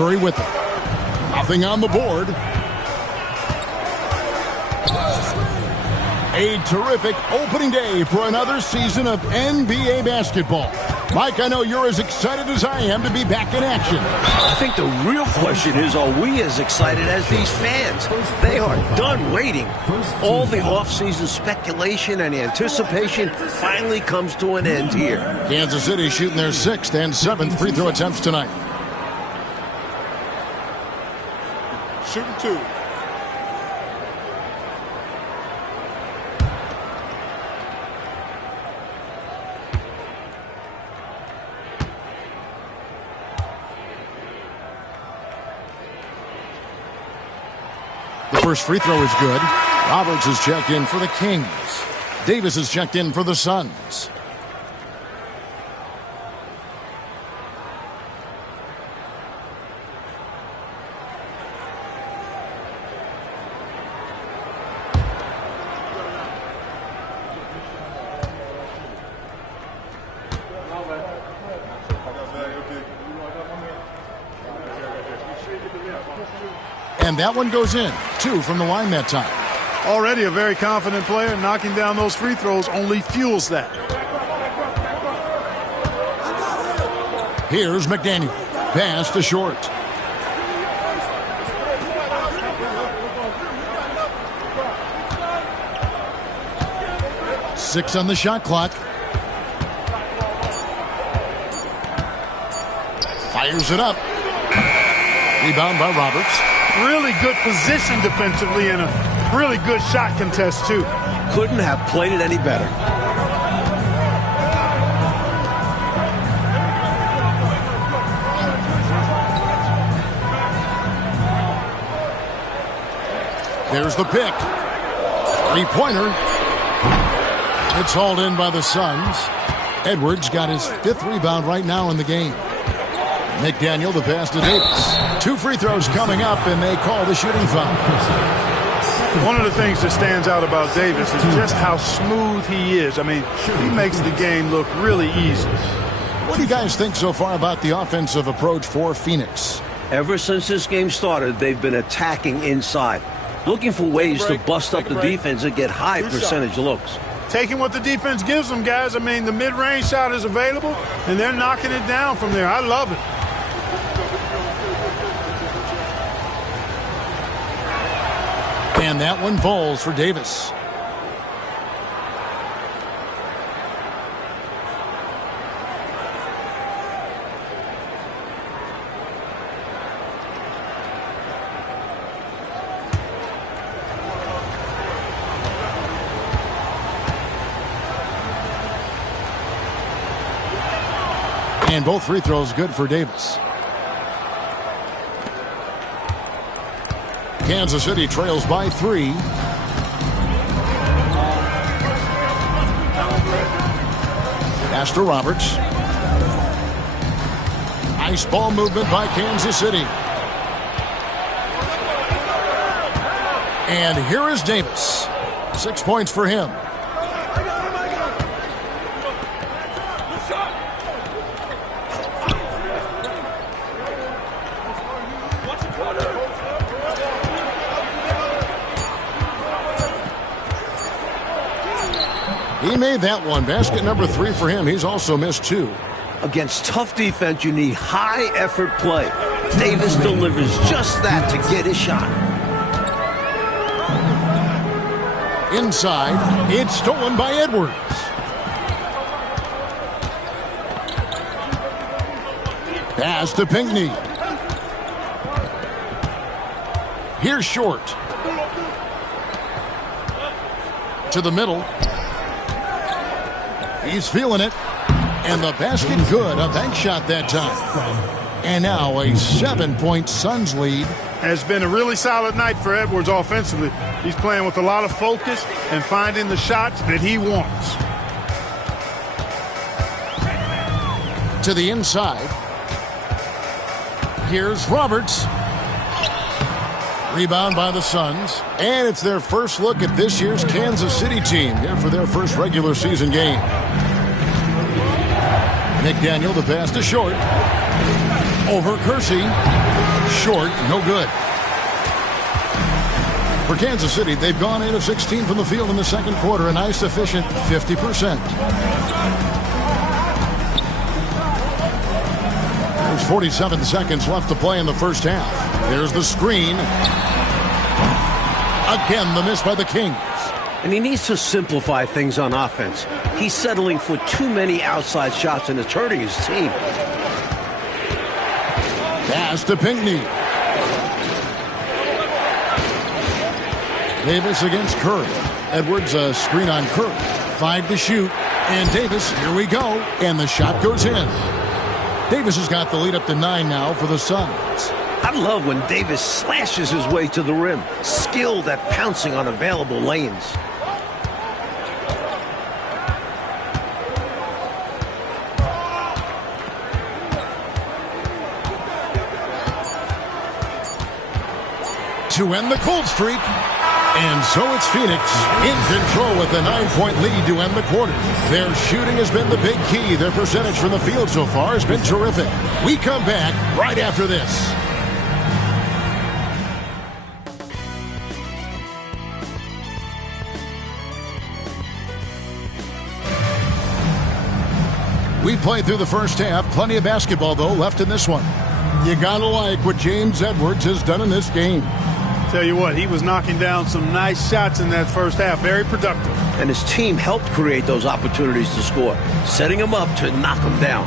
Curry with it. Nothing on the board. A terrific opening day for another season of NBA basketball. Mike, I know you're as excited as I am to be back in action. I think the real question is, are we as excited as these fans? They are done waiting. All the offseason speculation and anticipation finally comes to an end here. Kansas City shooting their 6th and 7th free throw attempts tonight. Shooting 2. The first free throw is good. Roberts is checked in for the Kings. Davis is checked in for the Suns. And that one goes in. 2 from the line that time. Already a very confident player. Knocking down those free throws only fuels that. Here's McDaniel. Pass to Short. Six on the shot clock. Fires it up. Rebound by Roberts. Really good position defensively and a really good shot contest, too. Couldn't have played it any better. There's the pick. Three-pointer. It's hauled in by the Suns. Edwards got his 5th rebound right now in the game. McDaniel, the pass to Davis. 2 free throws coming up, and they call the shooting foul. One of the things that stands out about Davis is just how smooth he is. I mean, he makes the game look really easy. What do you guys think so far about the offensive approach for Phoenix? Ever since this game started, they've been attacking inside, looking for ways to bust up the defense and get high percentage looks. Taking what the defense gives them, guys. I mean, the mid-range shot is available, and they're knocking it down from there. I love it. And that one falls for Davis. And both free throws good for Davis. Kansas City trails by 3. Pass to Roberts. Nice ball movement by Kansas City. And here is Davis. 6 points for him. He made that one. Basket number 3 for him. He's also missed 2. Against tough defense, you need high-effort play. Davis delivers just that to get his shot. Inside, it's stolen by Edwards. Pass to Pinckney. Here's Short. To the middle. He's feeling it. And the basket good. A bank shot that time. And now a 7-point Suns lead. Has been a really solid night for Edwards offensively. He's playing with a lot of focus and finding the shots that he wants. To the inside. Here's Roberts. Rebound by the Suns. And it's their first look at this year's Kansas City team here for their first regular season game. McDaniel, the pass to Short. Over Kersey. Short, no good. For Kansas City, they've gone 8 of 16 from the field in the second quarter, a nice efficient 50%. There's 47 seconds left to play in the first half. There's the screen. Again, the miss by the Kings. And he needs to simplify things on offense. He's settling for too many outside shots and it's hurting his team. Pass to Pinckney. Davis against Curry. Edwards a screen on Curry. 5 to shoot. And Davis, here we go. And the shot goes in. Davis has got the lead up to 9 now for the Suns. I love when Davis slashes his way to the rim. Skilled at pouncing on available lanes. To end the cold streak. And so it's Phoenix in control with a 9-point lead to end the quarter. Their shooting has been the big key. Their percentage from the field so far has been terrific. We come back right after this. We played through the first half. Plenty of basketball, though, left in this one. You gotta like what James Edwards has done in this game. Tell you what, he was knocking down some nice shots in that first half. Very productive. And his team helped create those opportunities to score, setting him up to knock him down.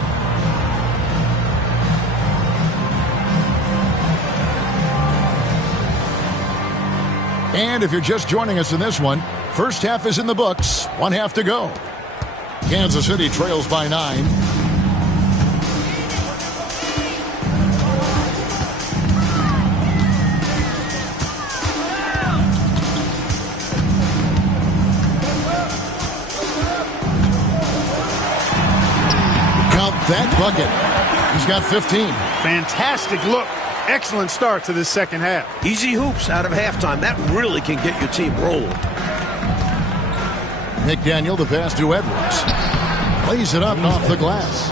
And if you're just joining us in this one, first half is in the books. 1 half to go. Kansas City trails by 9. That bucket. He's got 15. Fantastic look. Excellent start to this second half. Easy hoops out of halftime. That really can get your team rolling. McDaniel the pass to Edwards. Lays it up and off the glass.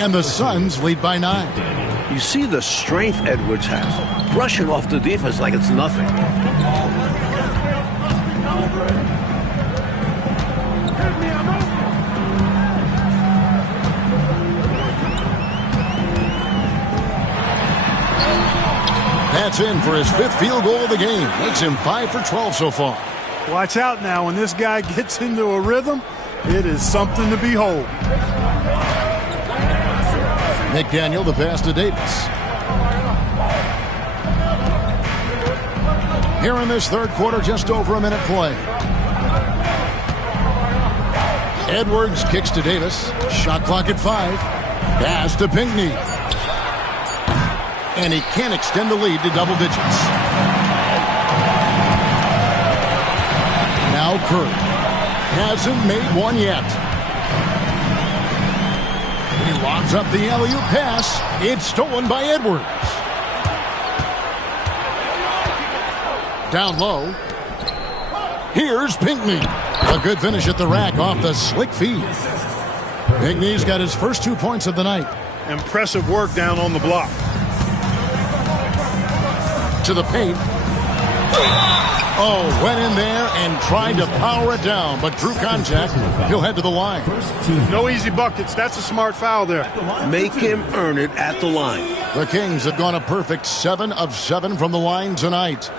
And the Suns lead by 9. You see the strength Edwards has. Brushing off the defense like it's nothing. That's in for his 5th field goal of the game. Makes him 5 for 12 so far. Watch out now. When this guy gets into a rhythm, it is something to behold. McDaniel the pass to Davis. Here in this third quarter, just over a minute play. Edwards kicks to Davis. Shot clock at 5. Pass to Pinckney. And he can't extend the lead to double digits. Now Curry hasn't made one yet. He lobs up the alley-oop pass. It's stolen by Edwards. Down low. Here's Pinckney. A good finish at the rack off the slick feed. Pinckney's got his first 2 points of the night. Impressive work down on the block. To the paint. Oh, went in there and tried to power it down, but drew contact. He'll head to the line. No easy buckets. That's a smart foul there. Make him earn it at the line. The Kings have gone a perfect 7 of 7 from the line tonight.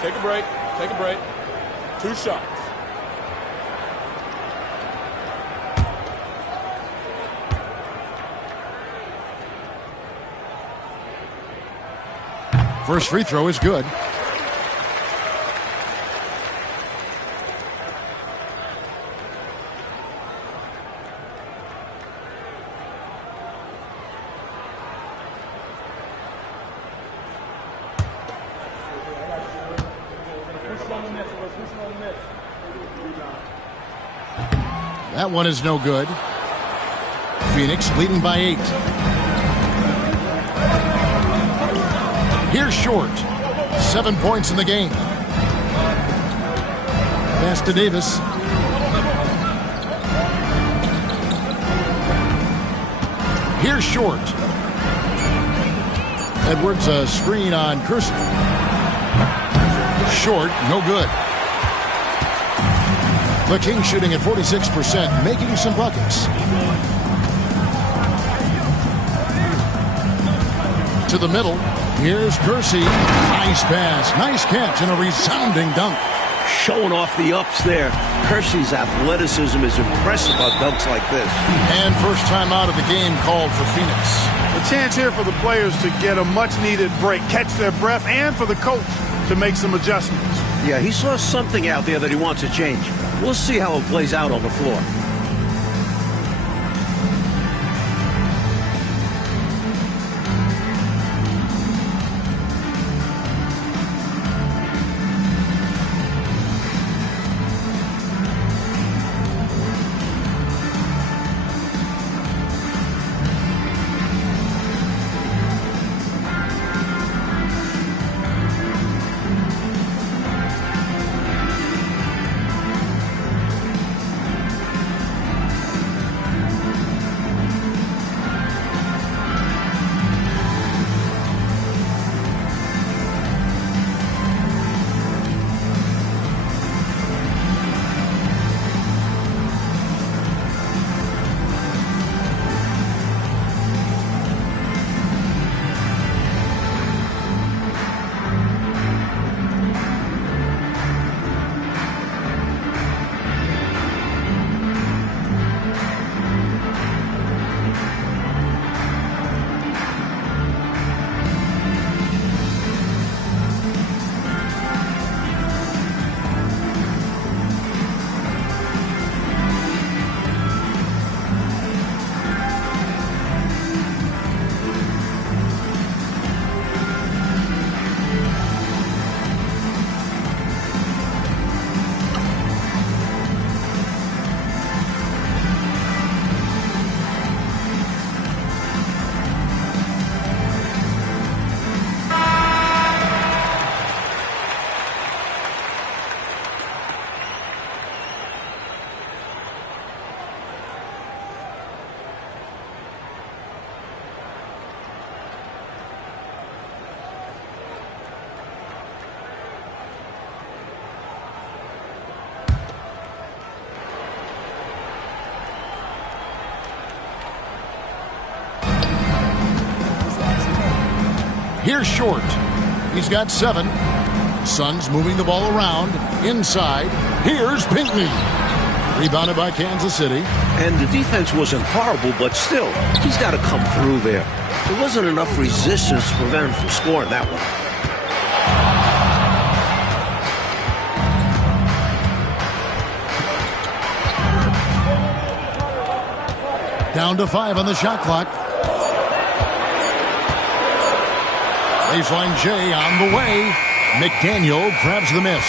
Take a break. Take a break. 2 shots. First free throw is good. That one is no good. Phoenix leading by 8. Here's Short. 7 points in the game. Pass to Davis. Here's Short. Edwards a screen on Kersey. Short, no good. The Kings shooting at 46%, making some buckets. To the middle. Here's Kersey. Nice pass. Nice catch and a resounding dunk. Showing off the ups there. Kersey's athleticism is impressive on dunks like this. And first time out of the game called for Phoenix. A chance here for the players to get a much-needed break, catch their breath, and for the coach to make some adjustments. Yeah, he saw something out there that he wants to change. We'll see how it plays out on the floor. Here's Short. He's got 7. Suns moving the ball around. Inside. Here's Pinckney. Rebounded by Kansas City. And the defense wasn't horrible, but still, he's got to come through there. There wasn't enough resistance to prevent him from scoring that one. Down to 5 on the shot clock. Baseline J on the way. McDaniel grabs the miss.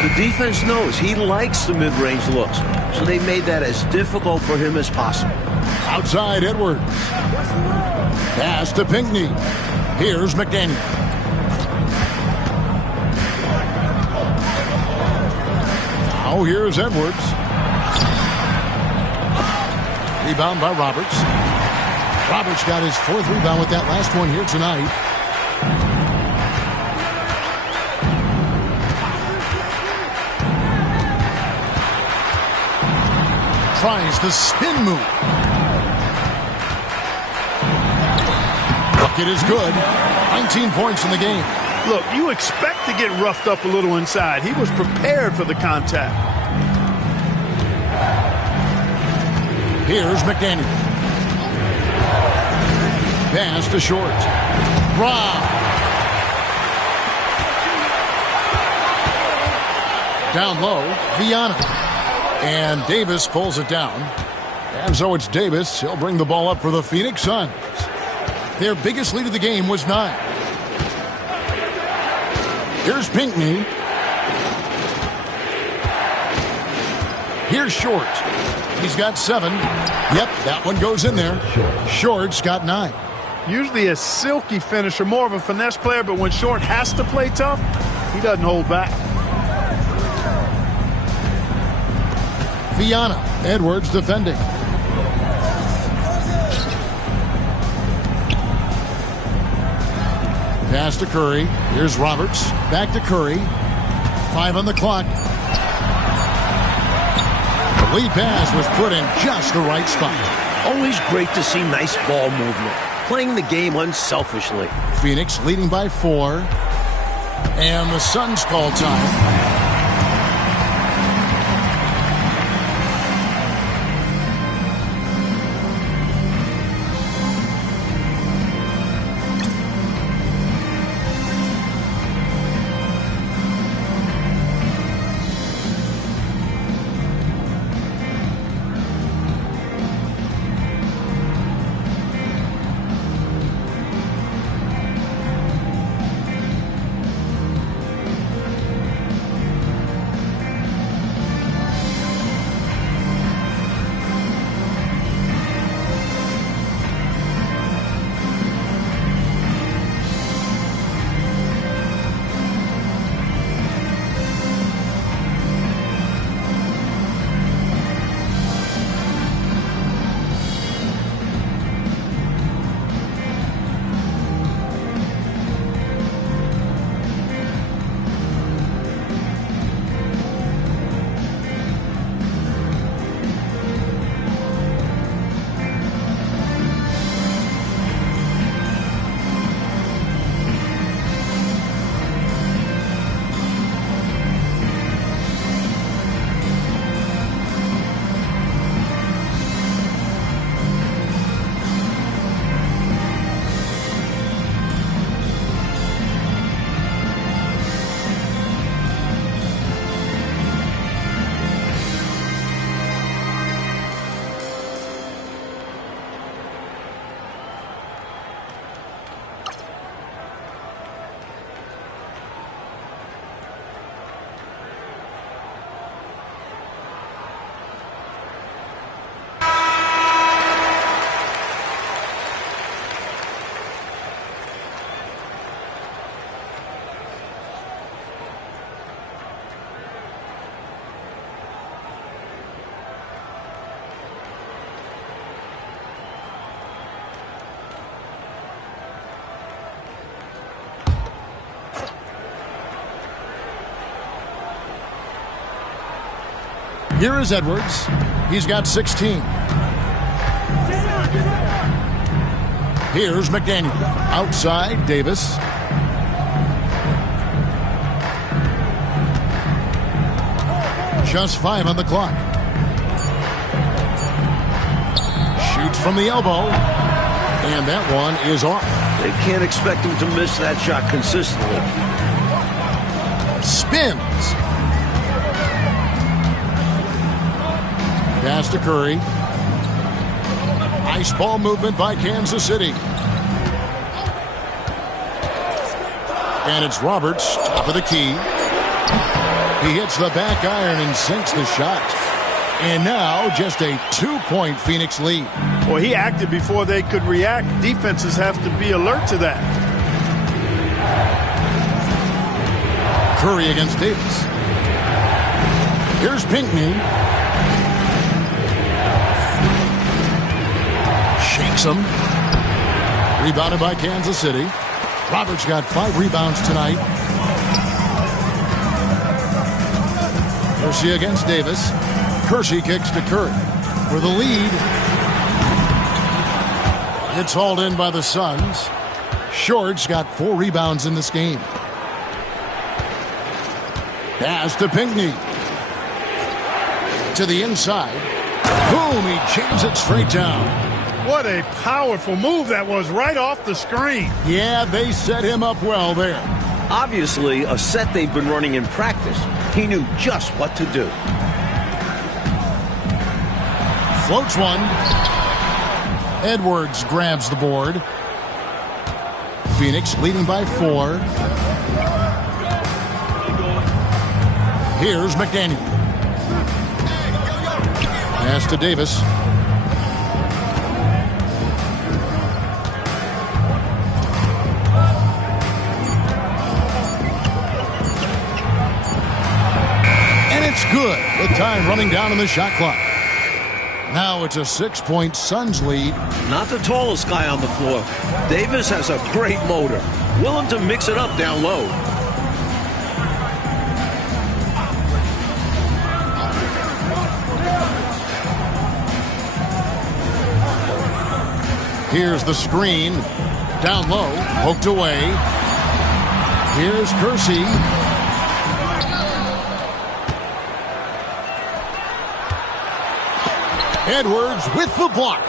The defense knows he likes the mid-range looks, so they made that as difficult for him as possible. Outside Edwards. Pass to Pinckney. Here's McDaniel. Now here's Edwards. Rebound by Roberts. Roberts got his 4th rebound with that last one here tonight. Tries the spin move. Bucket is good. 19 points in the game. Look, you expect to get roughed up a little inside. He was prepared for the contact. Here's McDaniel. Pass to Short. Rob. Down low, Viana. And Davis pulls it down. And so it's Davis. He'll bring the ball up for the Phoenix Suns. Their biggest lead of the game was 9. Here's Pinckney. Here's Short. He's got 7. Yep, that one goes in there. Short's got 9. Usually a silky finisher, more of a finesse player, but when Short has to play tough, he doesn't hold back. Viana. Edwards defending. Pass to Curry. Here's Roberts. Back to Curry. 5 on the clock. The lead pass was put in just the right spot. Always great to see nice ball movement. Playing the game unselfishly. Phoenix leading by 4. And the Suns call time. Here is Edwards. He's got 16. Here's McDaniel. Outside, Davis. Just 5 on the clock. Shoots from the elbow. And that one is off. They can't expect him to miss that shot consistently. Spins. Pass to Curry. Nice ball movement by Kansas City. And it's Roberts, top of the key. He hits the back iron and sinks the shot. And now just a 2-point Phoenix lead. Well, he acted before they could react. Defenses have to be alert to that. Curry against Davis. Here's Pinckney. Shakes him. Rebounded by Kansas City. Roberts got 5 rebounds tonight. Kersey against Davis. Kersey kicks to Curry for the lead. It's hauled in by the Suns. Short's got 4 rebounds in this game. Pass to Pinckney. To the inside. Boom, he jams it straight down. What a powerful move that was right off the screen. Yeah, they set him up well there. Obviously, a set they've been running in practice. He knew just what to do. Floats one. Edwards grabs the board. Phoenix leading by 4. Here's McDaniel. Pass to Davis. And it's good with time running down on the shot clock. Now it's a 6-point Suns lead. Not the tallest guy on the floor. Davis has a great motor. Willing to mix it up down low. Here's the screen. Down low. Poked away. Here's Kersey. Edwards with the block.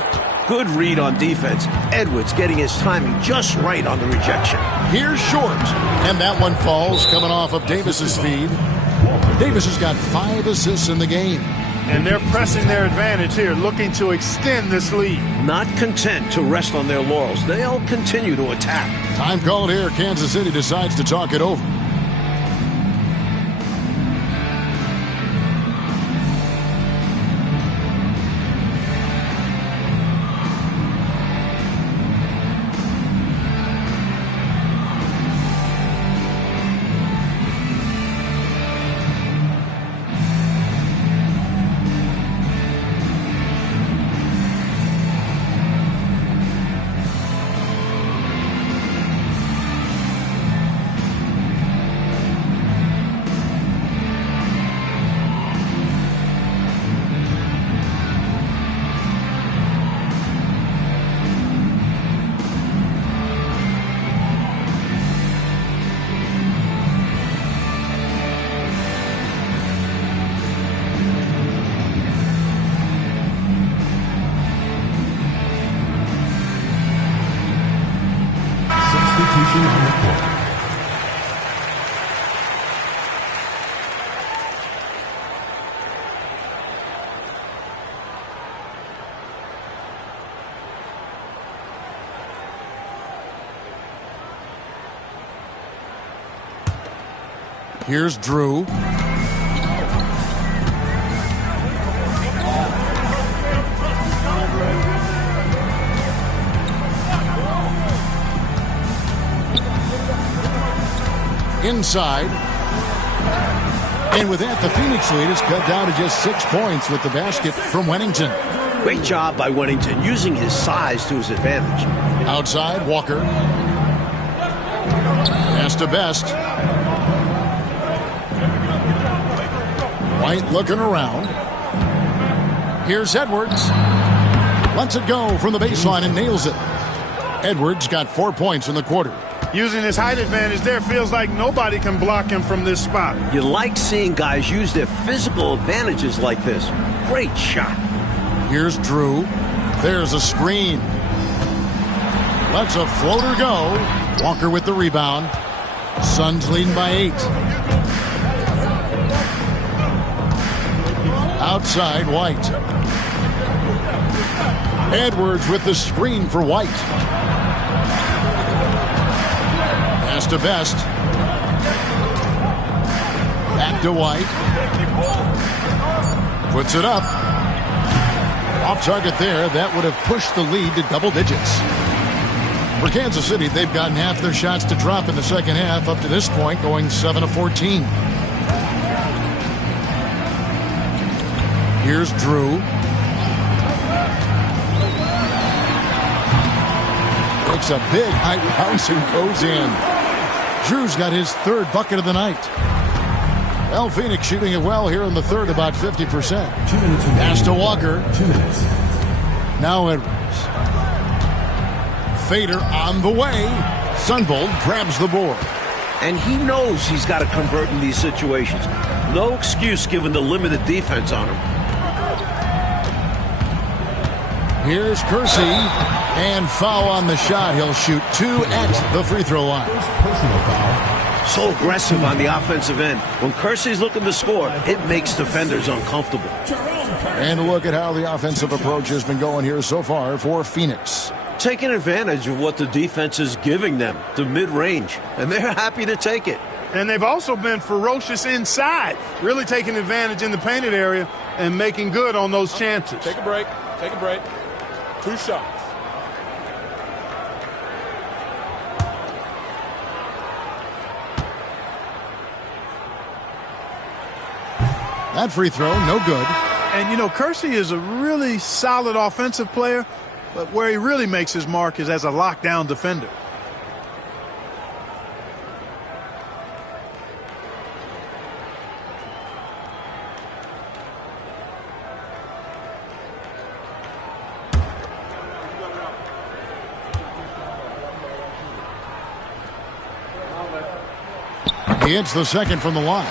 Good read on defense. Edwards getting his timing just right on the rejection. Here's Short. And that one falls coming off of Davis's feed. Davis has got 5 assists in the game. And they're pressing their advantage here, looking to extend this lead. Not content to rest on their laurels. They'll continue to attack. Time called here. Kansas City decides to talk it over. Substitution on the court. Here's Drew. Inside. And with that, the Phoenix lead is cut down to just 6 points with the basket from Wennington. Great job by Wennington, using his size to his advantage. Outside, Walker. Pass to Best. White looking around. Here's Edwards. Lets it go from the baseline and nails it. Edwards got 4 points in the quarter. Using his height advantage there, feels like nobody can block him from this spot. You like seeing guys use their physical advantages like this. Great shot. Here's Drew. There's a screen. Lets a floater go. Walker with the rebound. Suns leading by 8. Outside, White. Edwards with the screen for White. Pass to Best. Back to White. Puts it up. Off target there. That would have pushed the lead to double digits. For Kansas City, they've gotten half their shots to drop in the second half up to this point, going 7 of 14. Here's Drew. Takes a big high bounce and goes in. Drew's got his 3rd bucket of the night. Well, Phoenix shooting it well here in the third, about 50%. 2 minutes. Pass to Walker. 2 minutes. Now Edwards. Fader on the way. Sunvold grabs the board. And he knows he's got to convert in these situations. No excuse given the limited defense on him. Here's Kersey. And foul on the shot. He'll shoot 2 at the free throw line. Personal foul. So aggressive on the offensive end. When Kersey's looking to score, it makes defenders uncomfortable. And a look at how the offensive approach has been going here so far for Phoenix. Taking advantage of what the defense is giving them, the mid-range, and they're happy to take it. And they've also been ferocious inside, really taking advantage in the painted area and making good on those chances. Take a break. Take a break. 2 shots. That free throw, no good. And, you know, Kersey is a really solid offensive player, but where he really makes his mark is as a lockdown defender. He hits the second from the line.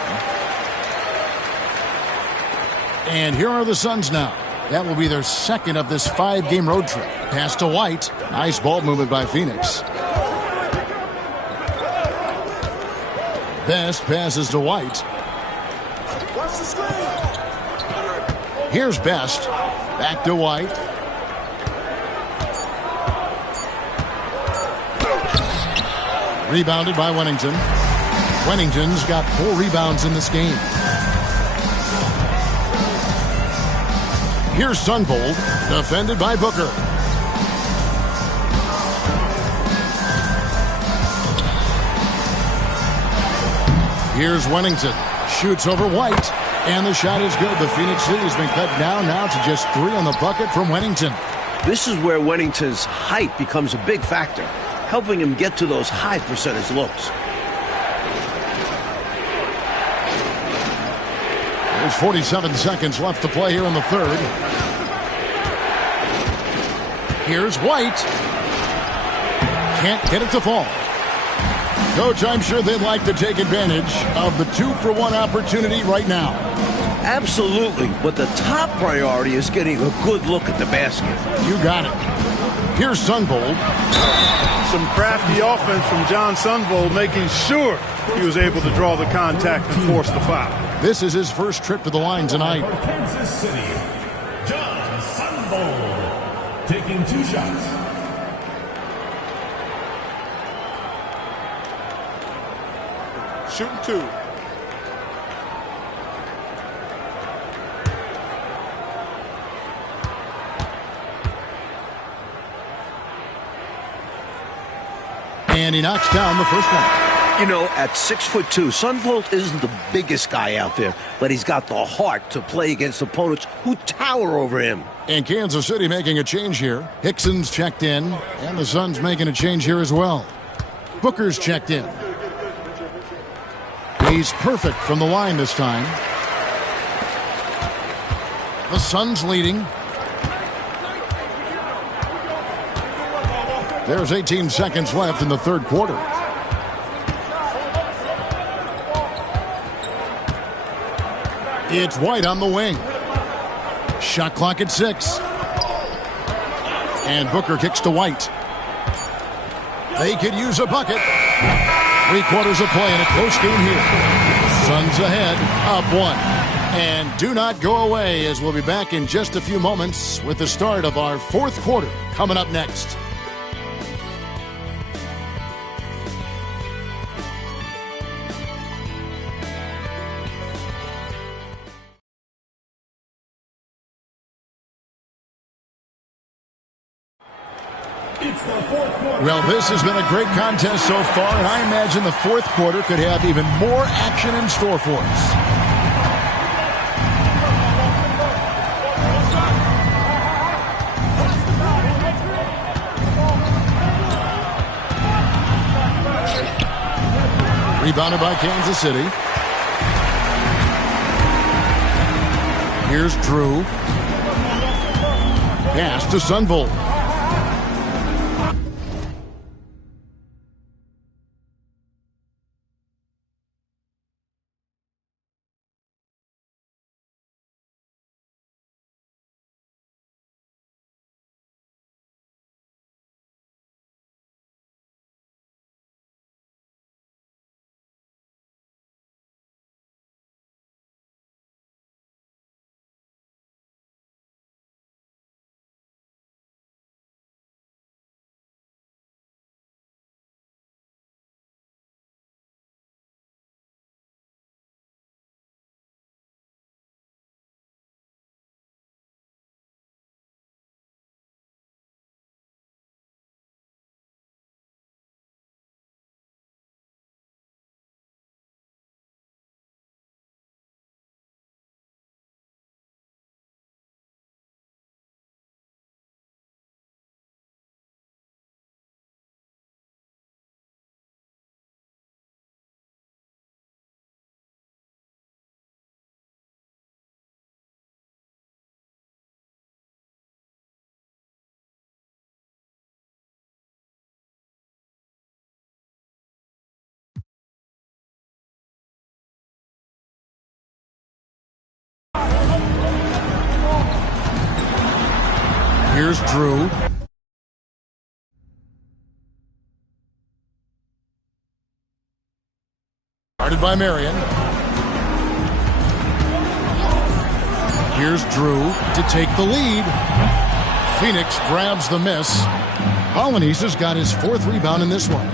And here are the Suns now. That will be their second of this 5-game road trip. Pass to White. Nice ball movement by Phoenix. Best passes to White. Here's Best. Back to White. Rebounded by Wennington. Wennington's got 4 rebounds in this game. Here's Sunvold, defended by Booker. Here's Wennington, shoots over White, and the shot is good. The Phoenix City has been cut down now to just 3 on the bucket from Wennington. This is where Wennington's height becomes a big factor, helping him get to those high percentage looks. There's 47 seconds left to play here in the third. Here's White. Can't get it to fall. Coach, I'm sure they'd like to take advantage of the 2-for-1 opportunity right now. Absolutely, but the top priority is getting a good look at the basket. You got it. Here's Sunvold. Some crafty offense from John Sunvold, making sure he was able to draw the contact and force the foul. This is his first trip to the line tonight. For Kansas City, John Sunvold, taking 2 shots. Shooting 2. And he knocks down the first one. You know, at 6'2", Sunvold isn't the biggest guy out there, but he's got the heart to play against opponents who tower over him. And Kansas City making a change here. Hickson's checked in, and the Suns making a change here as well. Booker's checked in. He's perfect from the line this time. The Suns leading. There's 18 seconds left in the third quarter. It's White on the wing. Shot clock at 6. And Booker kicks to White. They could use a bucket. 3 quarters of play in a close game here. Suns ahead, up 1. And do not go away, as we'll be back in just a few moments with the start of our fourth quarter coming up next. Well, this has been a great contest so far, and I imagine the fourth quarter could have even more action in store for us. Rebounded by Kansas City. Here's Drew. Pass to Sunvold. Here's Drew. Guarded by Marion. Here's Drew to take the lead. Phoenix grabs the miss. Polynice has got his 4th rebound in this one.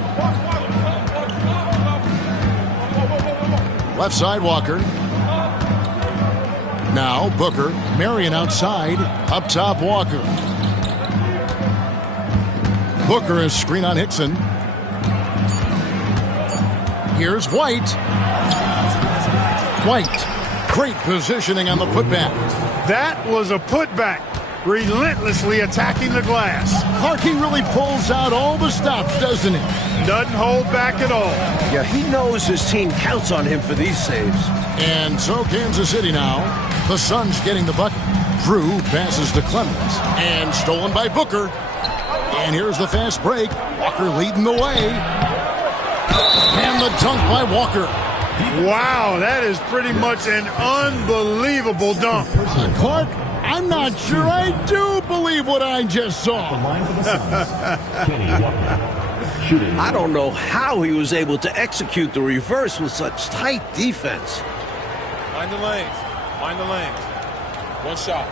Left side, Walker. Now Booker. Marion outside. Up top, Walker. Booker is screen on Hickson. Here's White. White. Great positioning on the putback. That was a putback. Relentlessly attacking the glass. Clarke really pulls out all the stops, doesn't he? Doesn't hold back at all. Yeah, he knows his team counts on him for these saves. And so Kansas City now. The Suns getting the bucket. Drew passes to Clemens. And stolen by Booker. And here's the fast break. Walker leading the way. And the dunk by Walker. Wow, that is pretty much an unbelievable dunk. Clark, I'm not sure I do believe what I just saw. I don't know how he was able to execute the reverse with such tight defense. Mind the lanes. Mind the lanes. One shot.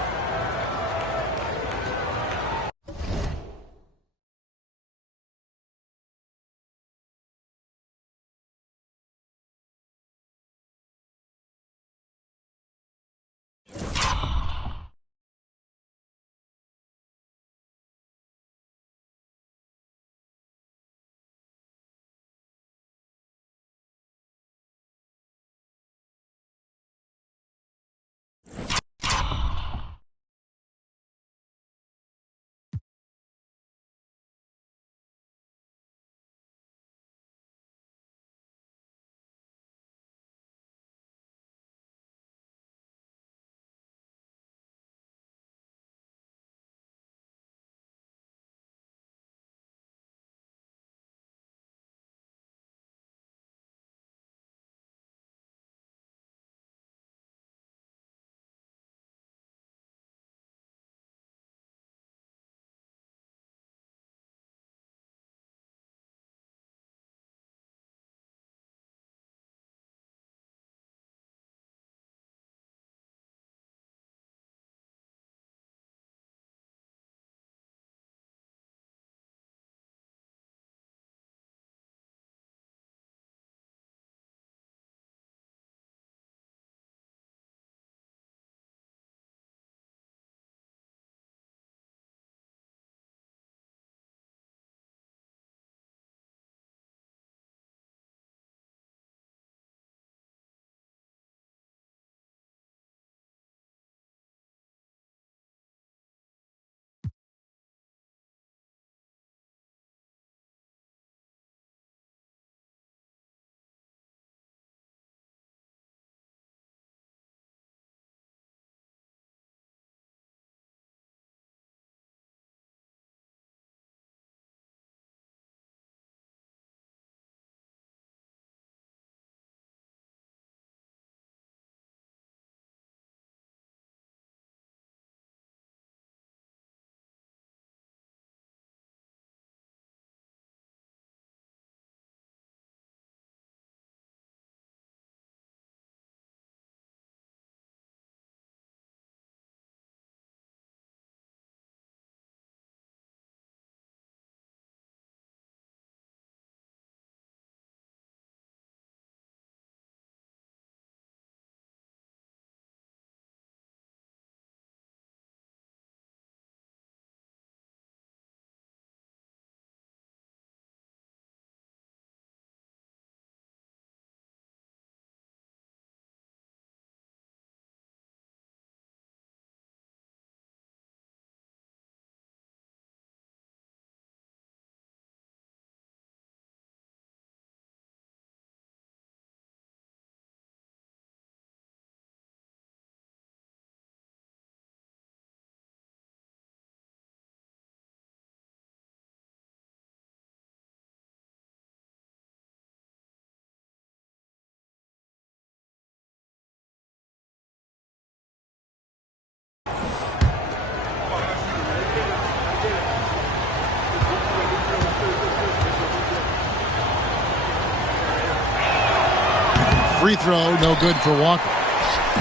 free throw, no good for Walker.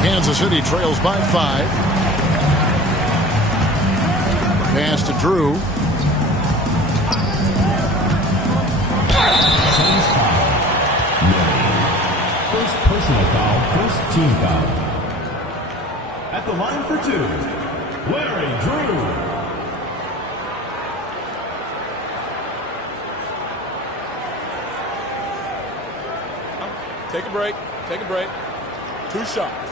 Kansas City trails by 5. Pass to Drew. First personal foul, first team foul. At the line for 2, Larry Drew. Take a break. Take a break. 2 shots.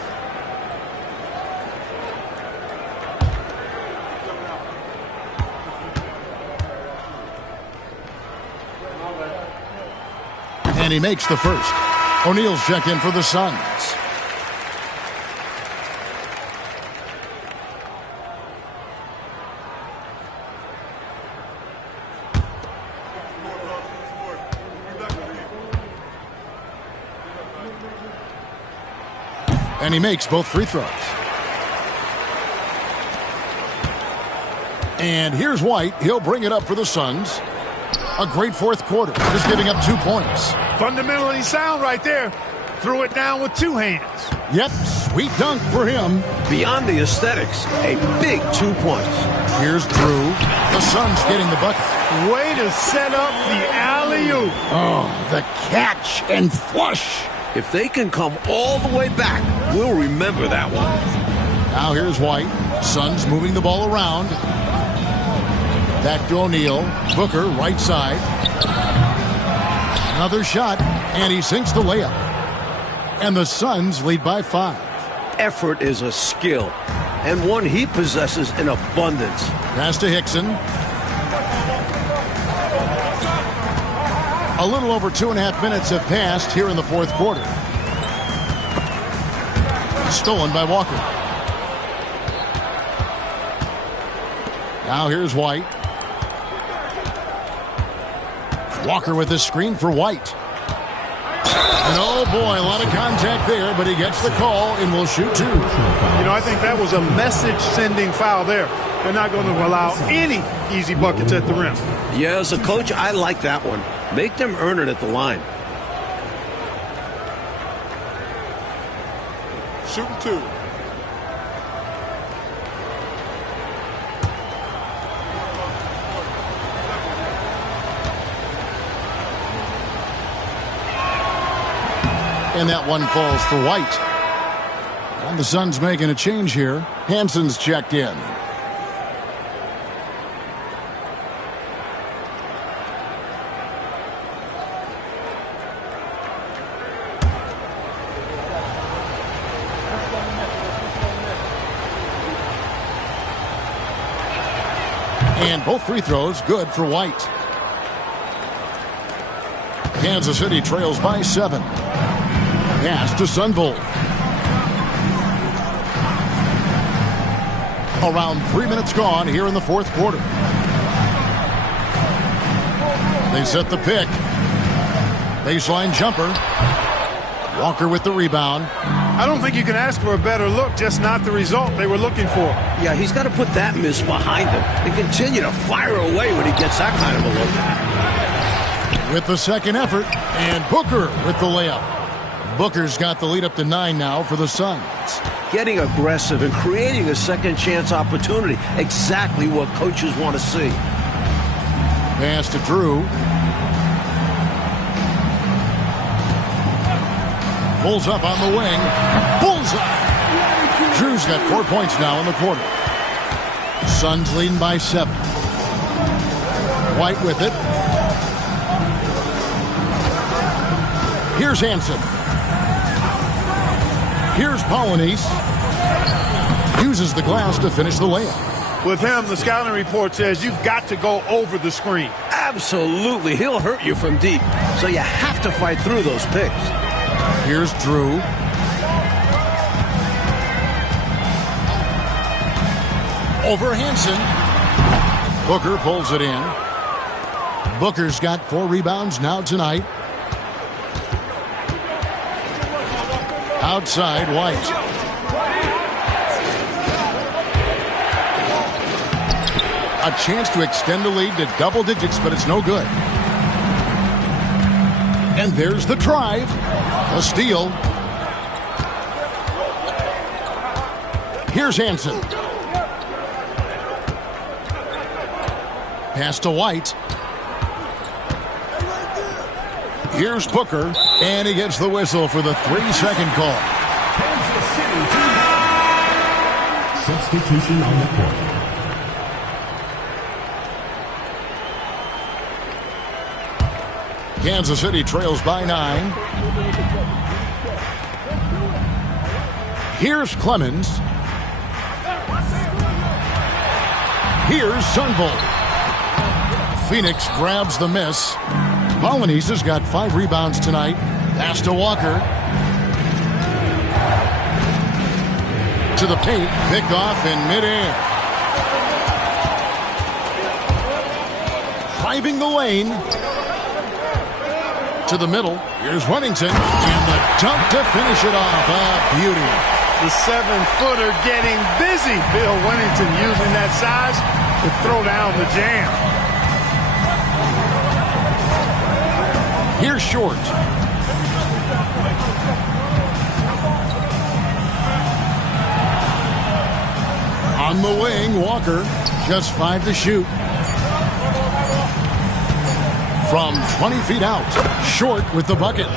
And he makes the first. O'Neal's check in for the Suns. And he makes both free throws. And here's White. He'll bring it up for the Suns. A great fourth quarter. Just giving up 2 points. Fundamentally sound right there. Threw it down with 2 hands. Yep, sweet dunk for him. Beyond the aesthetics, a big 2 points. Here's Drew. The Suns getting the bucket. Way to set up the alley-oop. Oh, the catch and flush. If they can come all the way back, we'll remember that one. Now here's White. Suns moving the ball around. Back to O'Neal. Booker, right side. Another shot, and he sinks the layup. And the Suns lead by 5. Effort is a skill, and one he possesses in abundance. Pass to Hickson. A little over 2.5 minutes have passed here in the fourth quarter. Stolen by Walker. Now here's White. Walker with the screen for White. And oh boy, a lot of contact there, but he gets the call and will shoot 2. You know, I think that was a message-sending foul there. They're not going to allow any easy buckets at the rim. Yeah, as a coach, I like that one. Make them earn it at the line. Shooting 2. And that one falls for White. And the Suns making a change here. Hanson's checked in. And both free throws good for White. Kansas City trails by 7. Pass to Sunvolt. Around 3 minutes gone here in the fourth quarter. They set the pick. Baseline jumper. Walker with the rebound. I don't think you can ask for a better look, just not the result they were looking for. Yeah, he's got to put that miss behind him and continue to fire away when he gets that kind of a look. With the second effort, and Booker with the layup. Booker's got the lead up to 9 now for the Suns. Getting aggressive and creating a second chance opportunity. Exactly what coaches want to see. Pass to Drew. Pulls up on the wing. Bullseye. Drew's got 4 points now in the quarter. Suns leading by 7. White with it. Here's Hanson. Here's Polanese. Uses the glass to finish the layup. With him, the scouting report says you've got to go over the screen. Absolutely. He'll hurt you from deep. So you have to fight through those picks. Here's Drew. Over Hanson. Booker pulls it in. Booker's got 4 rebounds now tonight. Outside, White. A chance to extend the lead to double digits, but it's no good. And there's the drive. A steal. Here's Hansen. Pass to White. Here's Booker, and he gets the whistle for the 3-second call. Kansas City substitution on the court. Kansas City trails by 9. Here's Clemens. Here's Sunvolt. Phoenix grabs the miss. Polynice has got 5 rebounds tonight. Pass to Walker. To the paint. Picked off in midair. Driving the lane. To the middle. Here's Wennington. And the dunk to finish it off. A beauty. The 7-footer getting busy. Bill Wennington using that size to throw down the jam. Here's Short. On the wing, Walker. Just 5 to shoot. From 20 feet out. Short with the bucket.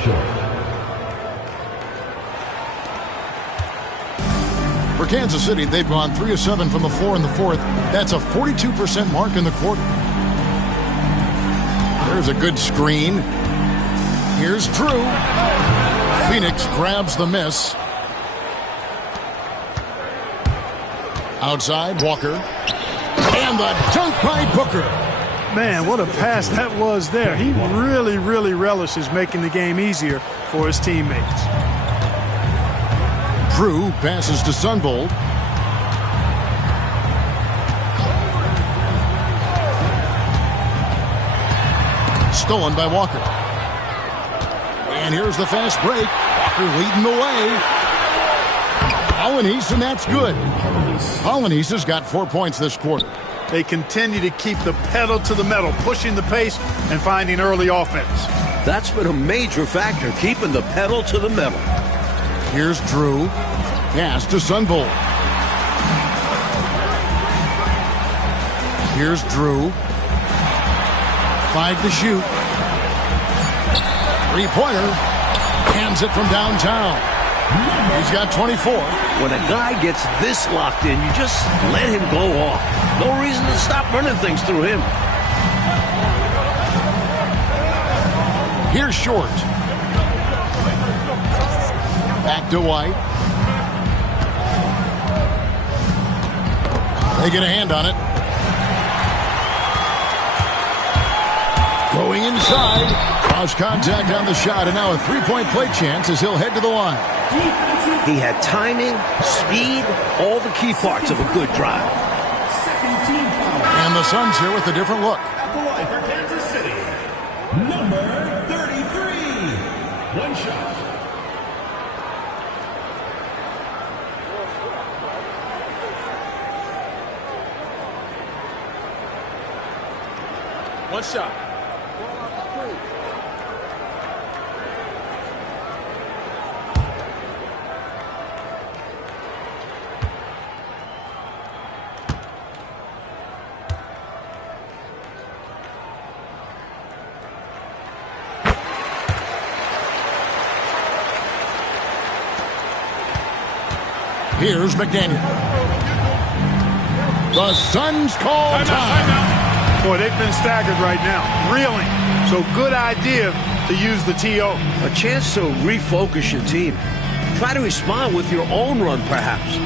For Kansas City, they've gone 3 of 7 from the floor in the fourth. That's a 42% mark in the quarter. There's a good screen. Here's Drew. Phoenix grabs the miss. Outside, Walker. And the dunk by Booker. Man, what a pass that was there. He really, really relishes making the game easier for his teammates. Drew passes to Sunvolt. Stolen by Walker. And here's the fast break. Walker leading the way. Polynice, and that's good. Polynice has got 4 points this quarter. They continue to keep the pedal to the metal, pushing the pace and finding early offense. That's been a major factor, keeping the pedal to the metal. Here's Drew. Pass to Sunvolt. Here's Drew. 5 to shoot. 3-pointer. Hands it from downtown. He's got 24. When a guy gets this locked in, you just let him go off. No reason to stop running things through him. Here's Short. Back to White. They get a hand on it. Going inside. Cross contact on the shot, and now a 3-point play chance as he'll head to the line. He had timing, speed, all the key parts of a good drive. And the Suns here with a different look. At the line for Kansas City, number 33. One shot. One shot. Here's McDaniel. The Suns call time. Boy, they've been staggered right now, reeling. So good idea to use the TO. A chance to refocus your team. Try to respond with your own run, perhaps.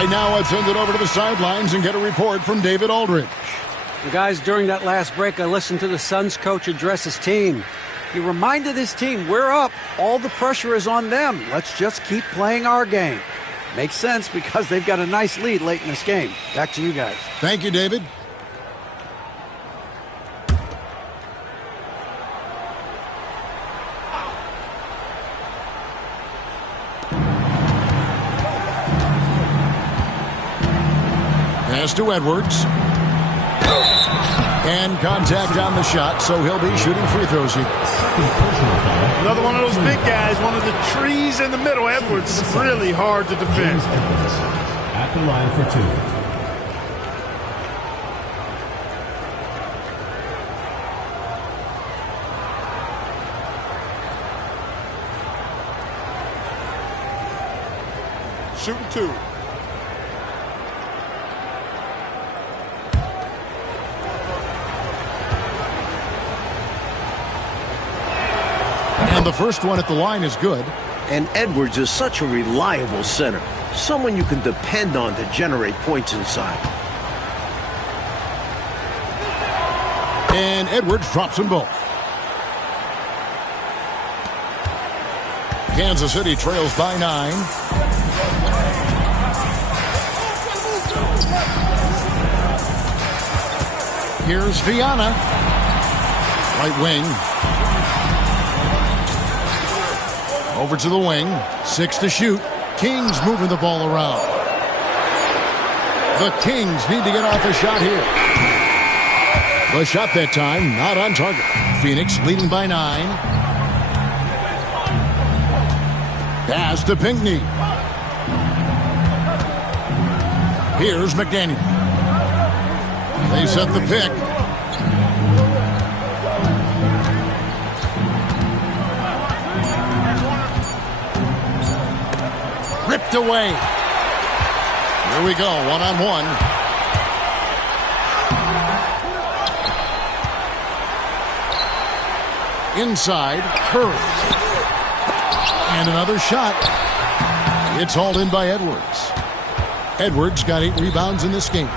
Right now, let's send it over to the sidelines and get a report from David Aldridge. You guys, during that last break, I listened to the Suns coach address his team. He reminded his team, we're up. All the pressure is on them. Let's just keep playing our game. Makes sense because they've got a nice lead late in this game. Back to you guys. Thank you, David. Pass to Edwards. And contact on the shot, so he'll be shooting free throws here. Another one of those big guys, one of the trees in the middle. Edwards, really hard to defend. At the line for 2. Shooting 2. And the first one at the line is good. And Edwards is such a reliable center. Someone you can depend on to generate points inside. And Edwards drops them both. Kansas City trails by 9. Here's Viana. Right wing. Over to the wing. 6 to shoot. Kings moving the ball around. The Kings need to get off a shot here. The shot that time, not on target. Phoenix leading by 9. Pass to Pinckney. Here's McDaniel. They set the pick. Ripped away. Here we go, one-on-one. Inside, Curry. And another shot. It's hauled in by Edwards. Edwards got 8 rebounds in this game.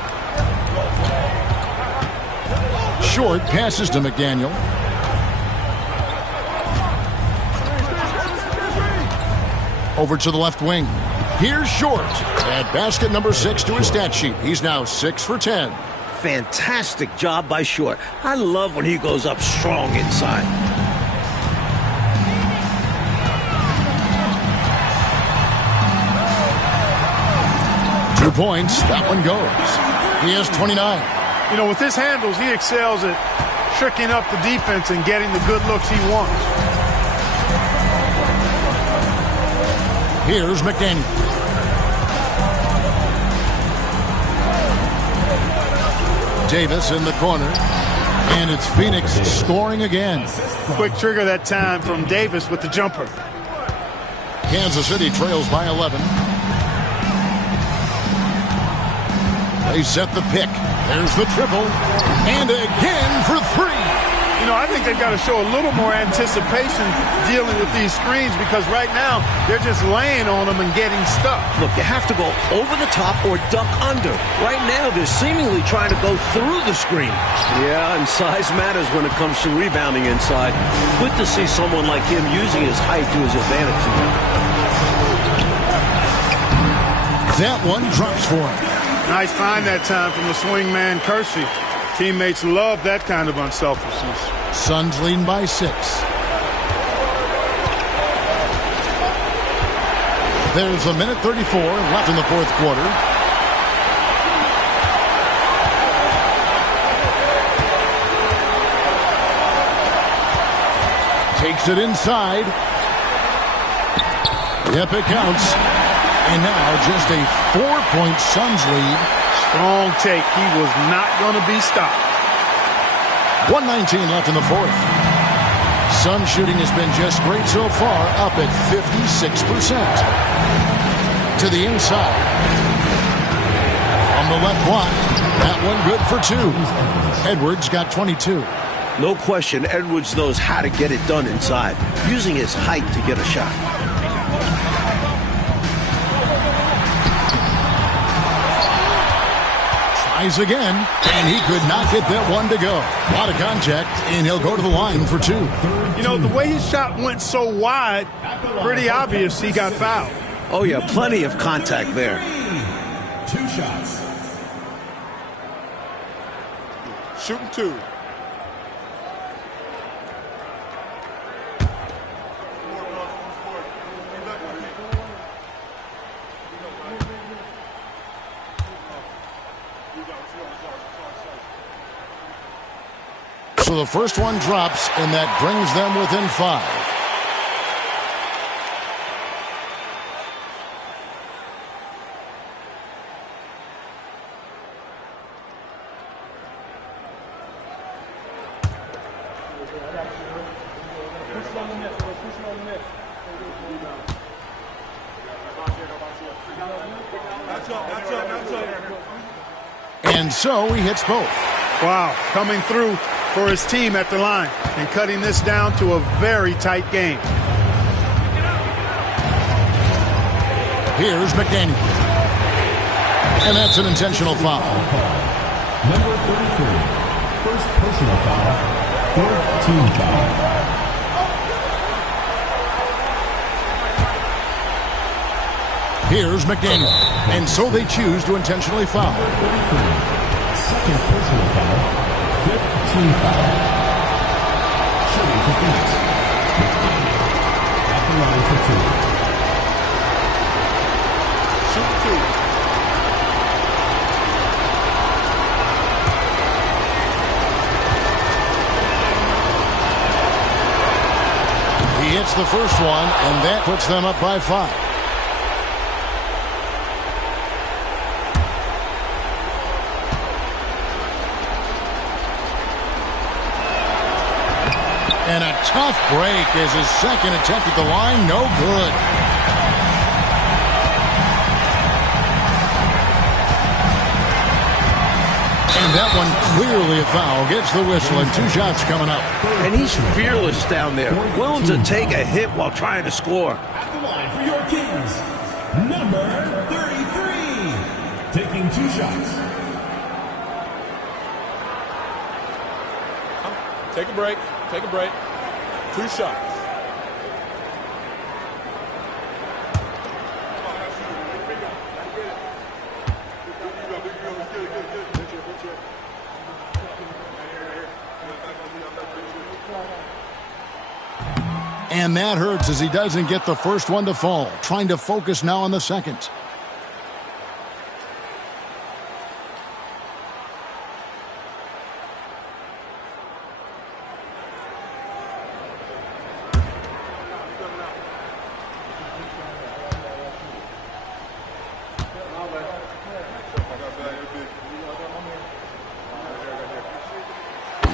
Short passes to McDaniel. Over to the left wing. Here's Short. Add basket number 6 to his stat sheet. He's now 6 for 10. Fantastic job by Short. I love when he goes up strong inside. .2 points. That one goes. He has 29. You know, with his handles, he excels at tricking up the defense and getting the good looks he wants. Here's McDaniel. Davis in the corner. And it's Phoenix scoring again. Quick trigger that time from Davis with the jumper. Kansas City trails by 11. They set the pick. There's the triple. And again for 3. You know, I think they've got to show a little more anticipation dealing with these screens because right now they're just laying on them and getting stuck. Look, you have to go over the top or duck under. Right now they're seemingly trying to go through the screen. Yeah, and size matters when it comes to rebounding inside. Good to see someone like him using his height to his advantage. That one drops for him. Nice find that time from the swing man, Kersey. Teammates love that kind of unselfishness. Suns leading by 6. There's a minute 34 left in the fourth quarter. Takes it inside. Yep, it counts. And now just a 4-point Suns lead. Strong take. He was not going to be stopped. 1:19 left in the fourth. Suns shooting has been just great so far, up at 56%. To the inside. On the left block. That one good for 2. Edwards got 22. No question, Edwards knows how to get it done inside, using his height to get a shot. Tries again, and he could not get that one to go. A lot of contact, and he'll go to the line for 2. You know, the way his shot went so wide, pretty obvious he got fouled. Oh, yeah, plenty of contact there. 2 shots. Shooting 2. So the first one drops, and that brings them within 5. And so he hits both. Wow, coming through for his team at the line and cutting this down to a very tight game. Here's McDaniel. And that's an intentional foul. Number 33. First personal foul. Fourth team foul. Here's McDaniel. And so they choose to intentionally foul. Second personal foul. Fifth team foul. Shooting for Phoenix. McDaniel. At the line for 2. Shooting 2. He hits the first one, and that puts them up by 5. And a tough break as his second attempt at the line, no good. And that one clearly a foul. Gets the whistle, and 2 shots coming up. And he's fearless down there, willing to take a hit while trying to score. At the line for your Kings, number 33. Taking 2 shots. Take a break. Take a break. 2 shots. And that hurts as he doesn't get the first one to fall. Trying to focus now on the second.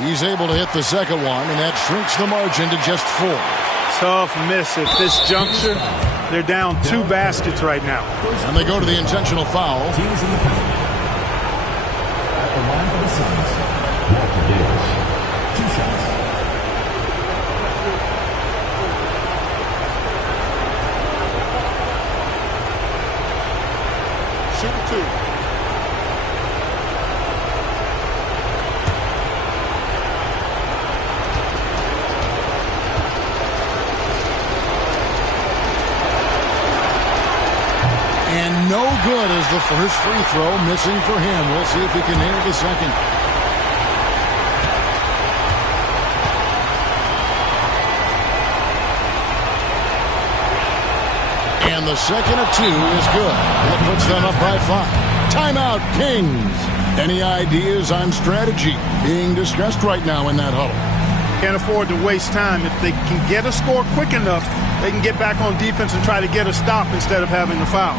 He's able to hit the second one, and that shrinks the margin to just 4. Tough miss at this juncture. They're down 2 baskets right now. And they go to the intentional foul. Teams in the penalty. At the line for the Suns, Walter Davis. 2 shots. Shooting 2. And no good as the first free throw, missing for him. We'll see if he can nail the second. And the second of 2 is good. That puts them up by 5. Timeout, Kings. Any ideas on strategy being discussed right now in that huddle? Can't afford to waste time. If they can get a score quick enough, they can get back on defense and try to get a stop instead of having the foul.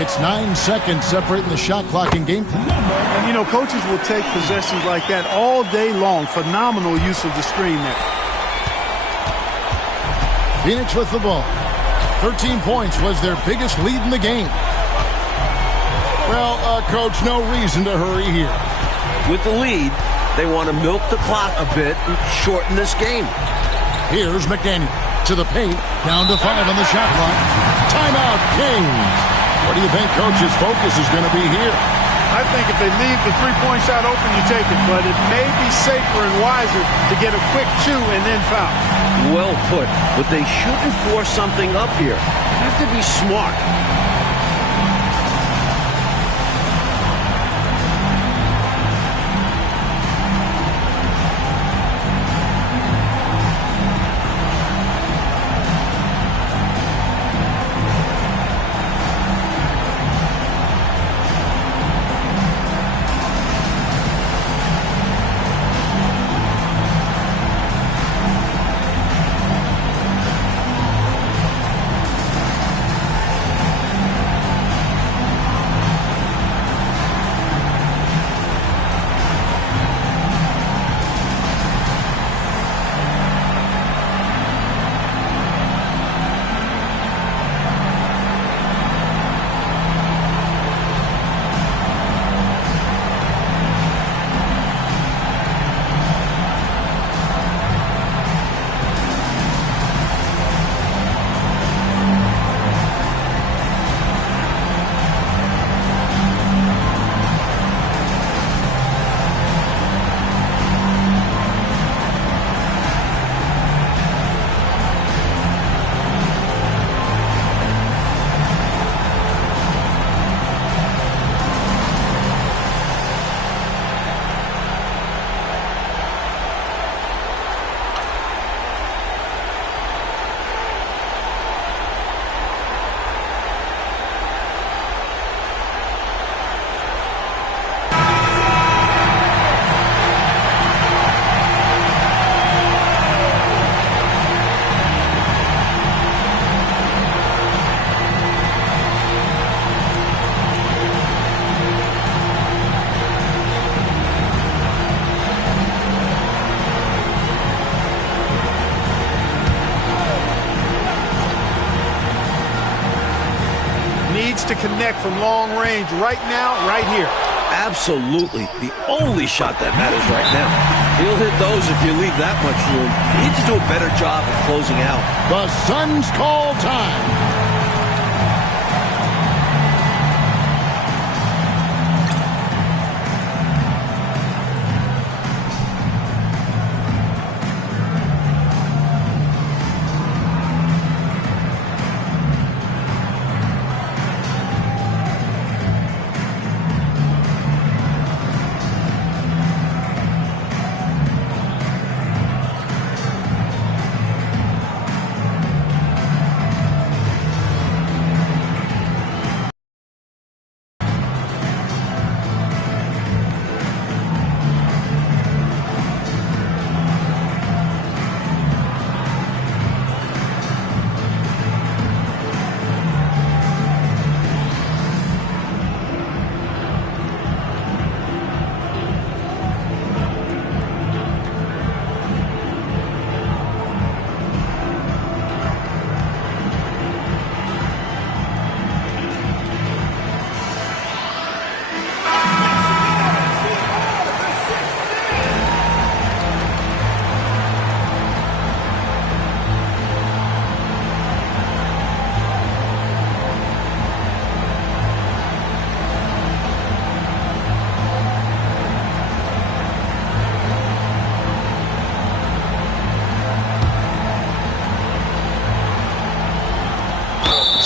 It's 9 seconds separating the shot clock and game clock. And, you know, coaches will take possessions like that all day long. Phenomenal use of the screen there. Phoenix with the ball. 13 points was their biggest lead in the game. Well, Coach, no reason to hurry here. With the lead, they want to milk the clock a bit and shorten this game. Here's McDaniel to the paint, down to 5 on the shot clock. Timeout, Kings. What do you think Coach's focus is going to be here? I think if they leave the three-point shot open, you take it. But it may be safer and wiser to get a quick 2 and then foul. Well put. But they shouldn't force something up here. They have to be smart. To connect from long range right now, right here. Absolutely. The only shot that matters right now. He'll hit those if you leave that much room. You need to do a better job of closing out. The Suns call time.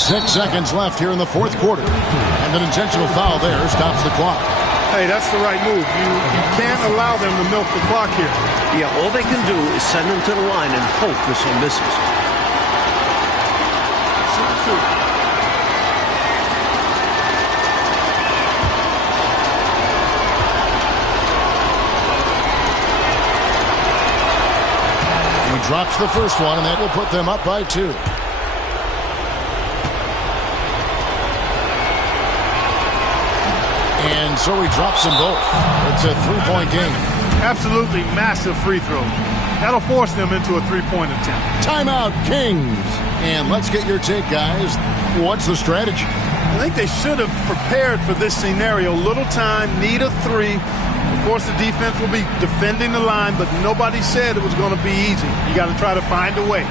Six seconds left here in the fourth quarter. And an intentional foul there stops the clock. Hey, that's the right move. You can't allow them to milk the clock here. Yeah, all they can do is send them to the line and hope for some misses. He drops the first one, and that will put them up by 2. And so he drops them both. It's a three-point game. Absolutely massive free throw. That'll force them into a three-point attempt. Timeout, Kings. And let's get your take, guys. What's the strategy? I think they should have prepared for this scenario. Little time, need a three. Of course, the defense will be defending the line, but nobody said it was going to be easy. You got to try to find a way.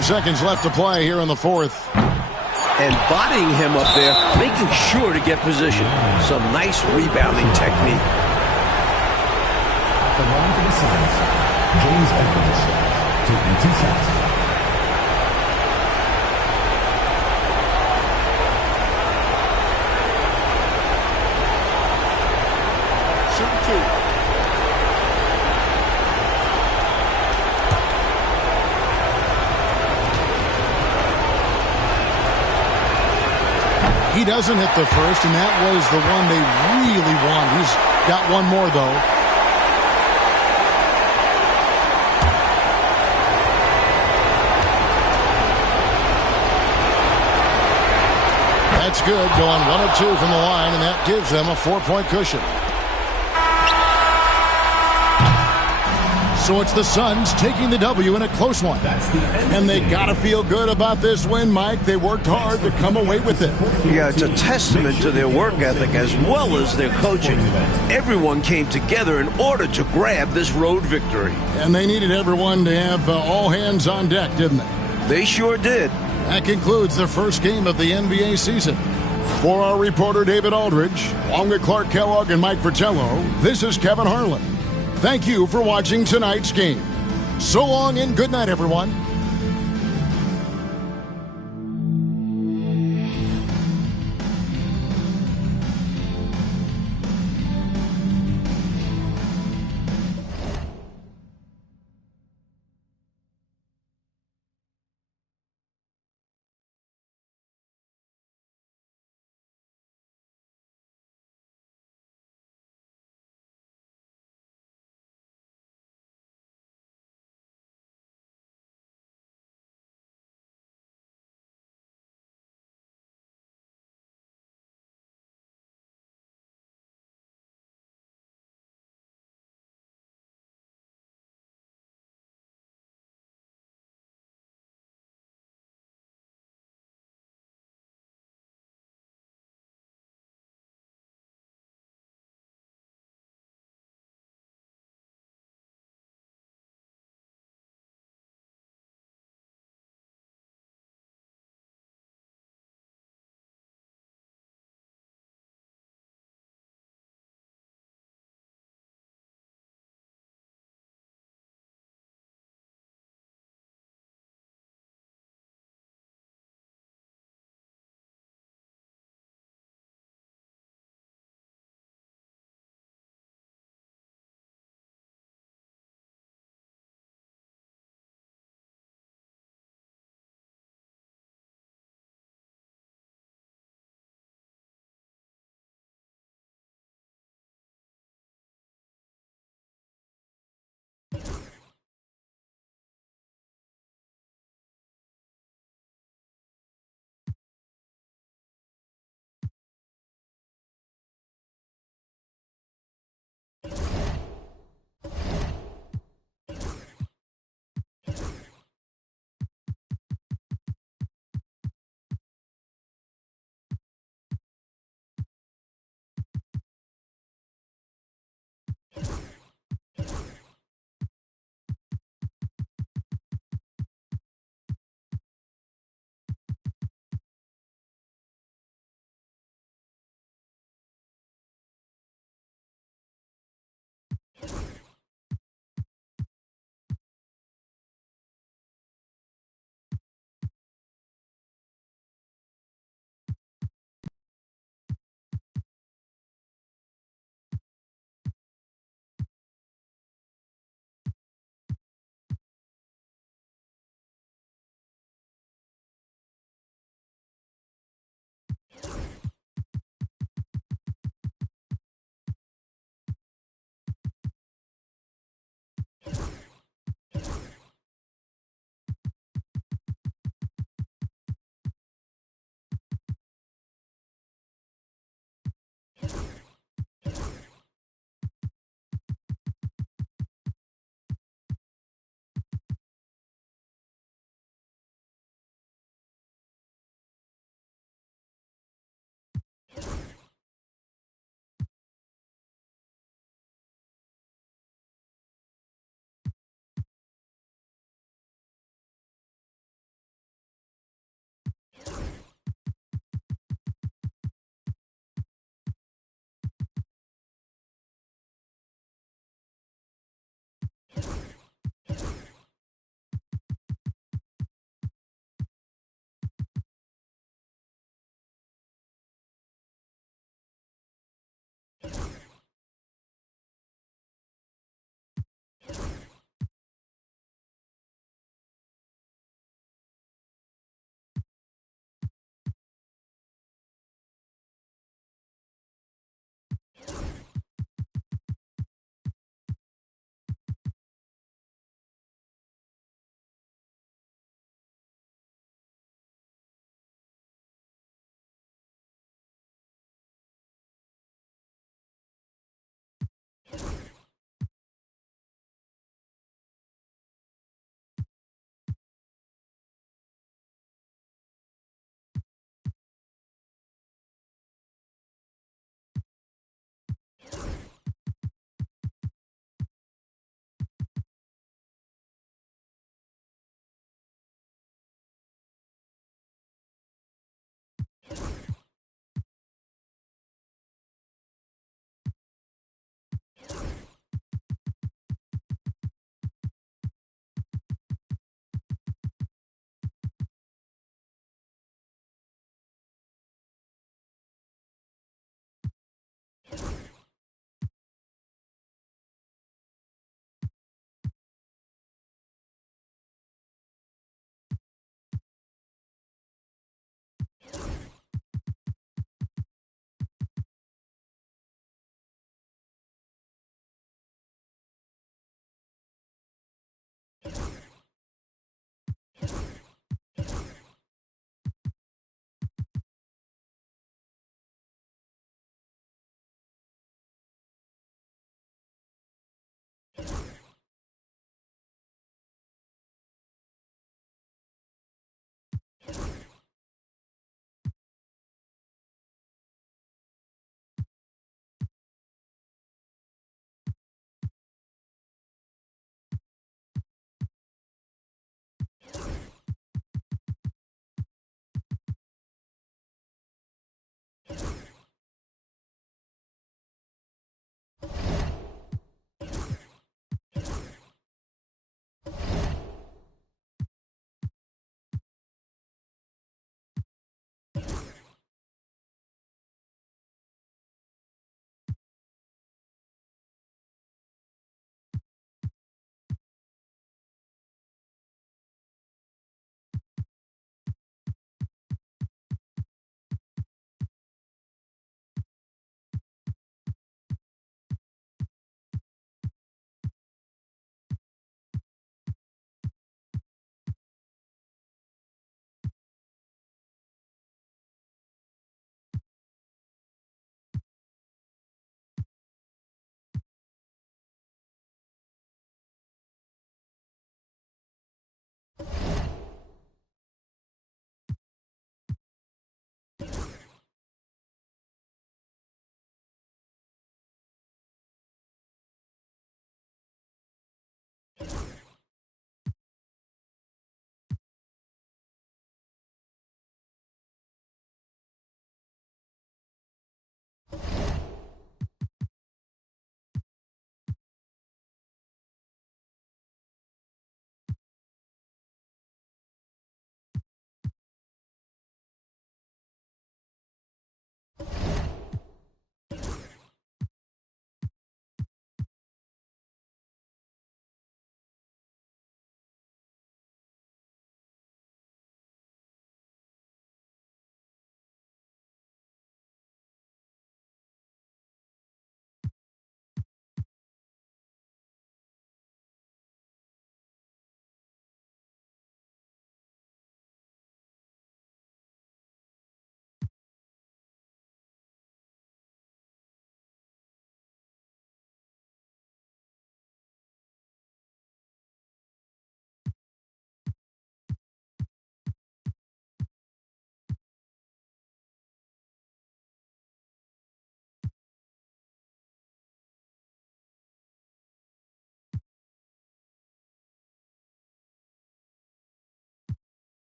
Seconds left to play here in the fourth. And bodying him up there, making sure to get position. Some nice rebounding technique. At the line for the Suns, James Edwards, taking 2 shots. Shoot 2. He doesn't hit the first, and that was the one they really want. He's got one more, though. That's good, going 1 of 2 from the line, and that gives them a 4-point cushion. So it's the Suns taking the W in a close one. And they got to feel good about this win, Mike. They worked hard to come away with it. Yeah, it's a testament to their work ethic as well as their coaching. Everyone came together in order to grab this road victory. And they needed everyone to have all hands on deck, didn't they? They sure did. That concludes the first game of the NBA season. For our reporter David Aldridge, along with Clark Kellogg and Mike Fratello, this is Kevin Harlan. Thank you for watching tonight's game. So long and good night, everyone.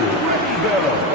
ready, go.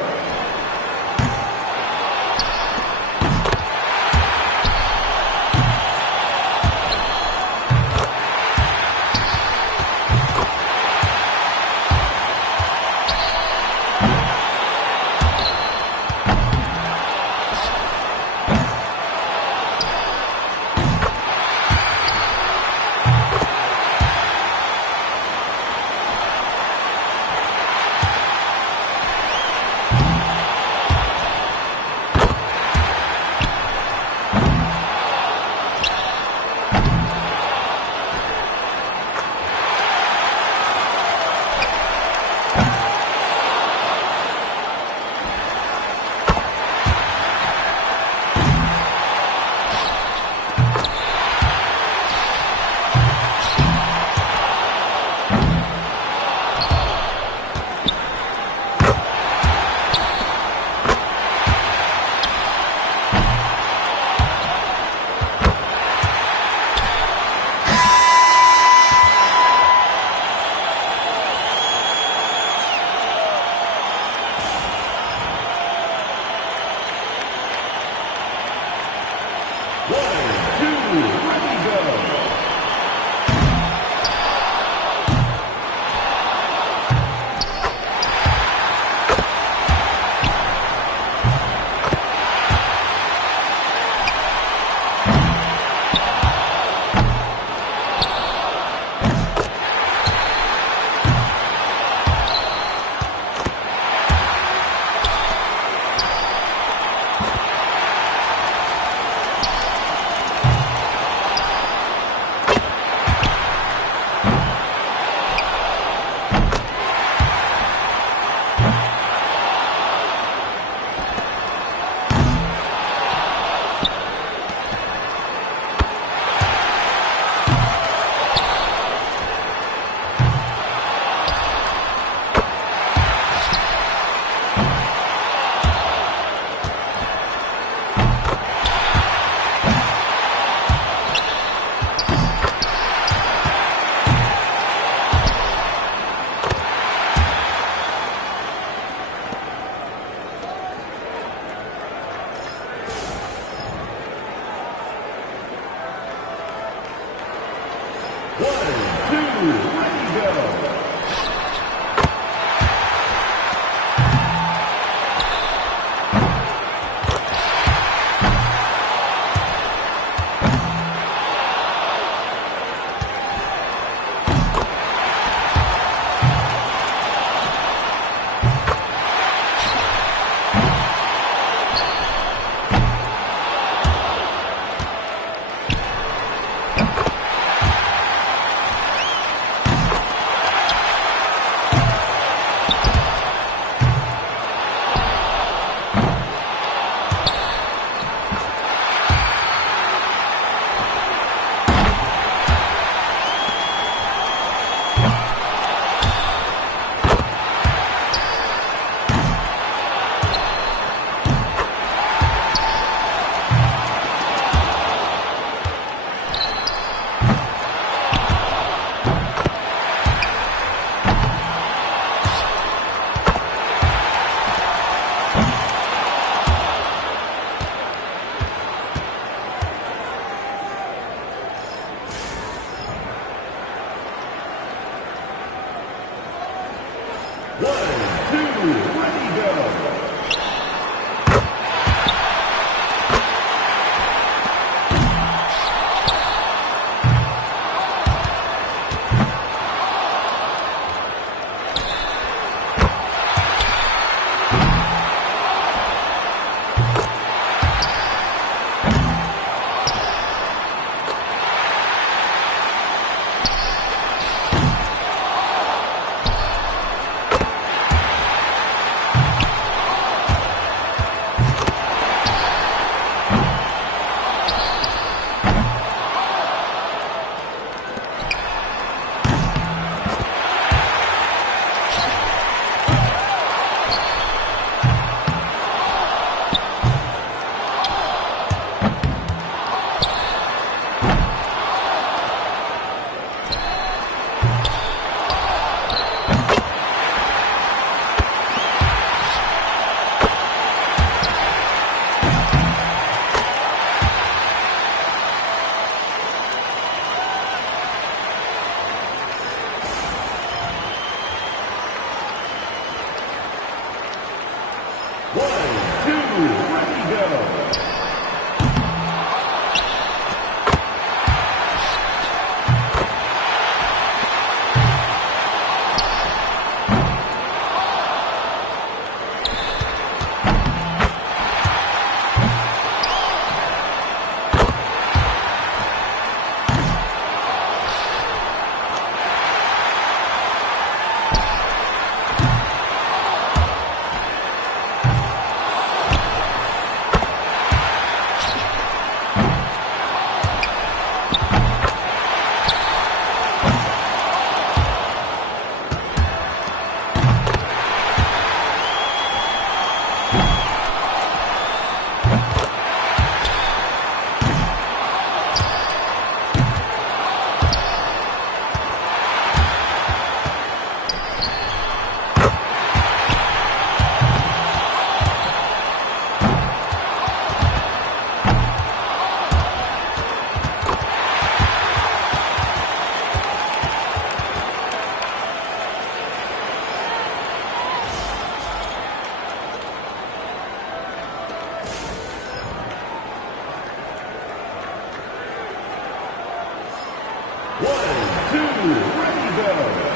ready, go.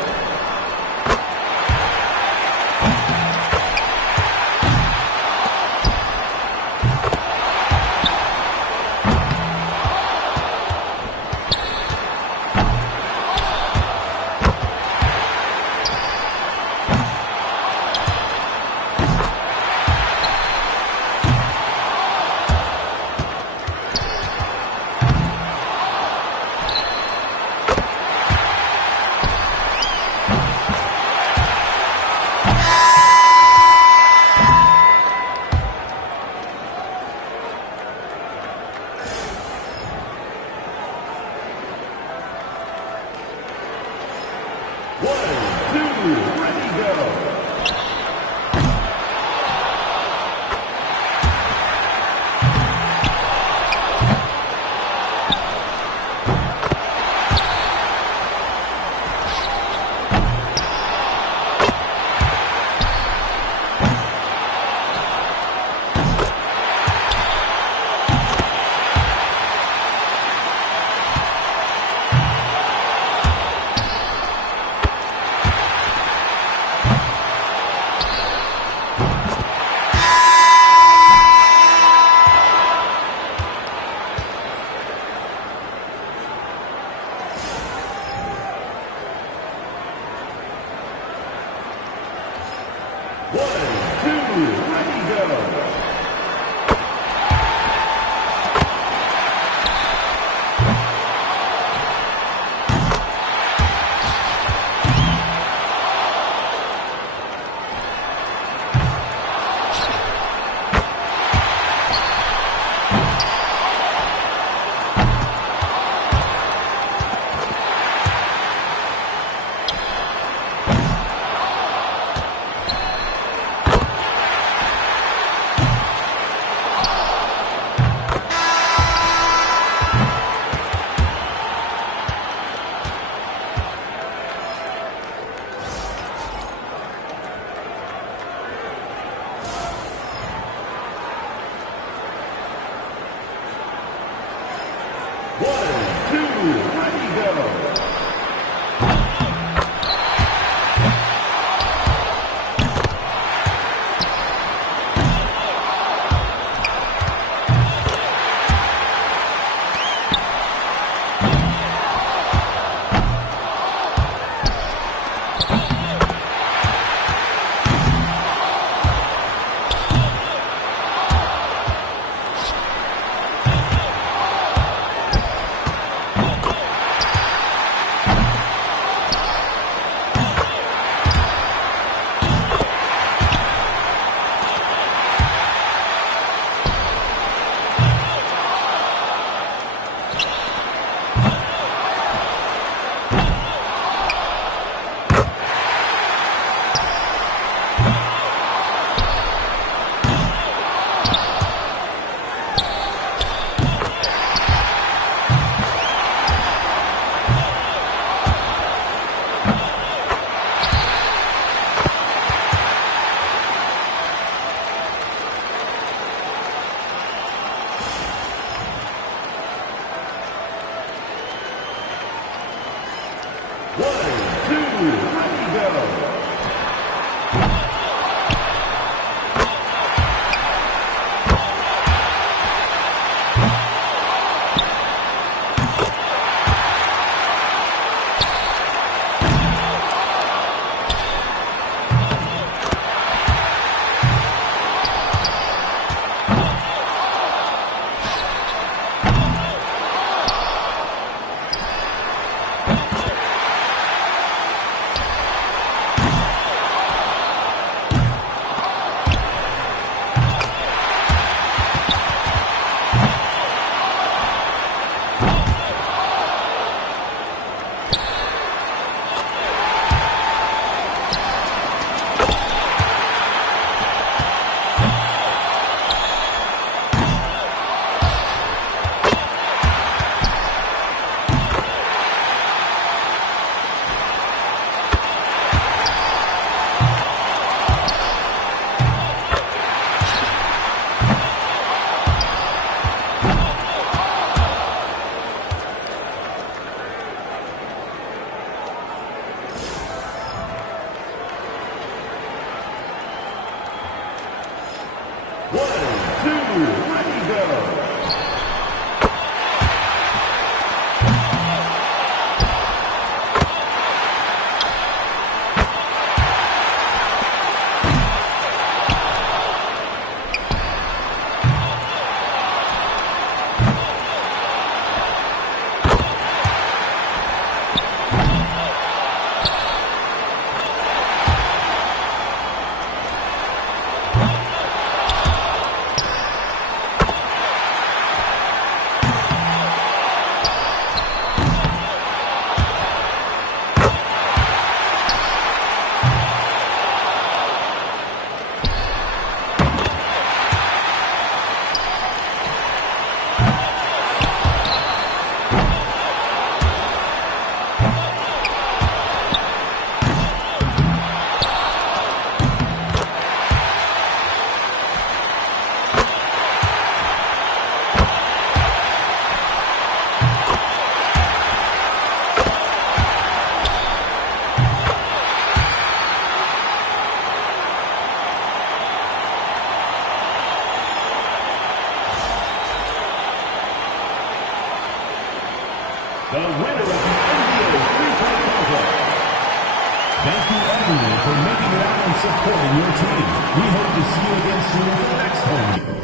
supporting your team. We hope to see you again soon at the next home game.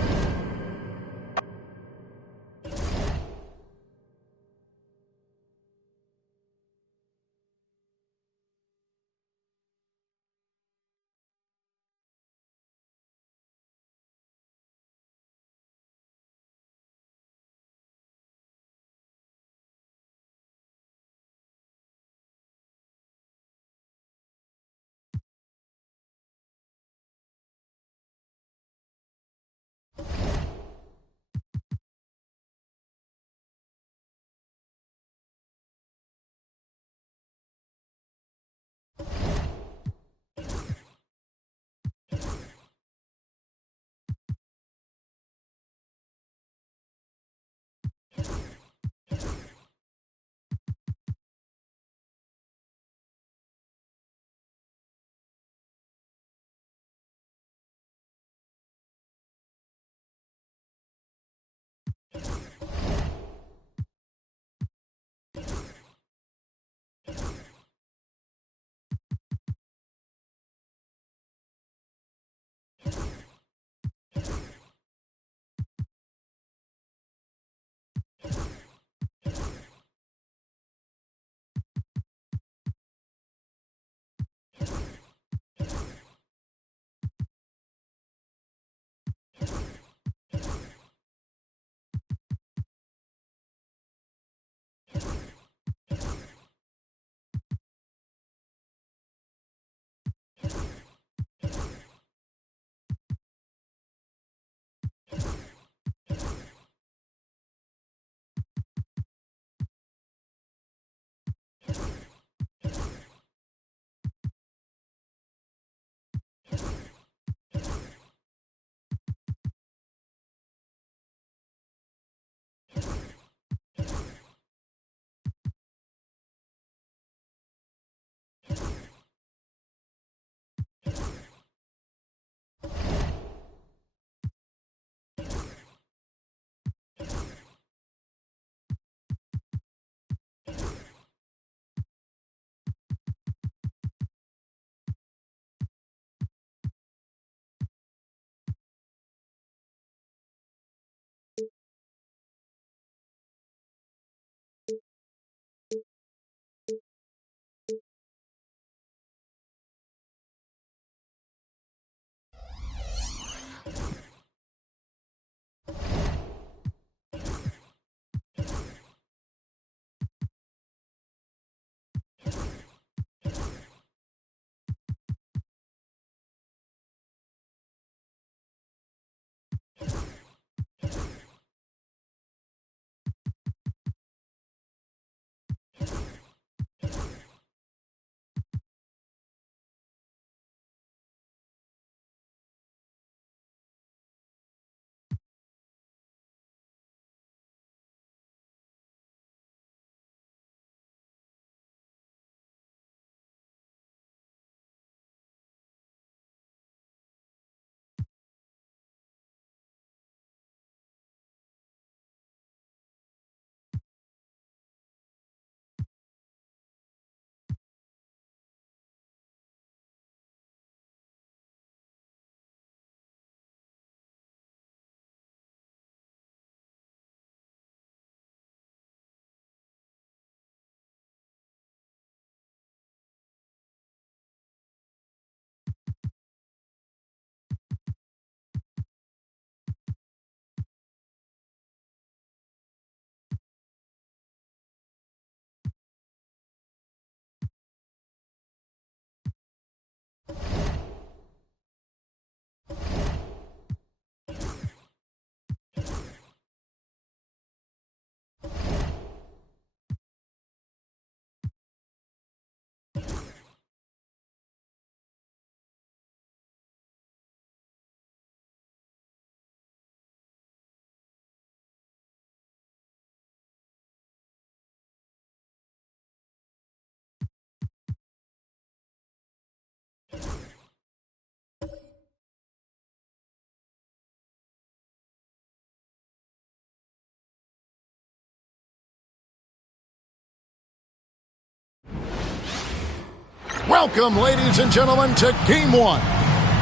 Welcome, ladies and gentlemen, to Game 1.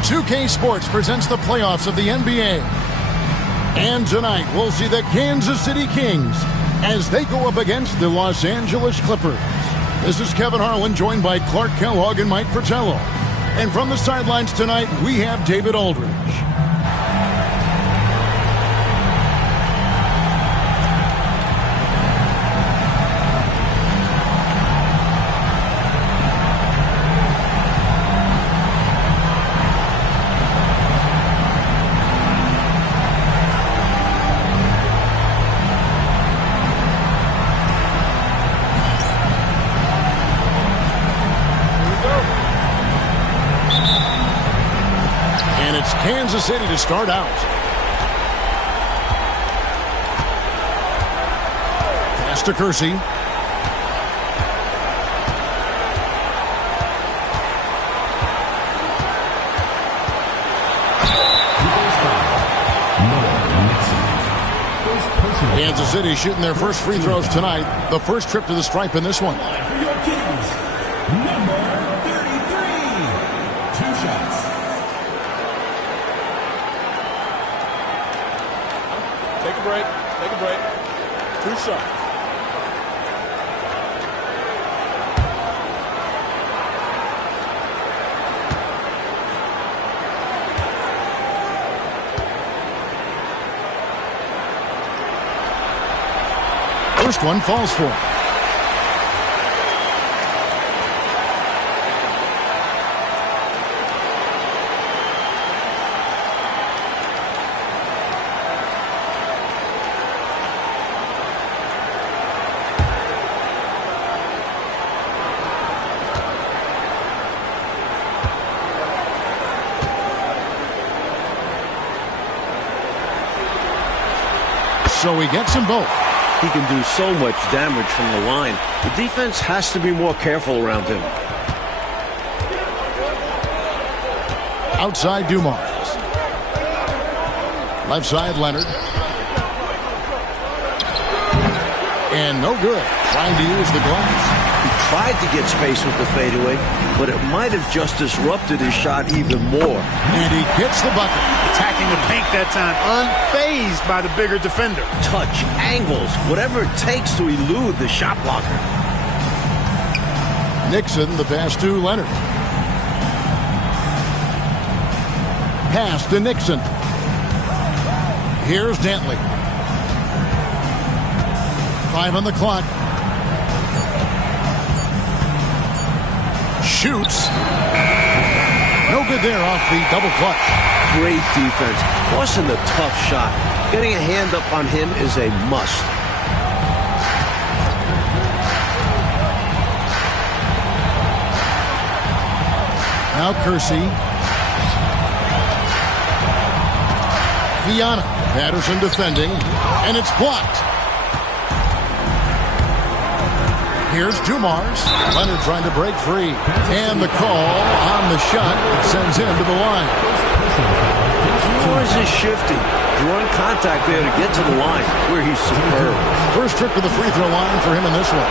2K Sports presents the playoffs of the NBA. And tonight, we'll see the Kansas City Kings as they go up against the Los Angeles Clippers. This is Kevin Harlan, joined by Clark Kellogg and Mike Fratello. And from the sidelines tonight, we have David Aldridge. Kansas City to start out. Pass to Kersey. Kansas City shooting their first free throws tonight. The first trip to the stripe in this one. Number 33. 2 shots. Take a break. Take a break. 2 shots. First one falls for. So he gets them both. He can do so much damage from the line. The defense has to be more careful around him. Outside Dumars. Left side Leonard. And no good. Trying to use the glass. He tried to get space with the fadeaway, but it might have just disrupted his shot even more. And he gets the bucket. Attacking the paint that time, unfazed by the bigger defender. Touch, angles, whatever it takes to elude the shot blocker. Nixon, the pass to Leonard. Pass to Nixon. Here's Dantley. 5 on the clock. Shoots. No good there off the double clutch. Great defense, forcing the tough shot. Getting a hand up on him is a must. Now Kersey. Viana. Patterson defending, and it's blocked. Here's Dumars. Leonard trying to break free. And the call on the shot that sends him to the line. Dumars is shifty, drawing contact there to get to the line, where he's superb. First trip to the free throw line for him in this one.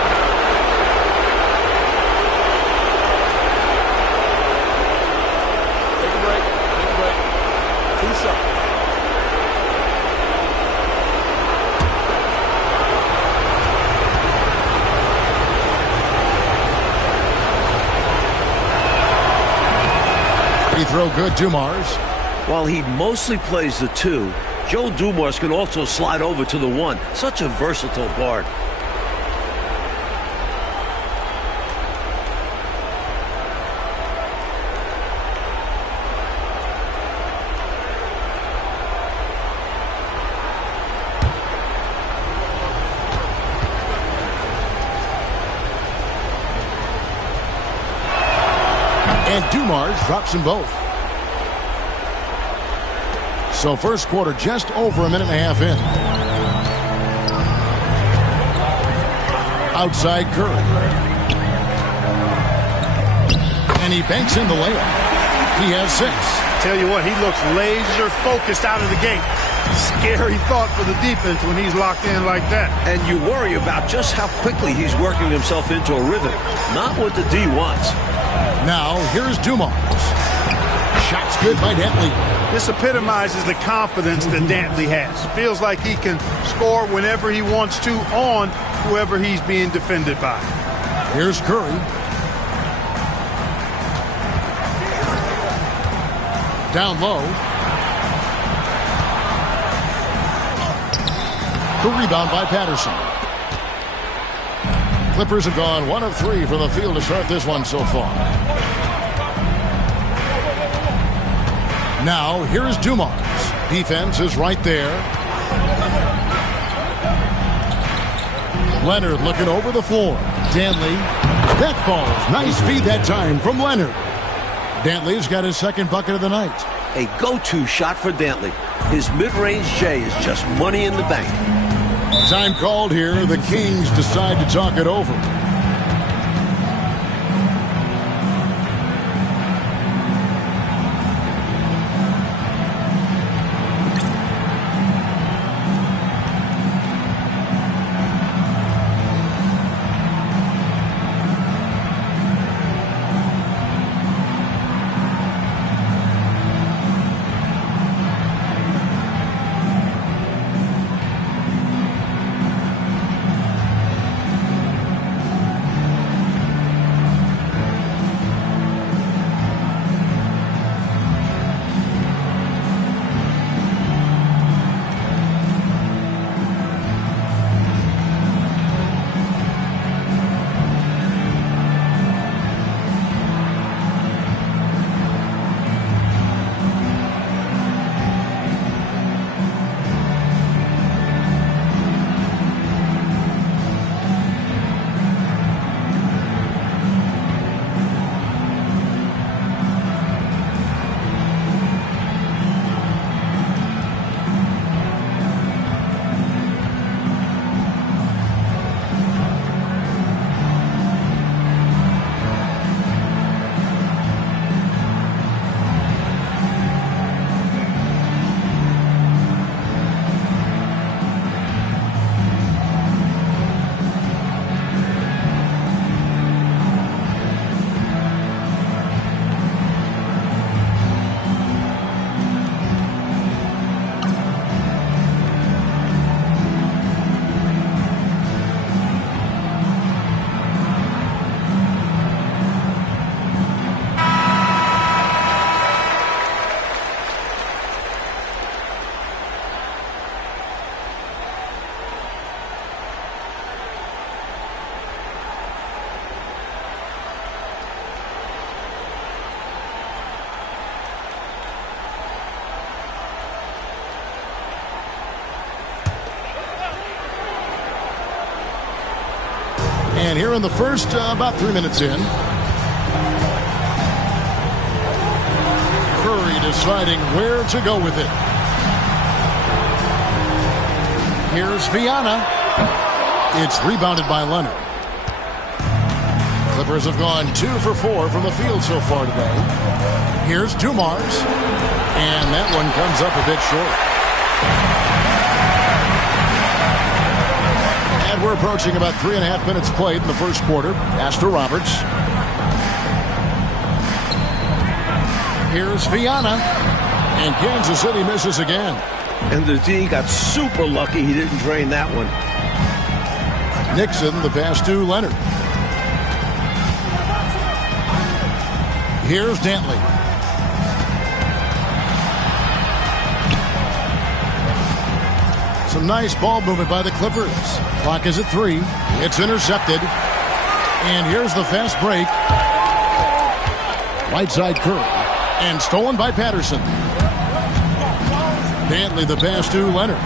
Take a break. Take a break. 2 shots. Free throw good, Dumars. While he mostly plays the 2, Joe Dumars can also slide over to the 1. Such a versatile guard. And Dumars drops them both. So first quarter just over a minute and a half in. Outside Curry. And he banks in the layup. He has 6. Tell you what, he looks laser focused out of the gate. Scary thought for the defense when he's locked in like that. And you worry about just how quickly he's working himself into a rhythm. Not what the D wants. Now, here's Dumars. Shot's good by Dantley. This epitomizes the confidence that Dantley has. Feels like he can score whenever he wants to on whoever he's being defended by. Here's Curry. Down low. The rebound by Patterson. Clippers have gone 1 of 3 from the field to start this one so far. Now, here's Dumars. Defense is right there. Leonard looking over the floor. Dantley. That falls. Nice feed that time from Leonard. Dantley's got his second bucket of the night. A go-to shot for Dantley. His mid-range J is just money in the bank. Time called here. The Kings decide to talk it over. And here in the first, about 3 minutes in. Curry deciding where to go with it. Here's Viana. It's rebounded by Leonard. Clippers have gone 2 for 4 from the field so far today. Here's Dumars. And that one comes up a bit short. And we're approaching about 3.5 minutes played in the first quarter. Astor Roberts. Here's Viana. And Kansas City misses again. And the D got super lucky he didn't drain that one. Nixon, the pass to Leonard. Here's Dantley. Some nice ball movement by the Clippers. Clock is at 3. It's intercepted. And here's the fast break. Right side Curry. And stolen by Patterson. Dantley the pass to Leonard.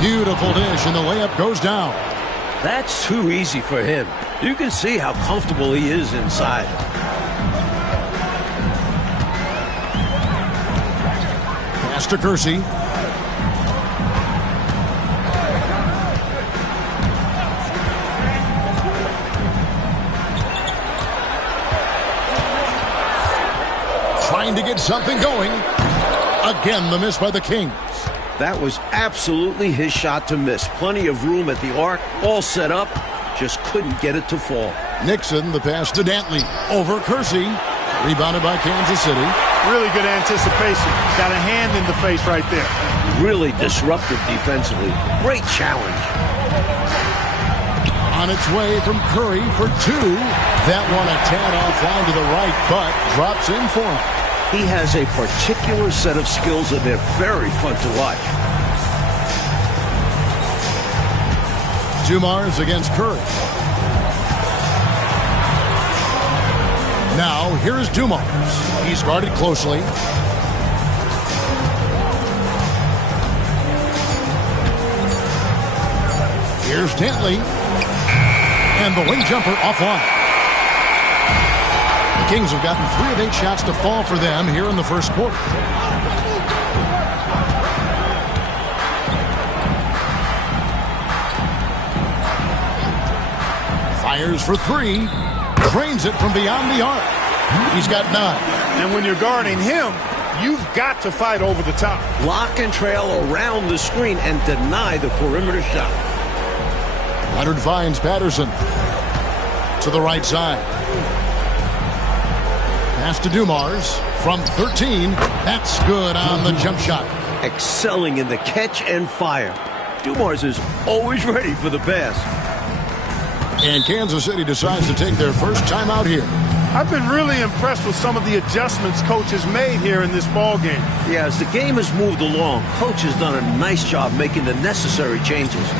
Beautiful dish, and the layup goes down. That's too easy for him. You can see how comfortable he is inside. Pass to Kersey. Trying to get something going. Again, the miss by the Kings. That was absolutely his shot to miss. Plenty of room at the arc, all set up, just couldn't get it to fall. Nixon, the pass to Dantley. Over Kersey. Rebounded by Kansas City. Really good anticipation. Got a hand in the face right there. Really disruptive defensively. Great challenge. On its way from Curry for two. That one a tad offline to the right, but drops in for him. He has a particular set of skills, and they're very fun to watch. Dumars against Curry. Now, here is Dumars. He's guarded closely. Here's Dantley. And the wing jumper offline. The Kings have gotten 3 of 8 shots to fall for them here in the first quarter. Fires for 3. Drains it from beyond the arc. He's got 9. And when you're guarding him, you've got to fight over the top. Lock and trail around the screen and deny the perimeter shot. Leonard finds Patterson to the right side. Pass to Dumars from 13. That's good on the jump shot. Excelling in the catch and fire. Dumars is always ready for the pass. And Kansas City decides to take their first time out here. I've been really impressed with some of the adjustments Coach has made here in this ball game. Yeah, as the game has moved along, Coach has done a nice job making the necessary changes.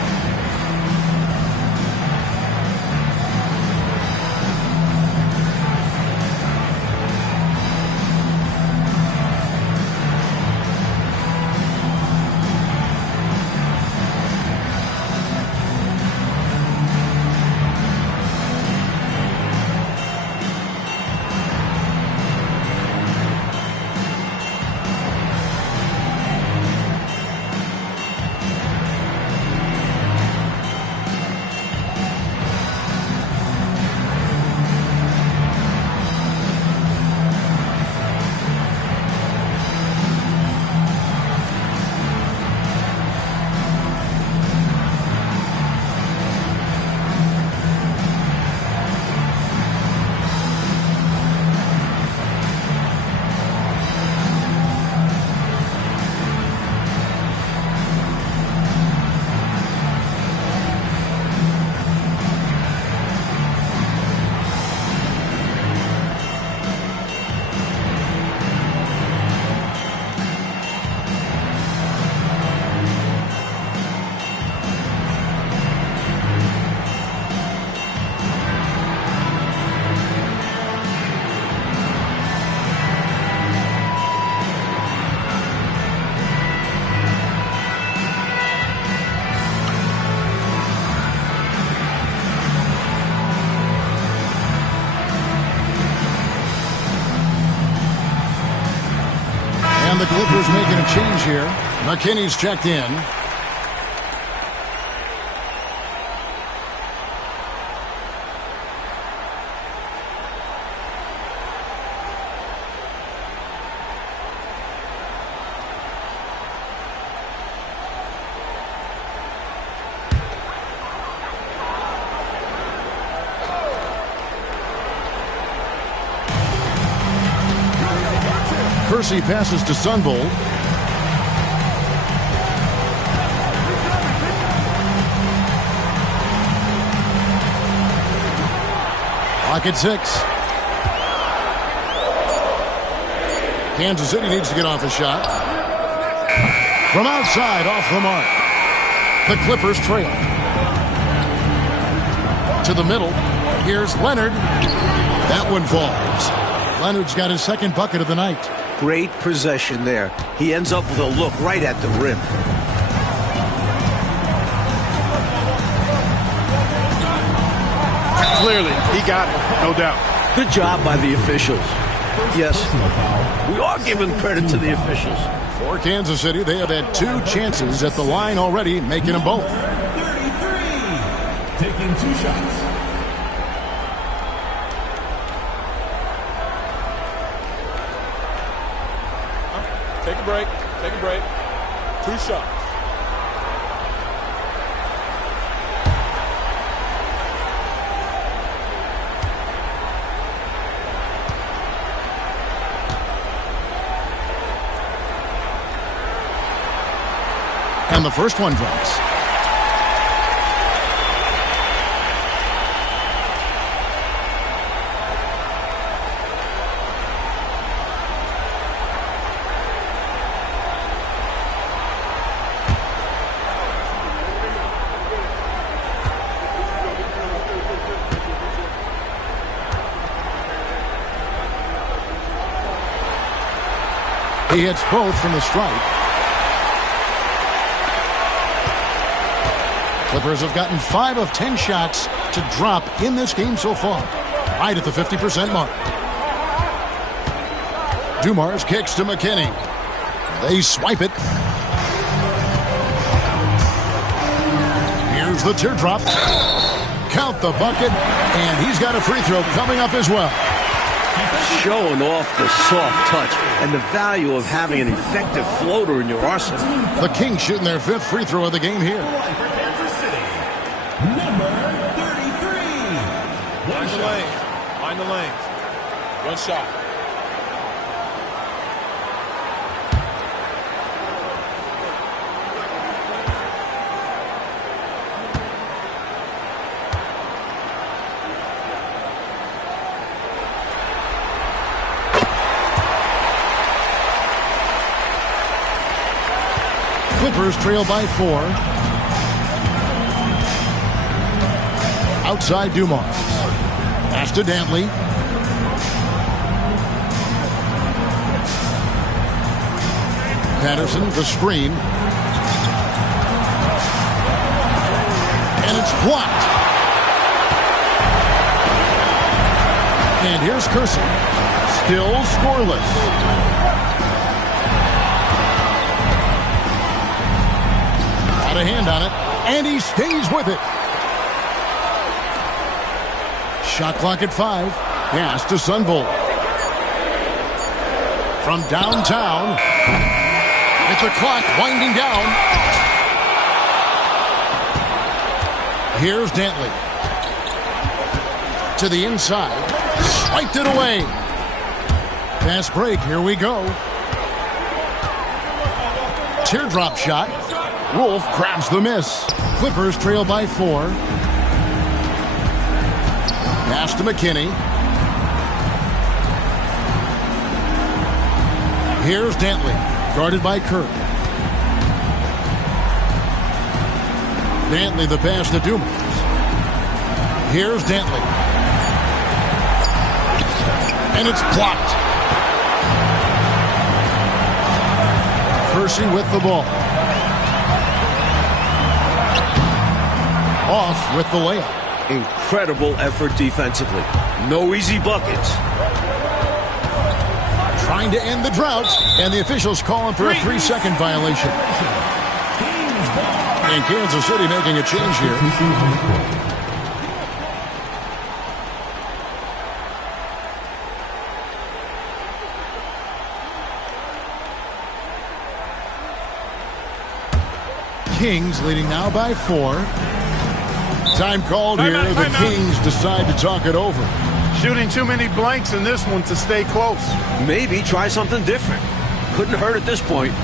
And the Clippers making a change here. McKinney's checked in. Kersey passes to Sunvold. Clock at 6. Kansas City needs to get off a shot. From outside, off the mark. The Clippers trail. To the middle. Here's Leonard. That one falls. Leonard's got his second bucket of the night. Great possession there. He ends up with a look right at the rim. Clearly, he got it, no doubt. Good job by the officials. Yes, we are giving credit to the officials. For Kansas City, they have had 2 chances at the line already, making them both. 33, taking 2 shots. Take a break. Take a break. 2 shots. And the first one drops. He hits both from the stripe. Clippers have gotten 5 of 10 shots to drop in this game so far, right at the 50% mark. Dumars kicks to McKinney. They swipe it. Here's the teardrop. Count the bucket, and he's got a free throw coming up as well. Showing off the soft touch and the value of having an effective floater in your arsenal. The Kings shooting their 5th free throw of the game here. Number 33. Mind the lanes. Mind the lanes. 1 shot. Clippers trail by 4. Outside Dumars. Pass to Dantley. Patterson, the screen. And it's blocked. And here's Kersey. Still scoreless. A hand on it, and he stays with it. Shot clock at 5. Pass to Sunvolt. From downtown, it's a clock winding down. Here's Dantley. To the inside. Swiped it away. Fast break, here we go. Teardrop shot. Wolf grabs the miss. Clippers trail by 4. Pass to McKinney. Here's Dantley, guarded by Kirk. Dantley the pass to Dumars. Here's Dantley. And it's blocked. Kersey with the ball. Off with the layup. Incredible effort defensively. No easy buckets. Trying to end the drought, and the officials calling for a 3-second violation. And Kansas City making a change here. Kings leading now by 4. Time called here. The Kings decide to talk it over. Shooting too many blanks in this one to stay close. Maybe try something different. Couldn't hurt at this point.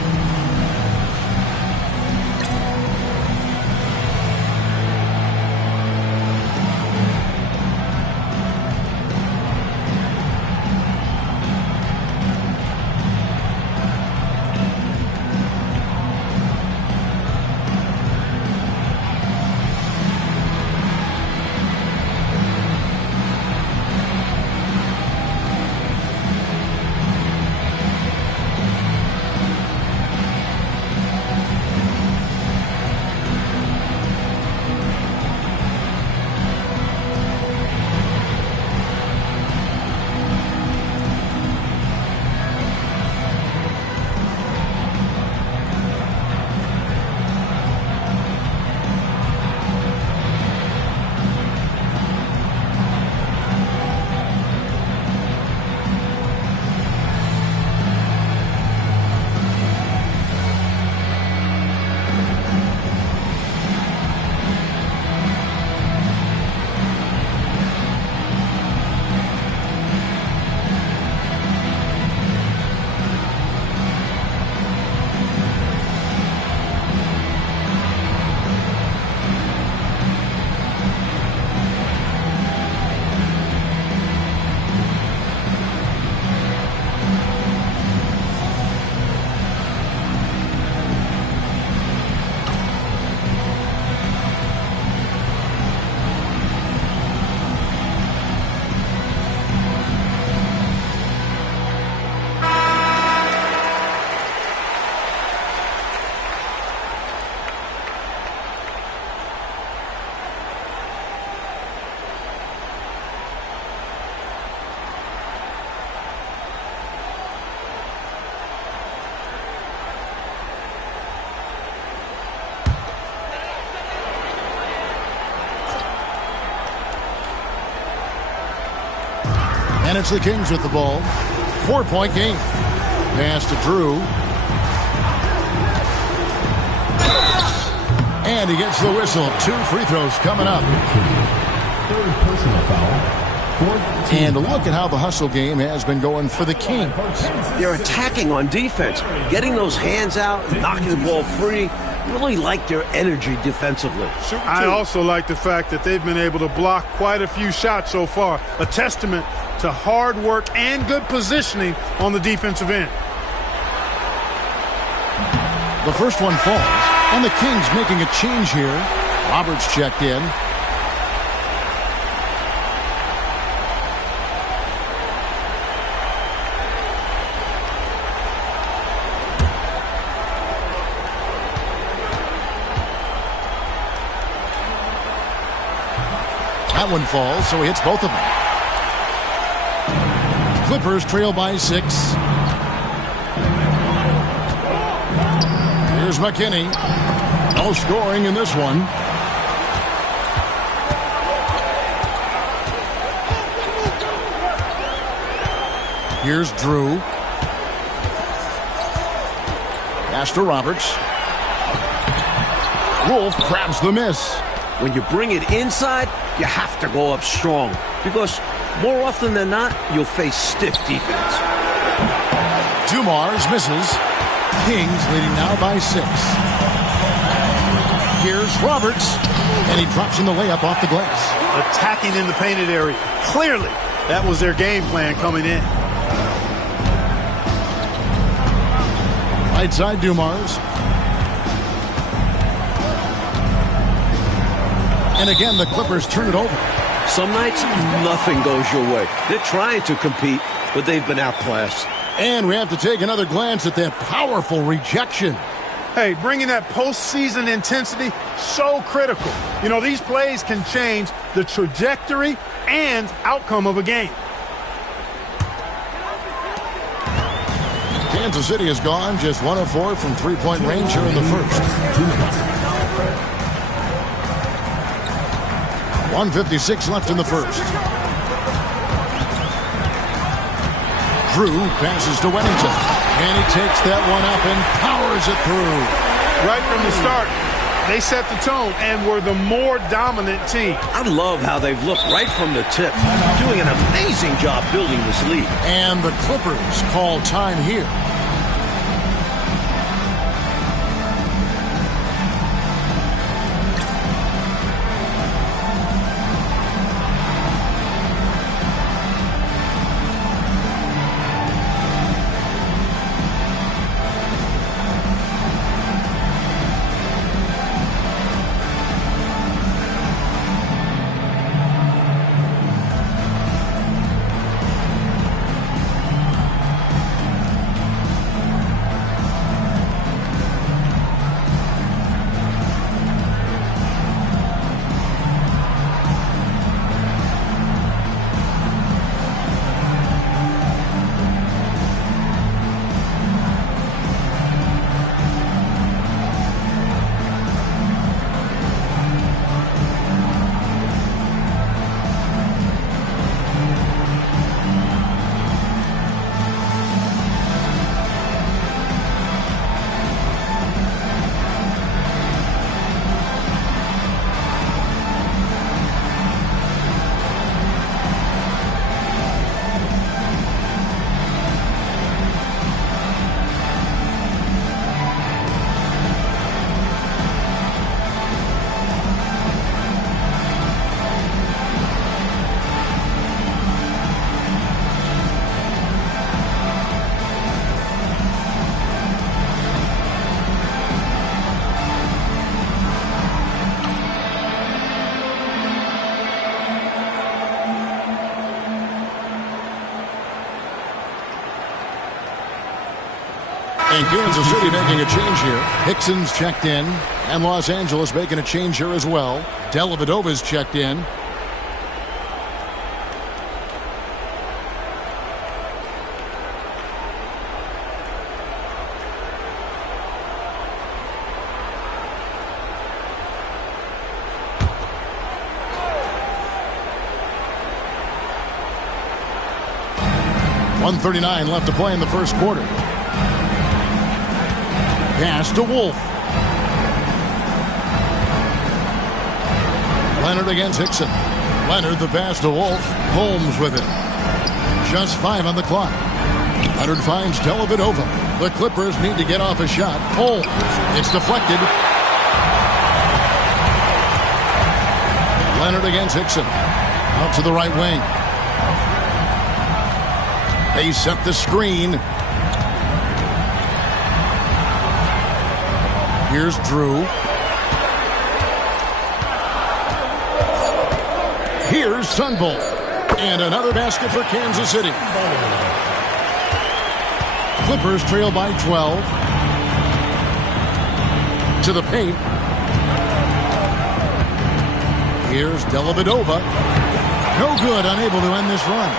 And it's the Kings with the ball. 4-point game. Pass to Drew. And he gets the whistle. 2 free throws coming up. Third personal foul. And look at how the hustle game has been going for the Kings. They're attacking on defense, getting those hands out, knocking the ball free. Really like their energy defensively. I also like the fact that they've been able to block quite a few shots so far. A testament to hard work and good positioning on the defensive end. The first one falls, and the Kings making a change here. Roberts checked in. That one falls, so he hits both of them. Clippers trail by 6. Here's McKinney. No scoring in this one. Here's Drew. Pass to Roberts. Wolf grabs the miss. When you bring it inside, you have to go up strong because more often than not, you'll face stiff defense. Dumars misses. Kings leading now by 6. Here's Roberts, and he drops in the layup off the glass. Attacking in the painted area. Clearly, that was their game plan coming in. Right side Dumars. And again, the Clippers turn it over. Some nights, nothing goes your way. They're trying to compete, but they've been outclassed. And we have to take another glance at that powerful rejection. Hey, bringing that postseason intensity, so critical. You know, these plays can change the trajectory and outcome of a game. Kansas City has gone just 1 of 4 from three-point range here in the first. 1:56 left in the first. Drew passes to Wennington. And he takes that one up and powers it through. Right from the start, they set the tone and were the more dominant team. I love how they've looked right from the tip, doing an amazing job building this lead. And the Clippers call time here. And Kansas City making a change here. Hickson's checked in. And Los Angeles making a change here as well. Dellavedova's checked in. 1:39 left to play in the first quarter. Pass to Wolf. Leonard against Hickson. Leonard the pass to Wolf. Holmes with it. Just 5 on the clock. Leonard finds Dellavedova. The Clippers need to get off a shot. Holmes. It's deflected. Leonard against Hickson. Out to the right wing. They set the screen. Here's Drew. Here's Sunvolt. And another basket for Kansas City. Clippers trail by 12. To the paint. Here's Dellavedova. No good, unable to end this run.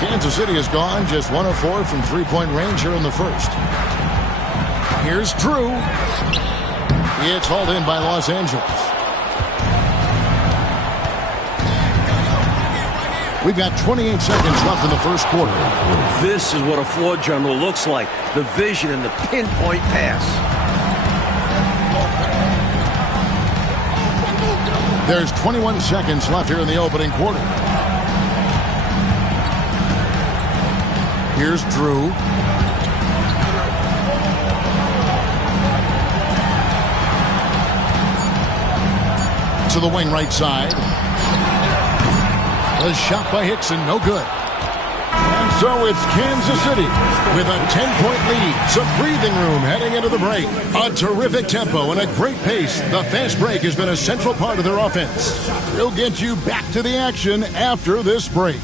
Kansas City has gone just 1 of 4 from three-point range here in the first. Here's Drew. It's hauled in by Los Angeles. We've got 28 seconds left in the first quarter. This is what a floor general looks like. The vision and the pinpoint pass. There's 21 seconds left here in the opening quarter. Here's Drew. To the wing right side. A shot by Hickson, no good. And so it's Kansas City with a 10-point lead. Some breathing room heading into the break. A terrific tempo and a great pace. The fast break has been a central part of their offense. We'll get you back to the action after this break.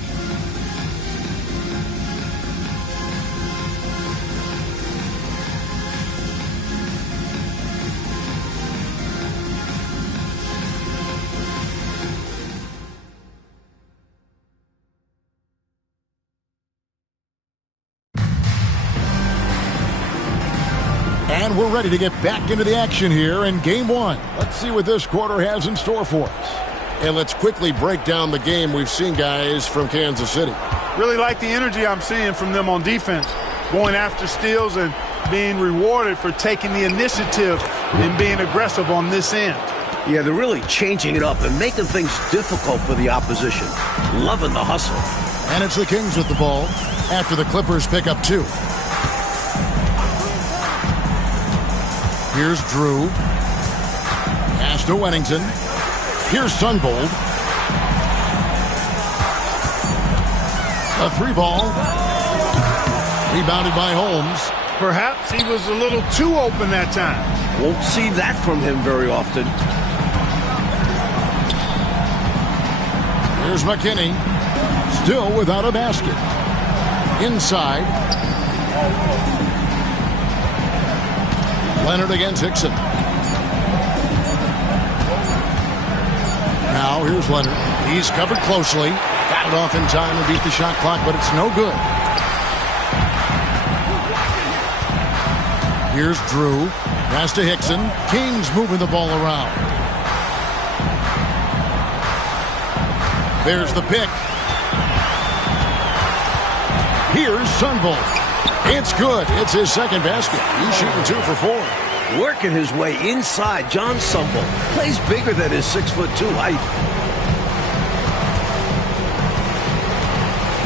And we're ready to get back into the action here in Game 1. Let's see what this quarter has in store for us. And let's quickly break down the game we've seen, guys, from Kansas City. Really like the energy I'm seeing from them on defense. Going after steals and being rewarded for taking the initiative and being aggressive on this end. Yeah, they're really changing it up and making things difficult for the opposition. Loving the hustle. And it's the Kings with the ball after the Clippers pick up 2. Here's Drew. Pass to Wennington. Here's Sunvolt. A 3-ball. Rebounded by Holmes. Perhaps he was a little too open that time. Won't see that from him very often. Here's McKinney. Still without a basket. Inside. Leonard against Hickson. Now here's Leonard. He's covered closely. Got it off in time to beat the shot clock, but it's no good. Here's Drew. Pass to Hickson. Kings moving the ball around. There's the pick. Here's Sunvolt. It's good. It's his second basket. He's shooting 2 for 4. Working his way inside. John Sunvolt plays bigger than his 6'2" height.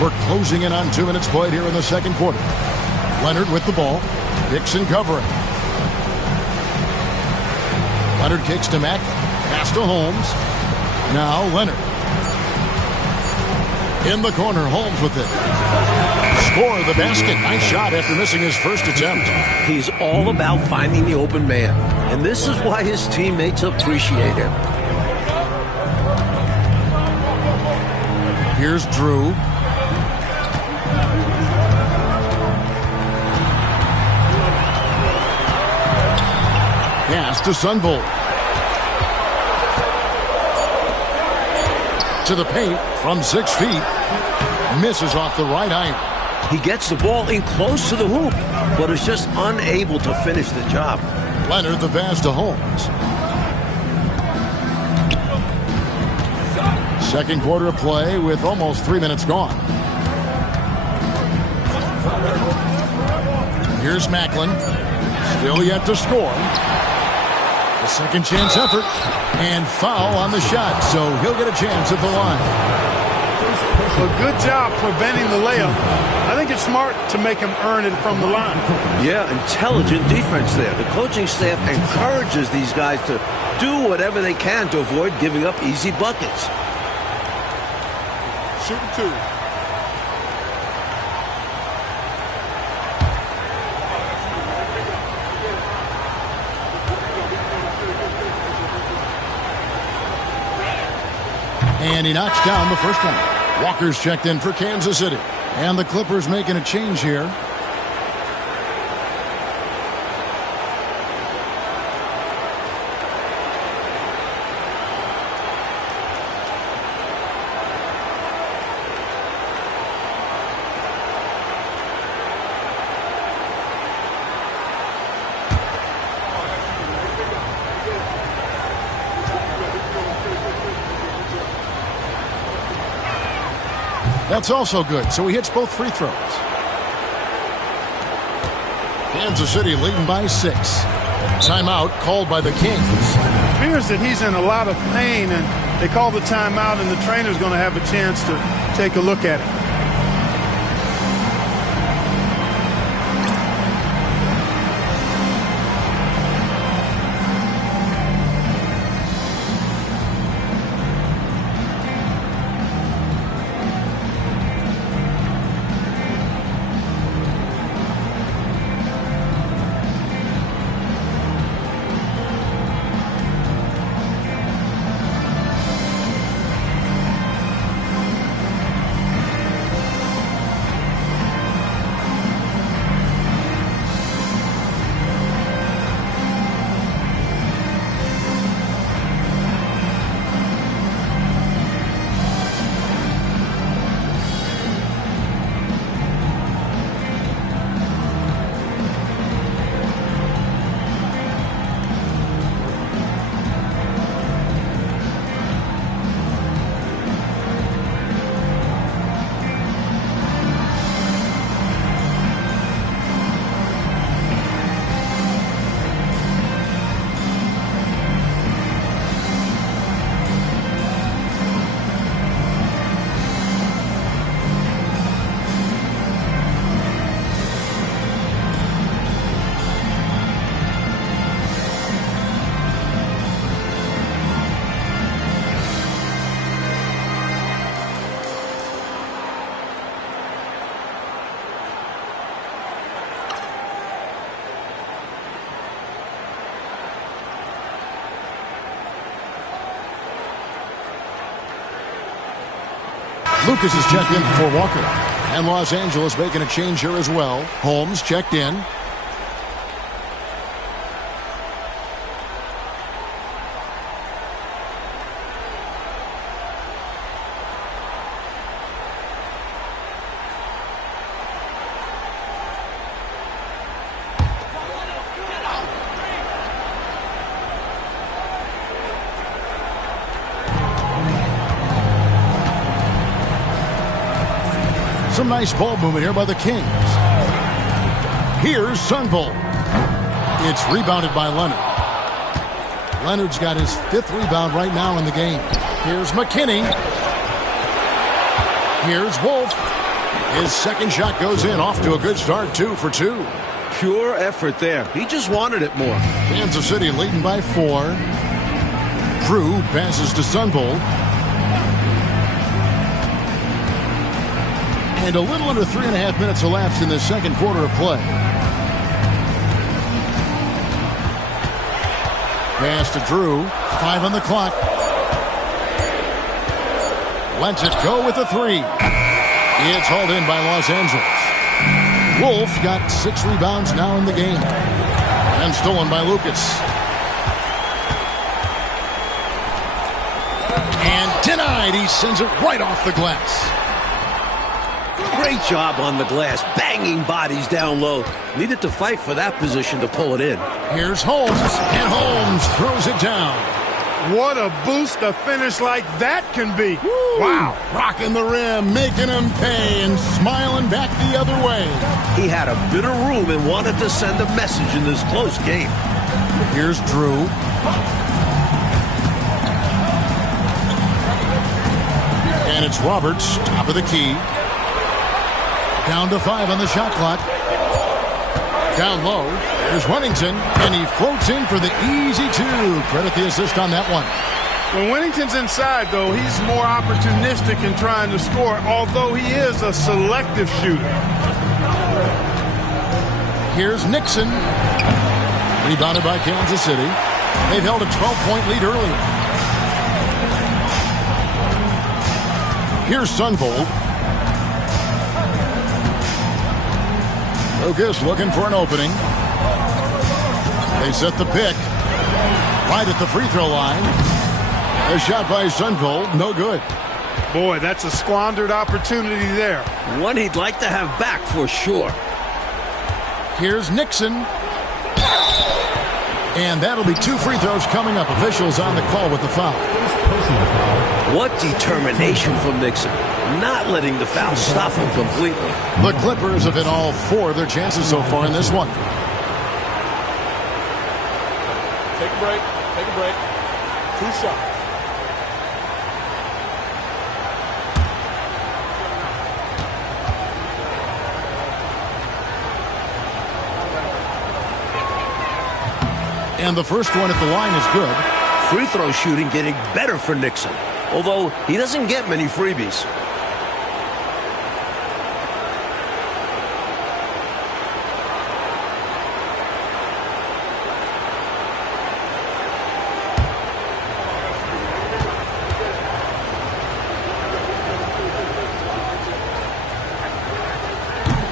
We're closing in on 2 minutes played here in the second quarter. Leonard with the ball. Hickson covering. Leonard kicks to Mack. Pass to Holmes. Now Leonard. In the corner, Holmes with it. Score the basket. Nice shot after missing his first attempt. He's all about finding the open man, and this is why his teammates appreciate him. Here's Drew. Pass to Sunvolt. To the paint from 6 feet. Misses off the right iron. He gets the ball in close to the hoop, but is just unable to finish the job. Leonard the pass to Holmes. Second quarter of play with almost 3 minutes gone. Here's Macklin. Still yet to score. The second chance effort. And foul on the shot, so he'll get a chance at the line. So good job preventing the layup. I think it's smart to make him earn it from the line. Yeah, intelligent defense there. The coaching staff encourages these guys to do whatever they can to avoid giving up easy buckets. Shooting 2. And he knocks down the first one. Walker's checked in for Kansas City. And the Clippers making a change here. That's also good, so he hits both free throws. Kansas City leading by 6. Timeout called by the Kings. It appears that he's in a lot of pain, and they call the timeout, and the trainer's going to have a chance to take a look at it. Lucas is checked in for Walker. And Los Angeles making a change here as well. Holmes checked in. Some nice ball movement here by the Kings. Here's Sunvolt. It's rebounded by Leonard. Leonard's got his 5th rebound right now in the game. Here's McKinney. Here's Wolf. His second shot goes in, off to a good start, 2 for 2. Pure effort there. He just wanted it more. Kansas City leading by 4. Drew passes to Sunvolt. And a little under 3.5 minutes elapsed in the second quarter of play. Pass to Drew. 5 on the clock. Lets it go with a 3. It's hauled in by Los Angeles. Wolf got 6 rebounds now in the game. And stolen by Lucas. And denied. He sends it right off the glass. Great job on the glass, banging bodies down low. Needed to fight for that position to pull it in. Here's Holmes, and Holmes throws it down. What a boost a finish like that can be. Woo. Wow. Rocking the rim, making him pay, and smiling back the other way. He had a bit of room and wanted to send a message in this close game. Here's Drew. And it's Roberts, top of the key. Down to 5 on the shot clock. Down low, there's Wennington, and he floats in for the easy 2. Credit the assist on that one. When Wennington's inside, though, he's more opportunistic in trying to score, although he is a selective shooter. Here's Nixon. Rebounded by Kansas City. They've held a 12-point lead earlier. Here's Sunvold. Lucas looking for an opening. They set the pick. Right at the free throw line. A shot by Sunvold, no good. Boy, that's a squandered opportunity there. One he'd like to have back for sure. Here's Nixon. And that'll be 2 free throws coming up. Officials on the call with the foul. What determination from Nixon. Not letting the foul stop him completely. The Clippers have hit all 4 of their chances so far in this one. Take a break. Take a break. 2 shots. And the first one at the line is good. Free throw shooting getting better for Nixon, although he doesn't get many freebies.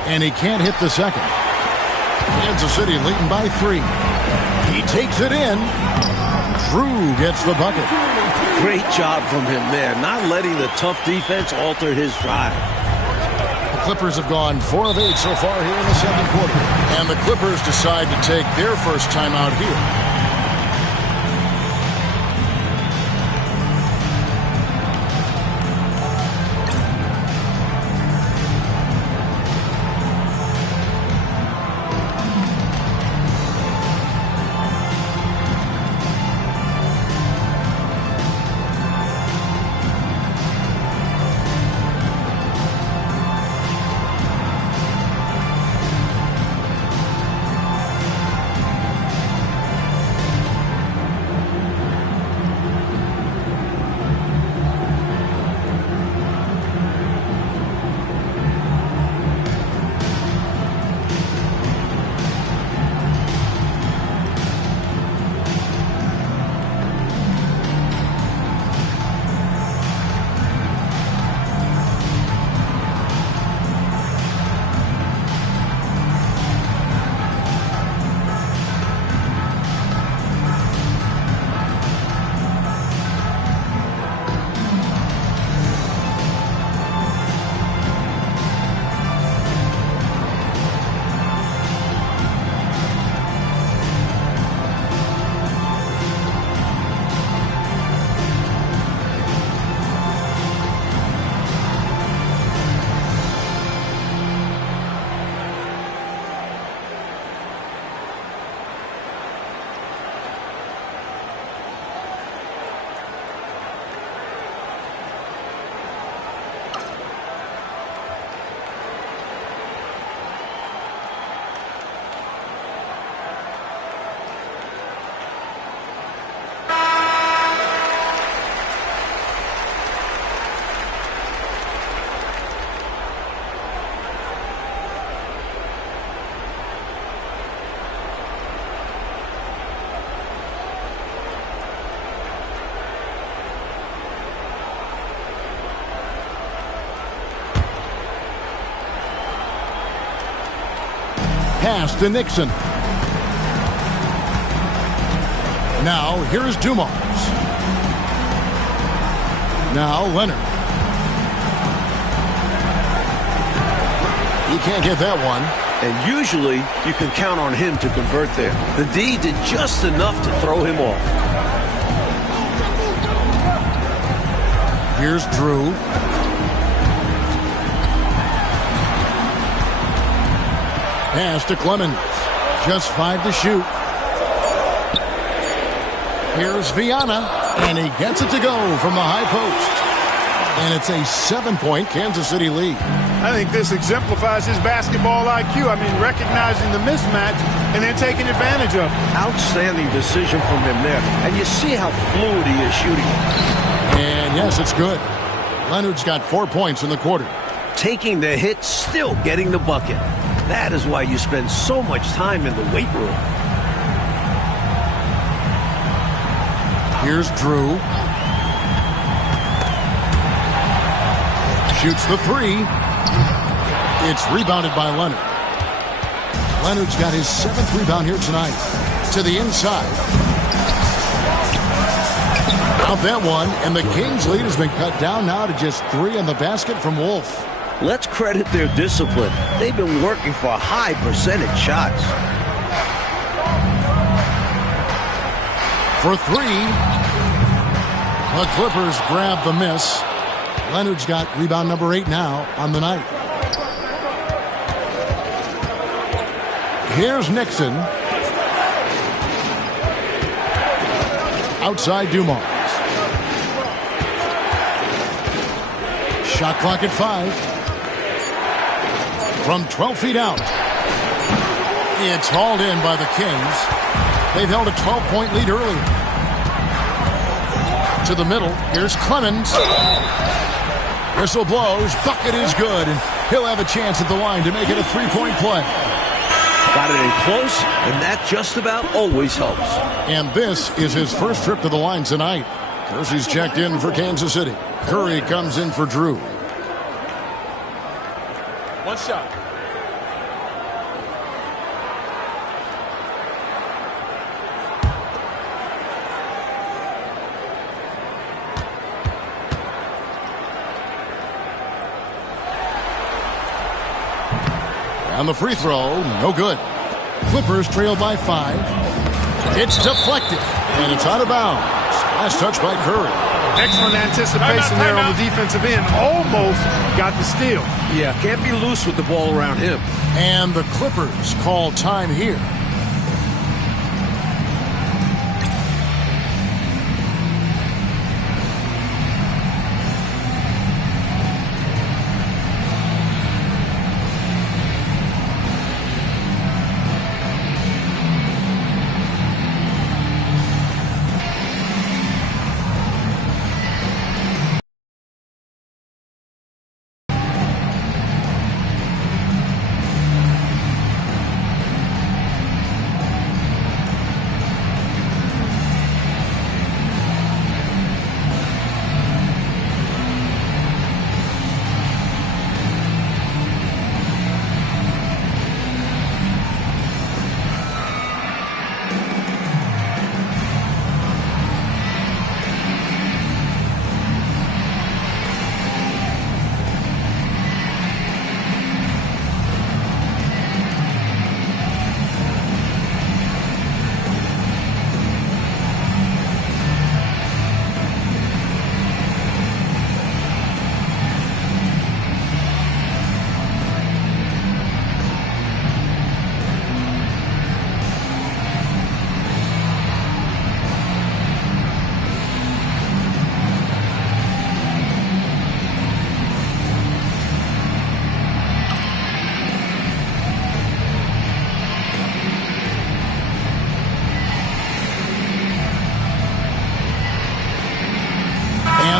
And he can't hit the second. Kansas City leading by 3. He takes it in. Drew gets the bucket. Great job from him there, not letting the tough defense alter his drive. The Clippers have gone 4 of 8 so far here in the second quarter. And the Clippers decide to take their first timeout here. Pass to Nixon. Now, here's Dumars. Now, Leonard. He can't get that one. And usually, you can count on him to convert there. The D did just enough to throw him off. Here's Drew. Pass to Clemens. Just 5 to shoot. Here's Viana, and he gets it to go from the high post. And it's a 7-point Kansas City lead. I think this exemplifies his basketball IQ. I mean, recognizing the mismatch and then taking advantage of it. Outstanding decision from him there. And you see how fluid he is shooting. And yes, it's good. Leonard's got 4 points in the quarter. Taking the hit, still getting the bucket. That is why you spend so much time in the weight room. Here's Drew. Shoots the 3. It's rebounded by Leonard. Leonard's got his 7th rebound here tonight. To the inside. Out that one, and the Kings' lead has been cut down now to just 3 on the basket from Wolf. Let's credit their discipline. They've been working for high percentage shots. For 3. The Clippers grab the miss. Leonard's got rebound number 8 now on the night. Here's Nixon. Outside Dumars. Shot clock at 5. From 12 feet out. It's hauled in by the Kings. They've held a 12-point lead earlier. To the middle. Here's Clemens. Whistle blows. Bucket is good. And he'll have a chance at the line to make it a 3-point play. Got it in close, and that just about always helps. And this is his first trip to the line tonight. Kersey's checked in for Kansas City. Curry comes in for Drew. One shot. On the free throw, no good. Clippers trail by 5. It's deflected, and it's out of bounds. Last touch by Curry. Excellent anticipation there on the defensive end. Almost got the steal. Yeah, can't be loose with the ball around him. And the Clippers call time here.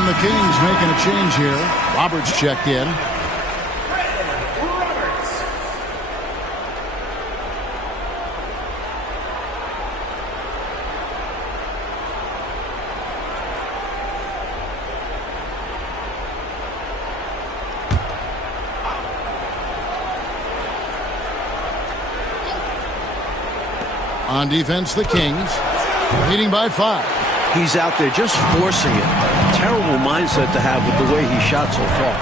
The Kings making a change here. Roberts checked in. On defense, the Kings leading by 5. He's out there just forcing it. Terrible mindset to have with the way he shot so far.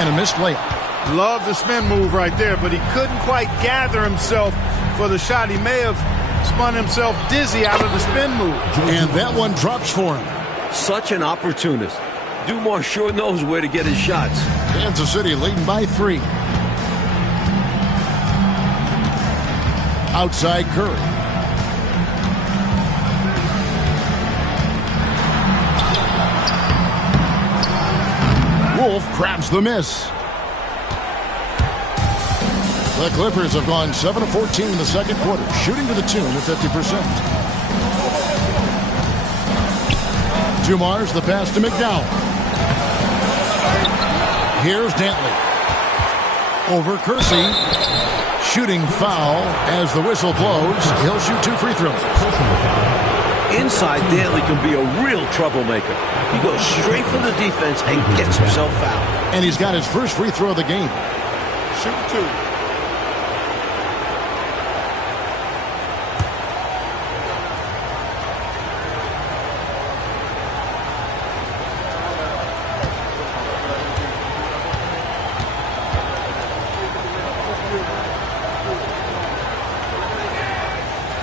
And a missed layup. Love the spin move right there, but he couldn't quite gather himself for the shot. He may have spun himself dizzy out of the spin move. And that one drops for him. Such an opportunist. Dumars sure knows where to get his shots. Kansas City leading by 3. Outside Curry. Wolf grabs the miss. The Clippers have gone 7 of 14 in the second quarter, shooting to the tune of 50%. Dumars, the pass to McDowell. Here's Dantley. Over Kersey. Shooting foul as the whistle blows. He'll shoot 2 free throws. Inside, Dantley can be a real troublemaker. He goes straight for the defense and gets himself fouled. And he's got his first free throw of the game. Shoot 2.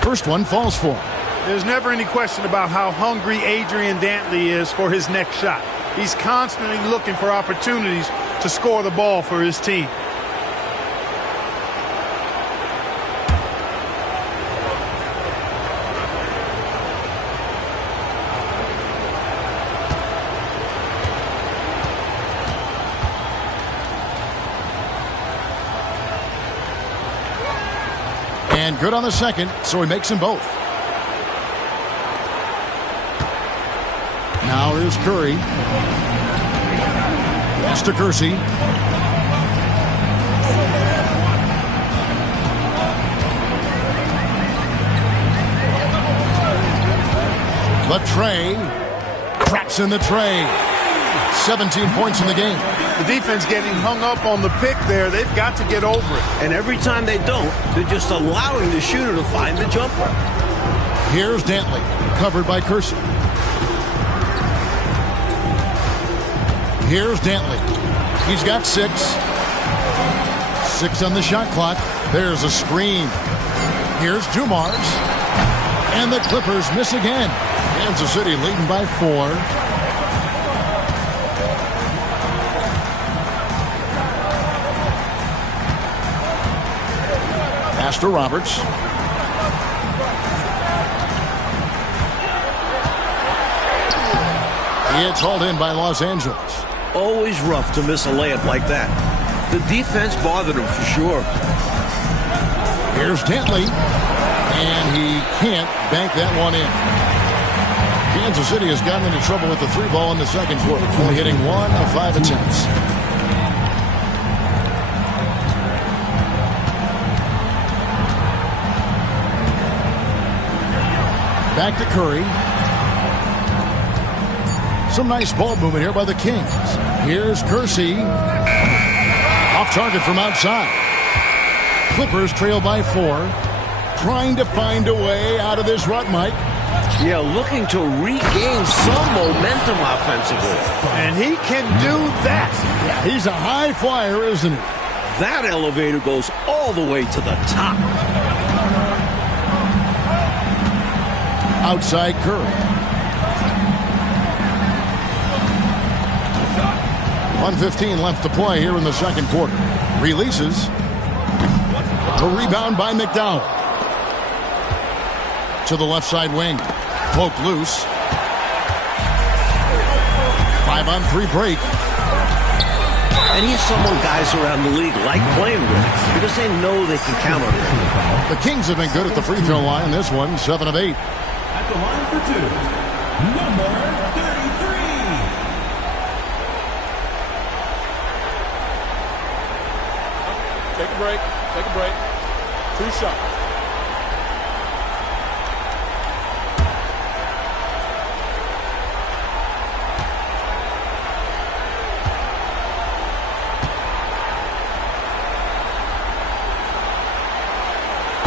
First one falls for him. There's never any question about how hungry Adrian Dantley is for his next shot. He's constantly looking for opportunities to score the ball for his team. And good on the second, so he makes them both. Now here's Curry. Pass to Kersey. The tray. Craps in the tray. 17 points in the game. The defense getting hung up on the pick there. They've got to get over it. And every time they don't, they're just allowing the shooter to find the jumper. Here's Dantley, covered by Kersey. Here's Dantley. He's got 6. 6 on the shot clock. There's a screen. Here's Dumars. And the Clippers miss again. Kansas City leading by 4. Pass to Roberts. It's hauled in by Los Angeles. Always rough to miss a layup like that. The defense bothered him for sure. Here's Dantley. And he can't bank that one in. Kansas City has gotten into trouble with the 3 ball in the second quarter, only hitting 1 of 5 attempts. Back to Curry. Some nice ball movement here by the Kings. Here's Kersey. Off target from outside. Clippers trail by 4. Trying to find a way out of this rut, Mike. Yeah, looking to regain some momentum offensively. And he can do that. Yeah, he's a high flyer, isn't he? That elevator goes all the way to the top. Outside Curry. 1:15 left to play here in the second quarter. Releases. The rebound by McDowell. To the left side wing. Poked loose. 5-on-3 break. And he's someone guys around the league like playing with because they know they can count on him. The Kings have been good at the free throw line. This one, 7 of 8. At the line for 2, number 33. Take a break. Take a break. 2 shots.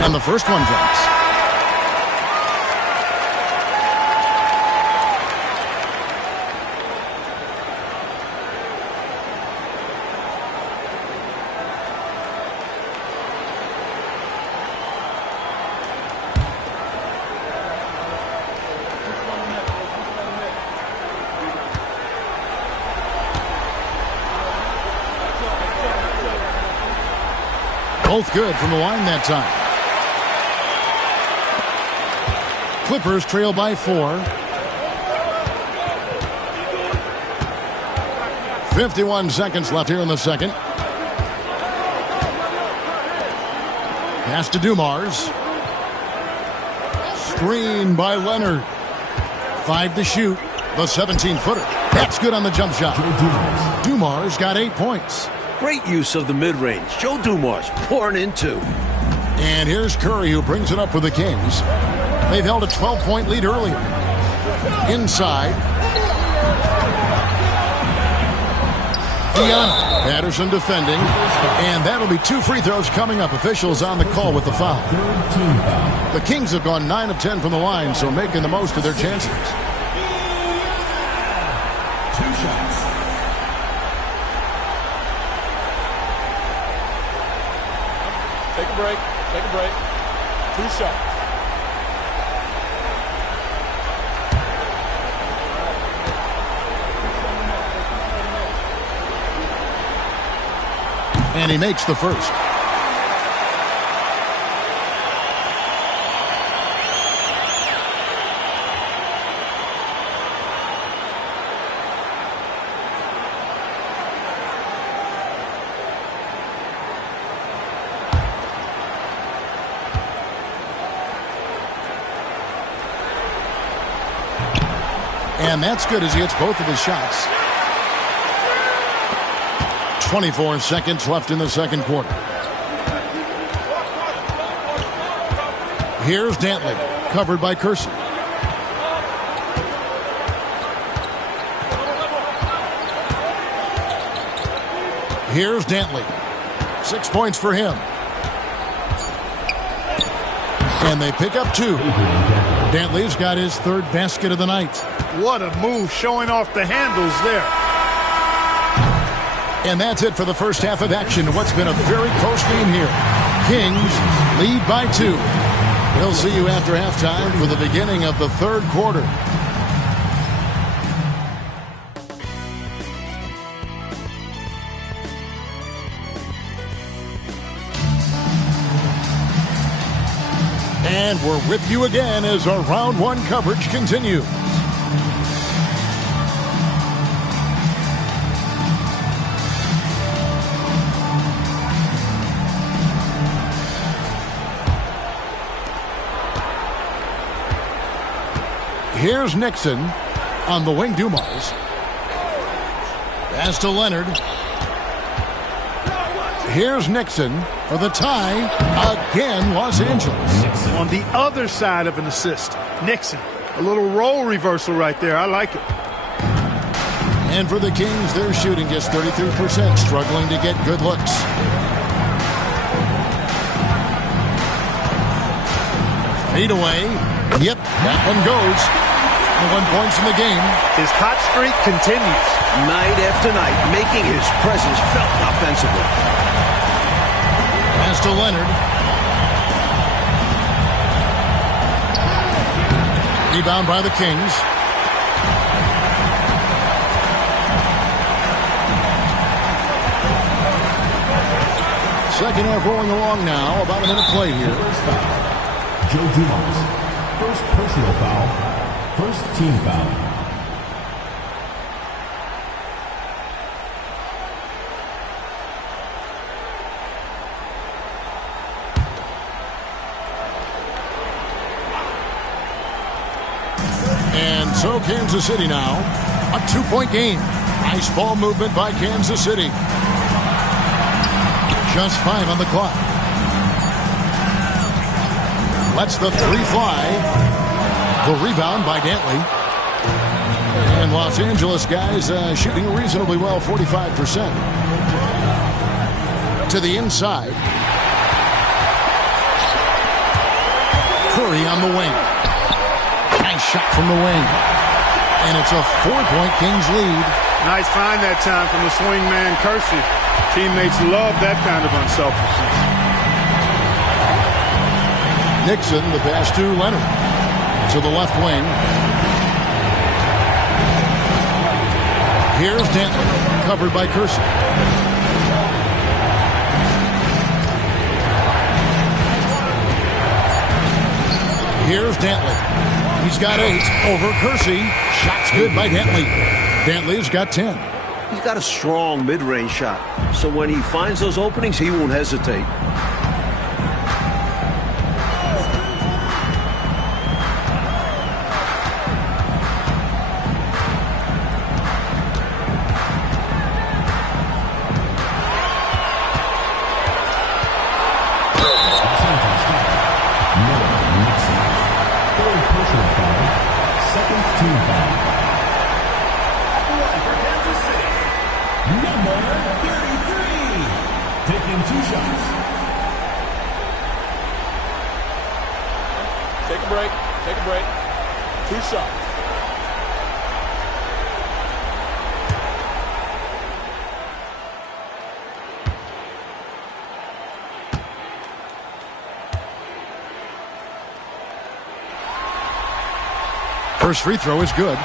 And the first one drops. Both good from the line that time. Clippers trail by 4. 51 seconds left here in the second. Pass to Dumars. Screen by Leonard. 5 to shoot. The 17-footer. That's good on the jump shot. Dumars got 8 points. Great use of the mid-range. Joe Dumars pouring in two. And here's Curry, who brings it up for the Kings. They've held a 12-point lead earlier. Inside. Gianna. Patterson defending. And that'll be 2 free throws coming up. Officials on the call with the foul. The Kings have gone 9 of 10 from the line, so making the most of their chances. 2 shots. Take a break. Take a break. 2 shots. And he makes the first. And that's good as he hits both of his shots. 24 seconds left in the second quarter. Here's Dantley, covered by Kersey. Here's Dantley. 6 points for him. And they pick up 2. Dantley's got his 3rd basket of the night. What a move, showing off the handles there. And that's it for the first half of action. What's been a very close game here. Kings lead by 2. We'll see you after halftime for the beginning of the third quarter. And we're with you again as our round 1 coverage continues. Here's Nixon on the wing. Dumars. Pass to Leonard. Here's Nixon for the tie. Again, Los Angeles. On the other side of an assist, Nixon. A little role reversal right there. I like it. And for the Kings, they're shooting just 33%, struggling to get good looks. Fade away. Yep, that one goes. 1 points in the game. His hot streak continues. Night after night, making his presence felt offensively. Pass to Leonard. Rebound by the Kings. Second half rolling along now. About a minute play here. Joe Dumars. First personal foul. First team foul. And so Kansas City now, a 2-point game. Nice ball movement by Kansas City. Just 5 on the clock. Lets the 3 fly. The rebound by Dantley. And Los Angeles guys shooting reasonably well, 45%. To the inside. Curry on the wing. Nice shot from the wing. And it's a 4-point Kings lead. Nice find that time from the swing man, Kersey. Teammates love that kind of unselfishness. Nixon, the pass to Leonard. To the left wing. Here's Dantley, covered by Kersey. Here's Dantley. He's got 8 over Kersey. Shot's good by Dantley. Dantley's got 10. He's got a strong mid-range shot, so when he finds those openings, he won't hesitate. Take a break. Take a break. 2 shots. First free throw is good.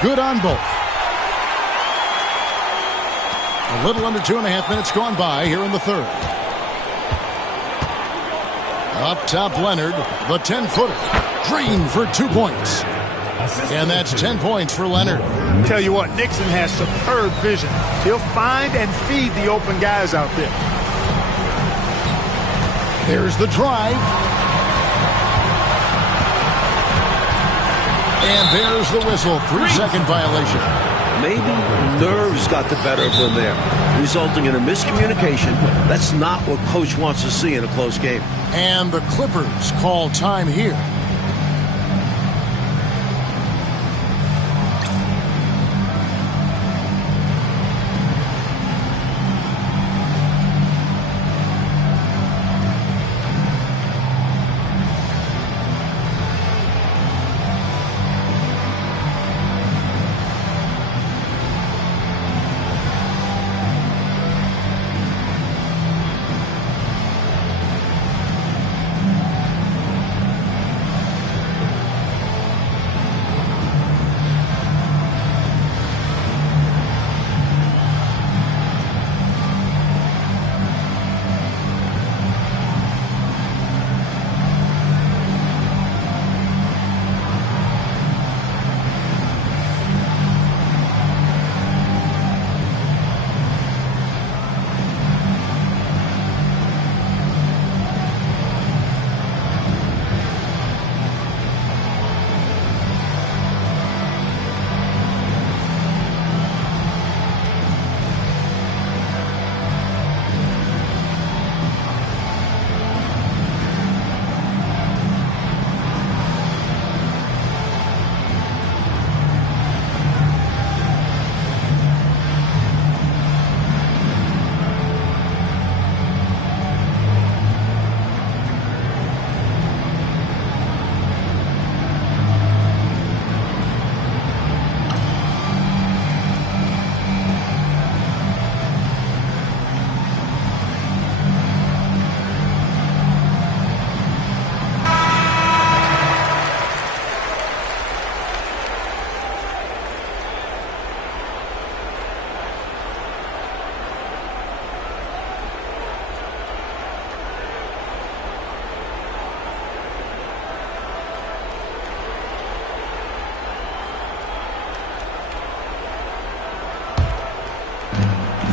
Good on both. A little under 2.5 minutes gone by here in the third. Up top, Leonard, the 10-footer. Green for 2 points. And that's 10 points for Leonard. Tell you what, Nixon has superb vision. He'll find and feed the open guys out there. There's the drive. And there's the whistle. 3-second violation. Maybe nerves got the better of them there, resulting in a miscommunication. That's not what Coach wants to see in a close game. And the Clippers call time here.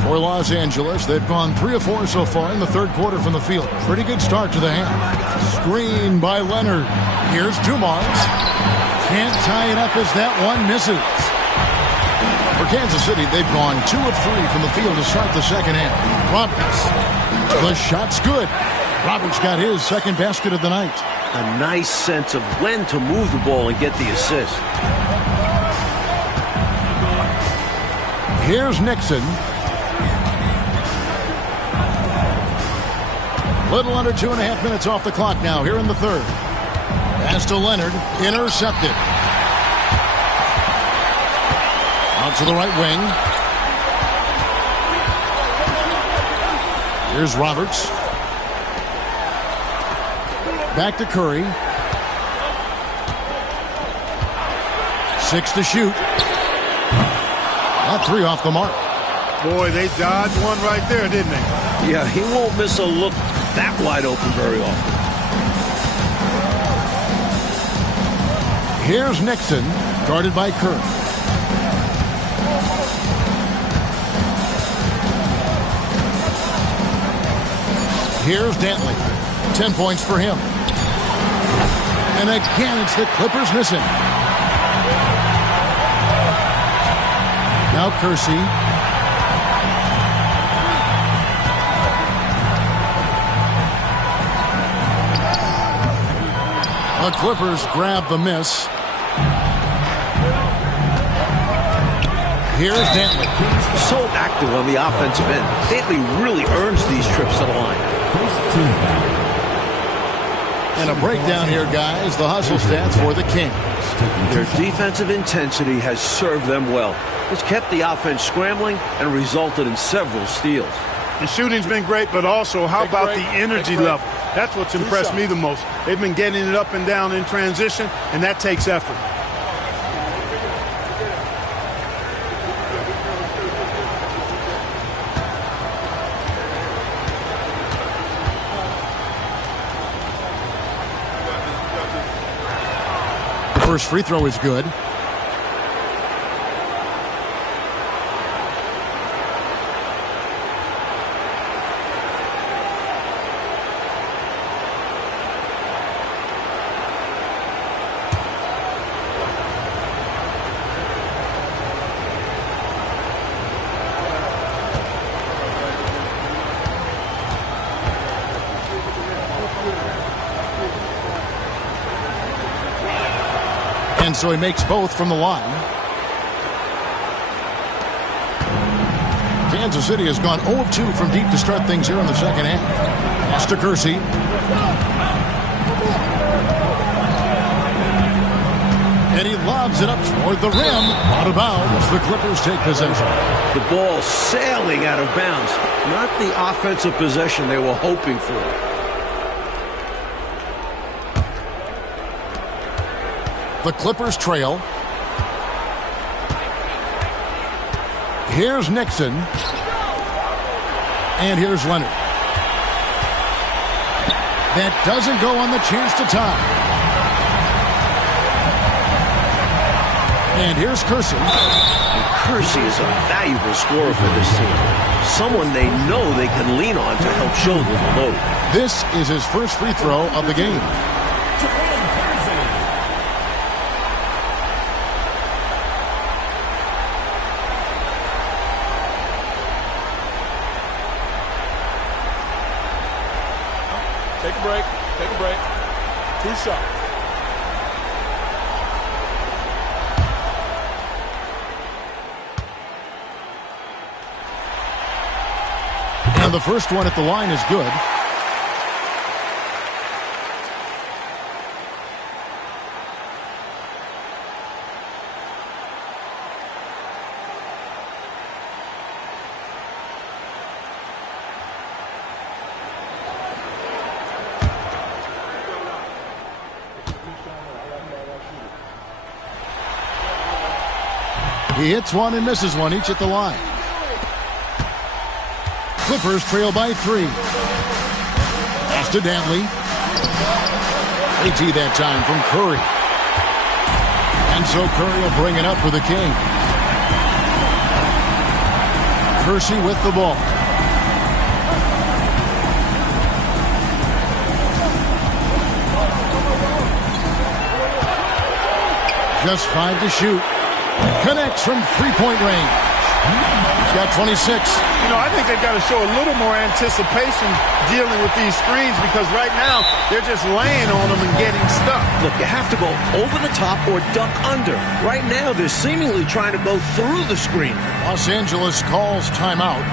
For Los Angeles, they've gone 3 of 4 so far in the third quarter from the field. Pretty good start to the half. Screen by Leonard. Here's Dumars. Can't tie it up as that one misses. For Kansas City, they've gone 2 of 3 from the field to start the second half. Roberts. The shot's good. Roberts got his second basket of the night. A nice sense of when to move the ball and get the assist. Here's Nixon. Little under 2.5 minutes off the clock now here in the third. Pass to Leonard. Intercepted. Out to the right wing. Here's Roberts. Back to Curry. 6 to shoot. That 3 off the mark. Boy, they dodged one right there, didn't they? Yeah, he won't miss a look that wide open very often. Here's Nixon, guarded by Curry. Here's Dantley. 10 points for him. And again, it's the Clippers missing. Now Kersey. The Clippers grab the miss. Here's Dantley. So active on the offensive end. Dantley really earns these trips to the line. And a breakdown here, guys. The hustle stats for the Kings. Their defensive intensity has served them well. It's kept the offense scrambling and resulted in several steals. The shooting's been great, but also how about the energy level? That's what's impressed me the most. They've been getting it up and down in transition, and that takes effort. The first free throw is good. And so he makes both from the line. Kansas City has gone 0 of 2 from deep to start things here in the second half. Pass to Kersey. And he lobs it up toward the rim. Out of bounds. The Clippers take possession. The ball sailing out of bounds. Not the offensive possession they were hoping for. The Clippers trail. Here's Nixon. And here's Leonard. That doesn't go on the chance to tie. And here's Kersey. And Kersey is a valuable scorer for this team. Someone they know they can lean on to help shoulder the load. This is his first free throw of the game. Take a break. Take a break. 2 shots. And the first one at the line is good. He hits one and misses one, each at the line. Clippers trail by 3. Pass to Dantley. AT that time from Curry. And so Curry will bring it up for the Kings. Kersey with the ball. Just 5 to shoot. Connects from three-point range. He's got 26. You know, I think they've got to show a little more anticipation dealing with these screens because right now they're just laying on them and getting stuck. Look, you have to go over the top or duck under. Right now, they're seemingly trying to go through the screen. Los Angeles calls timeout.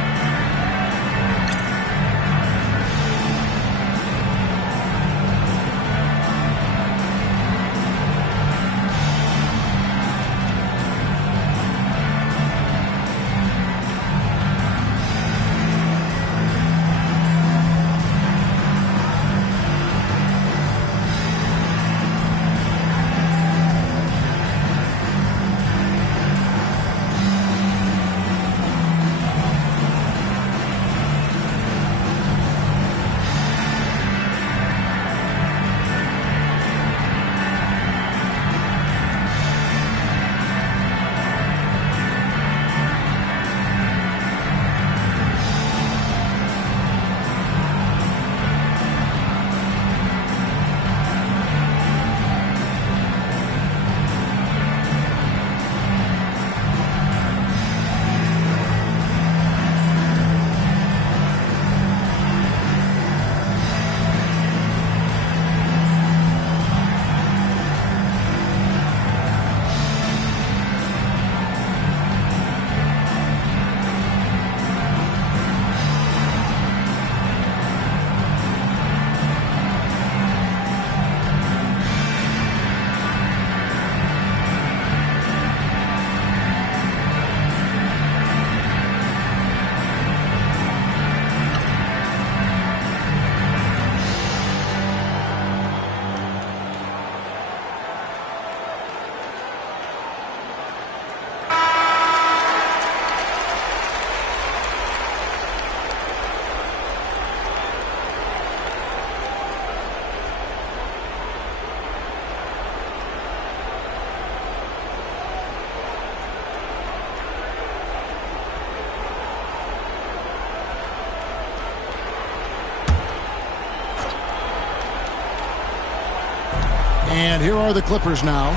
And here are the Clippers now.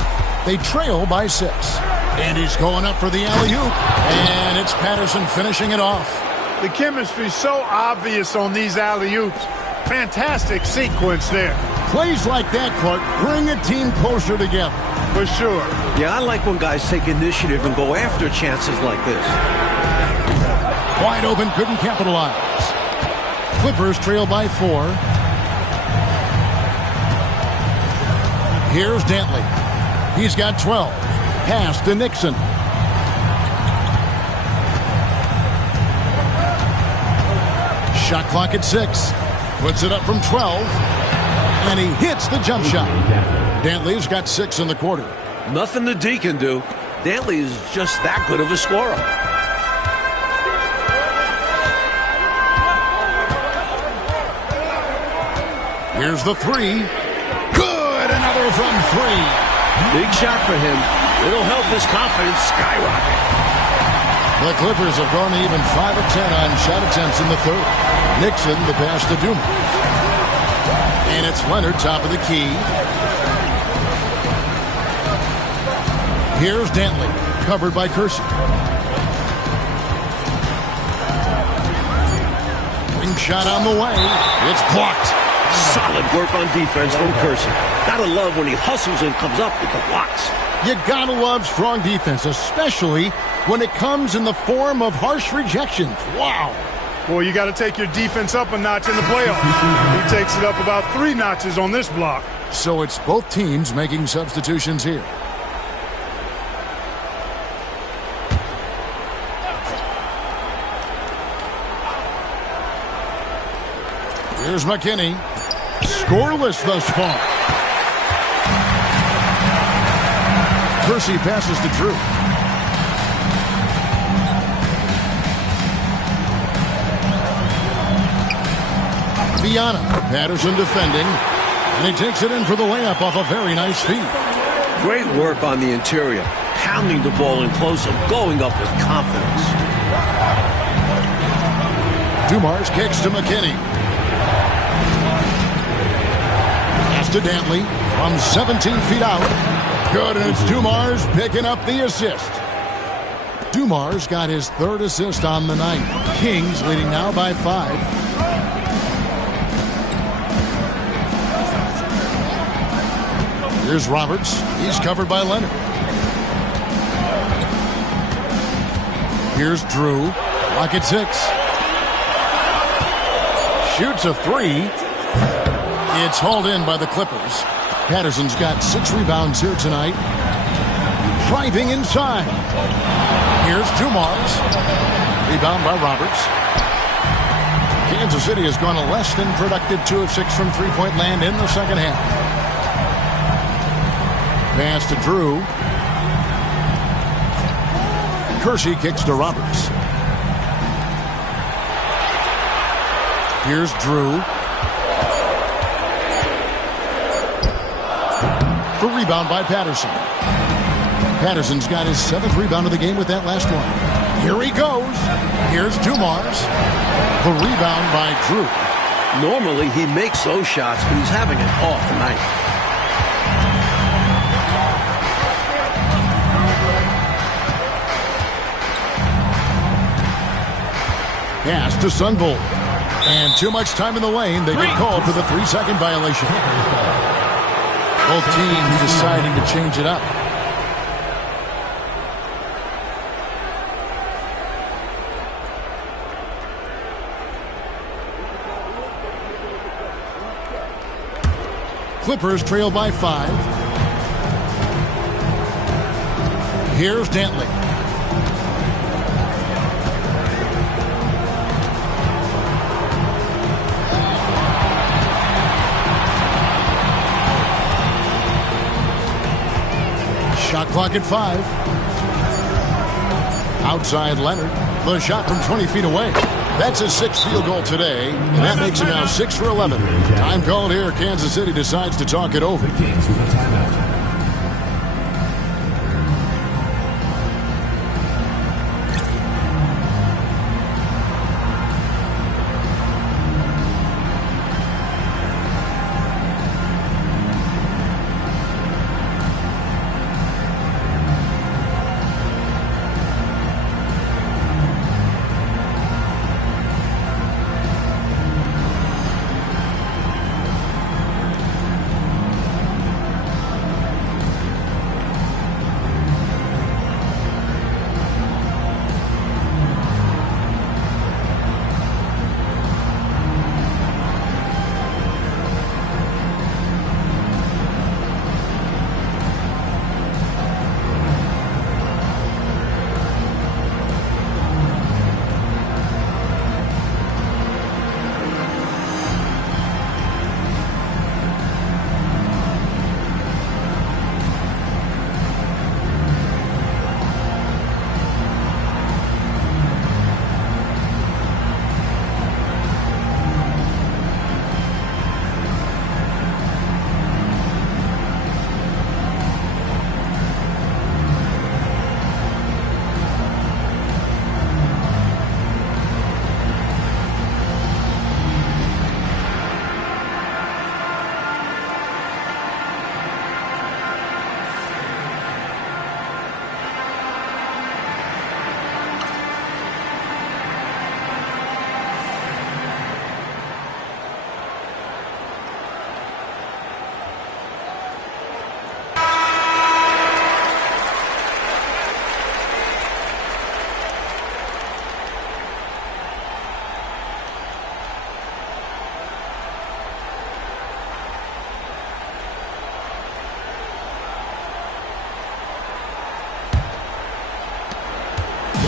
They trail by 6. And he's going up for the alley-oop. And it's Patterson finishing it off. The chemistry's so obvious on these alley-oops. Fantastic sequence there. Plays like that, Clark, bring a team closer together. For sure. Yeah, I like when guys take initiative and go after chances like this. Wide open, couldn't capitalize. Clippers trail by 4. Here's Dantley. He's got 12. Pass to Nixon. Shot clock at 6. Puts it up from 12. And he hits the jump shot. Dantley's got 6 in the quarter. Nothing the D can do. Dantley is just that good of a scorer. Here's the 3. Good! Another from 3. Big shot for him. It'll help his confidence skyrocket. The Clippers have gone even 5 of 10 on shot attempts in the third. Nixon, the pass to Dumas. And it's Leonard, top of the key. Here's Dantley, covered by Kersey. Ring shot on the way. It's blocked. Solid work on defense from Kersey. Gotta love when he hustles and comes up with the blocks. You gotta love strong defense, especially when it comes in the form of harsh rejections. Wow. Boy, you got to take your defense up a notch in the playoffs. He takes it up about 3 notches on this block. So it's both teams making substitutions here. Here's McKinney. Scoreless thus far. Kersey passes to Drew. Viana. Patterson defending. And he takes it in for the layup off a very nice feed. Great work on the interior. Pounding the ball in close and going up with confidence. Dumars kicks to McKinney. Pass to Dantley from 17 feet out. Good, and it's Dumars picking up the assist. Dumars got his 3rd assist on the night. Kings leading now by 5. Here's Roberts. He's covered by Leonard. Here's Drew. Clock at 6. Shoots a 3. It's hauled in by the Clippers. Patterson's got 6 rebounds here tonight. Driving inside. Here's Dumars. Rebound by Roberts. Kansas City has gone a less than productive 2 of 6 from three-point land in the second half. Pass to Drew. Kersey kicks to Roberts. Here's Drew. The rebound by Patterson. Patterson's got his 7th rebound of the game with that last one. Here he goes. Here's Dumars. The rebound by Drew. Normally he makes those shots, but he's having an off night. Pass to Sunvolt. And too much time in the lane. They get called for the 3-second violation. Both teams deciding to change it up. Clippers trail by 5. Here's Dantley. Shot clock at 5. Outside Leonard. The shot from 20 feet away. That's his 6th field goal today. And that makes him now 6 for 11. Time called here. Kansas City decides to talk it over. The Kings with a timeout.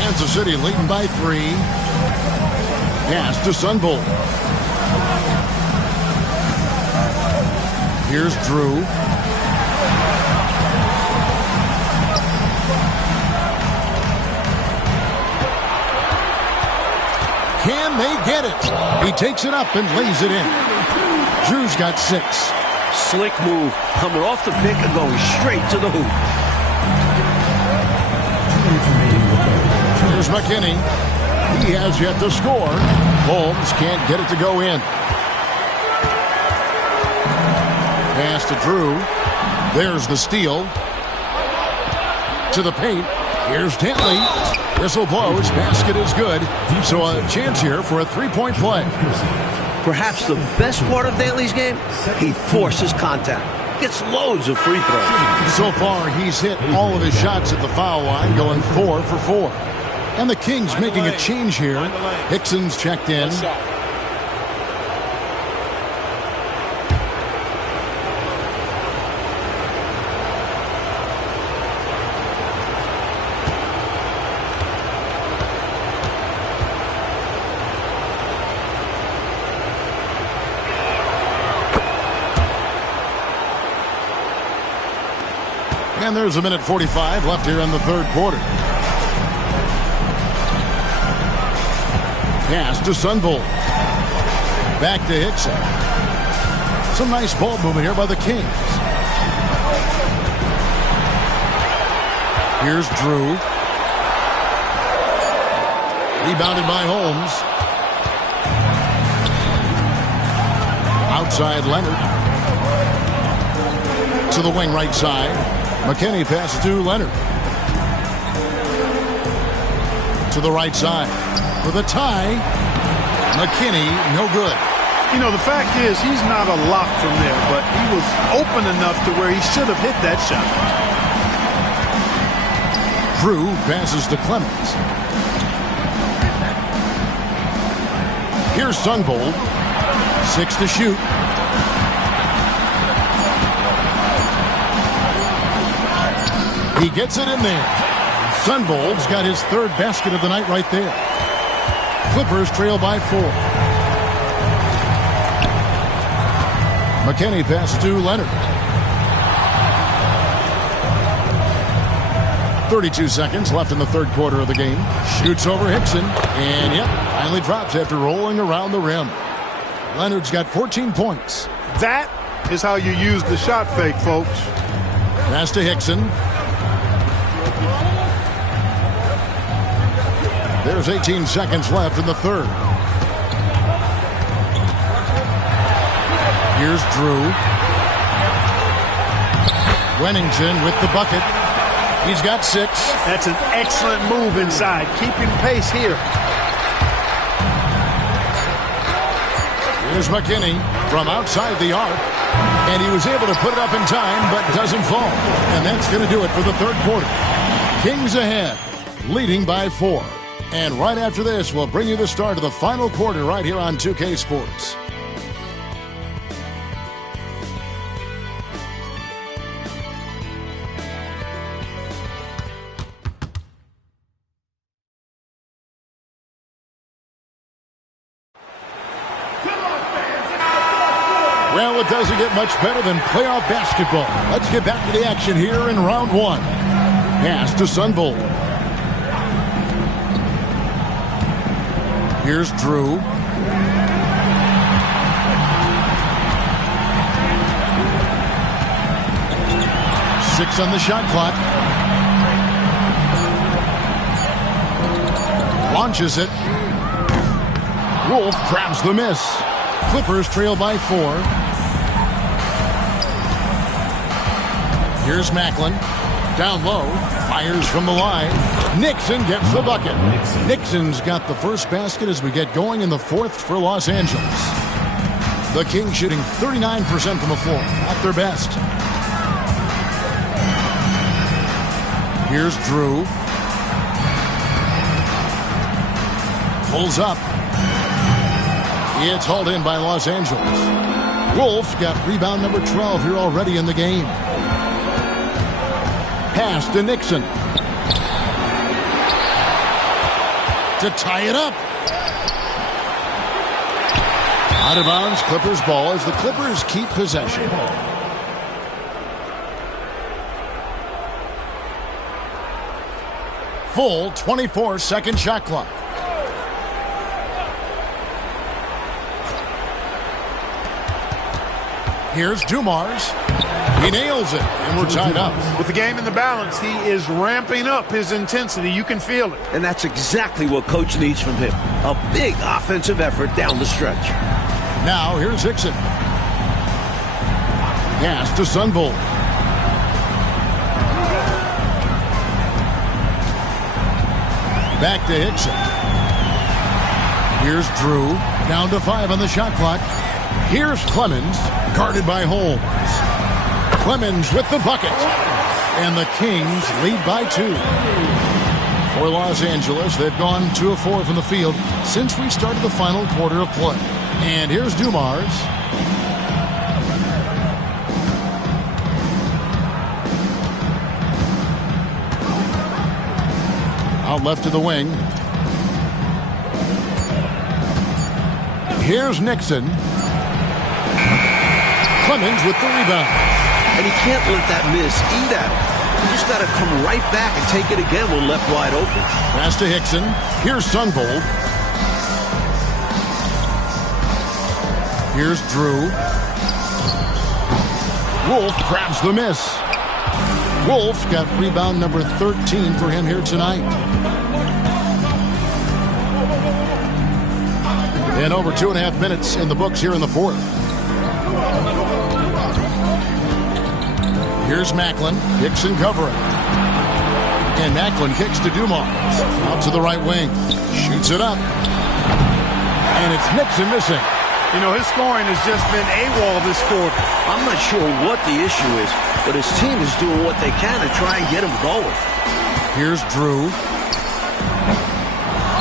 Kansas City leading by 3. Pass to Sunvolt. Here's Drew. Can they get it? He takes it up and lays it in. Drew's got 6. Slick move, coming off the pick and going straight to the hoop. Here's McKinney. He has yet to score. Holmes can't get it to go in. Pass to Drew. There's the steal. To the paint. Here's Dantley. Whistle blows. Basket is good. So a chance here for a three-point play. Perhaps the best part of Dantley's game, he forces contact. Gets loads of free throws. So far, he's hit all of his shots at the foul line, going 4 for 4. And the Kings making a change here. Hickson's checked in. And there's a minute 45 left here in the third quarter. Pass to Sunvolt. Back to Hickson. Some nice ball movement here by the Kings. Here's Drew. Rebounded by Holmes. Outside Leonard. To the wing right side. McKinney passes to Leonard. To the right side. For the tie. McKinney, no good. You know, the fact is, he's not a lock from there, but he was open enough to where he should have hit that shot. Drew passes to Clemens. Here's Sunvolt. 6 to shoot. He gets it in there. Sunvolt's got his third basket of the night right there. Clippers trail by 4. McKinney passes to Leonard. 32 seconds left in the third quarter of the game. Shoots over Hickson. And, yep, finally drops after rolling around the rim. Leonard's got 14 points. That is how you use the shot fake, folks. Pass to Hickson. There's 18 seconds left in the third. Here's Drew. Wennington with the bucket. He's got 6. That's an excellent move inside. Keeping pace here. Here's McKinney from outside the arc. And he was able to put it up in time, but doesn't fall. And that's going to do it for the third quarter. Kings ahead, leading by 4. And right after this, we'll bring you the start of the final quarter right here on 2K Sports. Well, it doesn't get much better than playoff basketball. Let's get back to the action here in round 1. Pass to Sunvolt. Here's Drew. Six on the shot clock. Launches it. Wolf grabs the miss. Clippers trail by 4. Here's Macklin. Down low. Fires from the line. Nixon gets the bucket. Nixon's got the first basket as we get going in the fourth for Los Angeles. The Kings shooting 39% from the floor. At their best. Here's Drew. Pulls up. It's hauled in by Los Angeles. Wolf got rebound number 12 here already in the game. Pass to Nixon. to tie it up. Out of bounds, Clippers ball as the Clippers keep possession. Full 24-second shot clock. Here's Dumars. He nails it, and we're tied up. With the game in the balance, he is ramping up his intensity. You can feel it. And that's exactly what Coach needs from him. A big offensive effort down the stretch. Now, here's Hickson. Pass to Sunvolt. Back to Hickson. Here's Drew. Down to 5 on the shot clock. Here's Clemens, guarded by Holmes. Clemens with the bucket. And the Kings lead by 2. For Los Angeles, they've gone 2 of 4 from the field since we started the final quarter of play. And here's Dumars. Out left to the wing. Here's Nixon. Clemens with the rebound. And he can't let that miss eat at him. You just got to come right back and take it again when left wide open. Pass to Hickson. Here's Sunvolt. Here's Drew. Wolf grabs the miss. Wolf got rebound number 13 for him here tonight. And over 2.5 minutes in the books here in the fourth. Here's Macklin. Hickson covering. And Macklin kicks to Dumars. Out to the right wing. Shoots it up. And it's Nixon missing. You know, his scoring has just been AWOL this quarter. I'm not sure what the issue is, but his team is doing what they can to try and get him going. Here's Drew.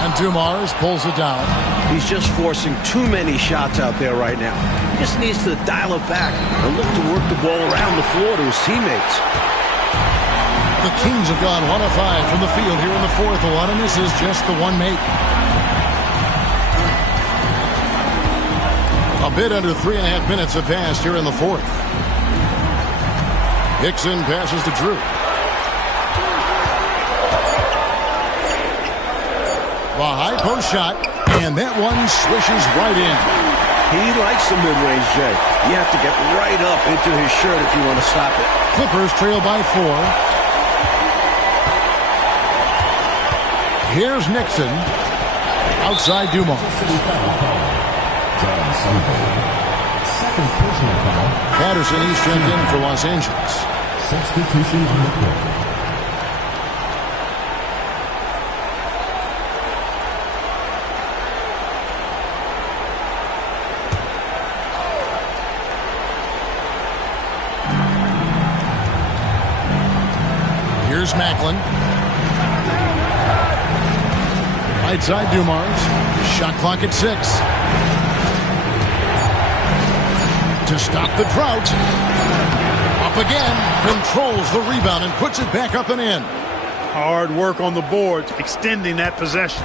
And Dumars pulls it down. He's just forcing too many shots out there right now. He just needs to dial it back and look to work the ball around the floor to his teammates. The Kings have gone 1 of 5 from the field here in the fourth. A lot of misses, just the one make. A bit under 3.5 minutes have passed here in the fourth. Hickson passes to Drew. The high post shot, and that one swishes right in. He likes the mid-range, Jay. You have to get right up into his shirt if you want to stop it. Clippers trail by 4. Here's Nixon. Outside Dumars. Second personal foul. Patterson, he's checked in for Los Angeles. Substitution on the court. Here's Macklin. Right side Dumars. Shot clock at 6. To stop the drought. Up again. Controls the rebound and puts it back up and in. Hard work on the boards, extending that possession.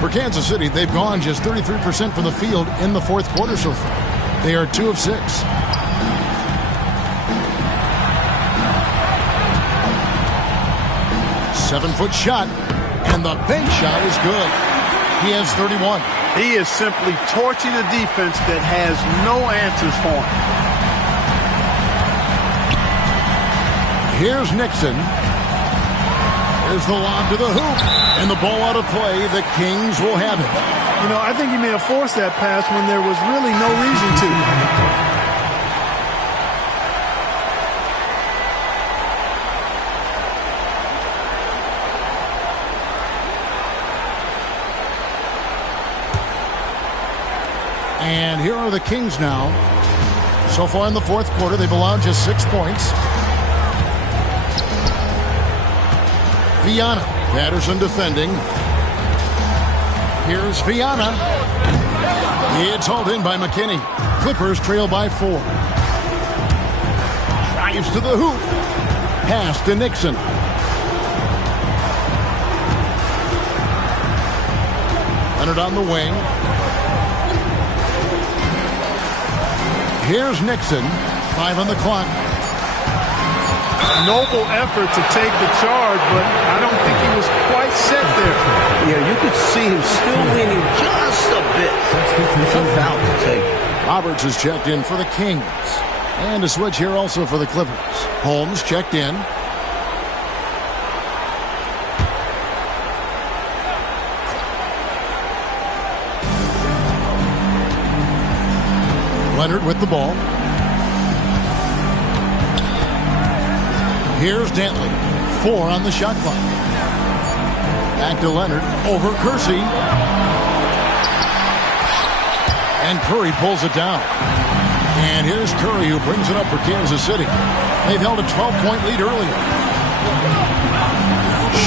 For Kansas City, they've gone just 33% from the field in the fourth quarter so far. They are 2 of 6. 7-foot shot, and the bank shot is good. He has 31. He is simply torching a defense that has no answers for him. Here's Nixon. There's the lob to the hoop, and the ball out of play. The Kings will have it. You know, I think he may have forced that pass when there was really no reason to. And here are the Kings now. So far in the fourth quarter, they've allowed just 6 points. Viana. Patterson defending. Here's Viana. It's hauled in by McKinney. Clippers trail by 4. Drives to the hoop. Pass to Nixon. Leonard on the wing. Here's Nixon. 5 on the clock. Noble effort to take the charge, but I don't think he was quite set there. Yeah, you could see him still leaning just a bit. Tough foul to take. Roberts is checked in for the Kings. And a switch here also for the Clippers. Holmes checked in. Leonard with the ball. Here's Dantley. 4 on the shot clock. Back to Leonard. Over Kersey. And Curry pulls it down. And here's Curry who brings it up for Kansas City. They've held a 12-point lead earlier.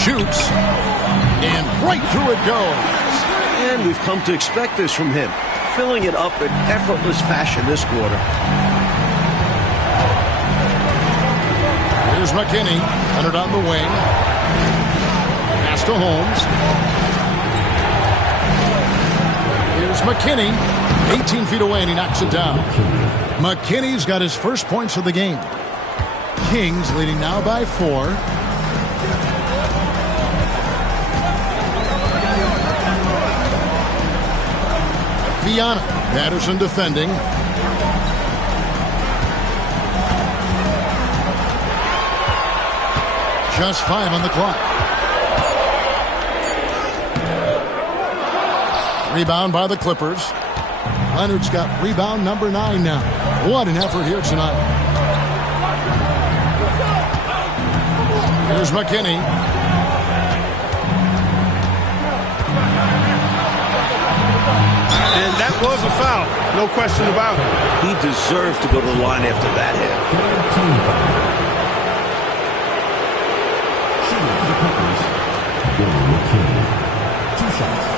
Shoots. And right through it goes. And we've come to expect this from him. Filling it up in effortless fashion this quarter. Here's McKinney. Leonard on the wing. Pass to Holmes. Here's McKinney. 18 feet away, and he knocks it down. McKinney's got his first points of the game. Kings leading now by 4. Viana. Patterson defending. Just 5 on the clock. Rebound by the Clippers. Leonard's got rebound number 9 now. What an effort here tonight. Here's McKinney. And that was a foul. No question about it. He deserved to go to the line after that hit. Shooting for the Clippers, Billy McKinney. 2 shots.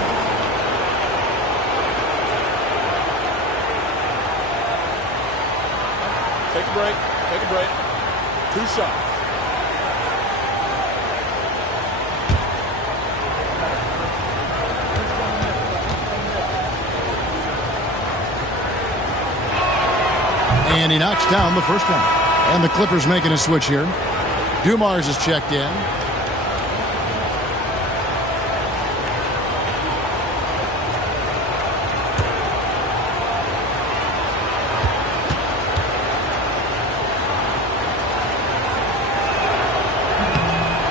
Take a break. Take a break. 2 shots. And he knocks down the first one. And the Clippers making a switch here. Dumars is checked in.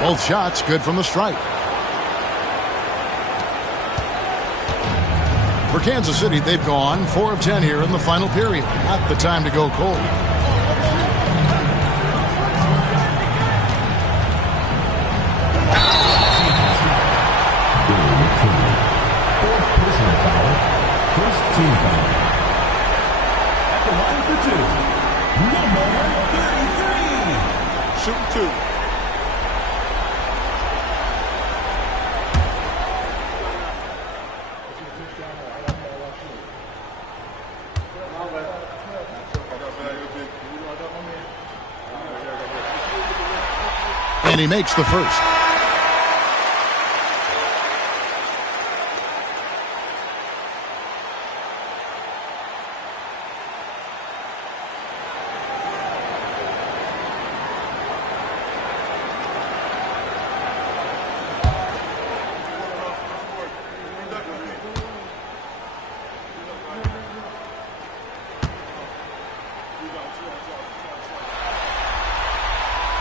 Both shots good from the stripe. For Kansas City, they've gone 4 of 10 here in the final period. Not the time to go cold. Fourth personal foul. First team foul. At the line for 2, number 33. Shooting 2. And he makes the first.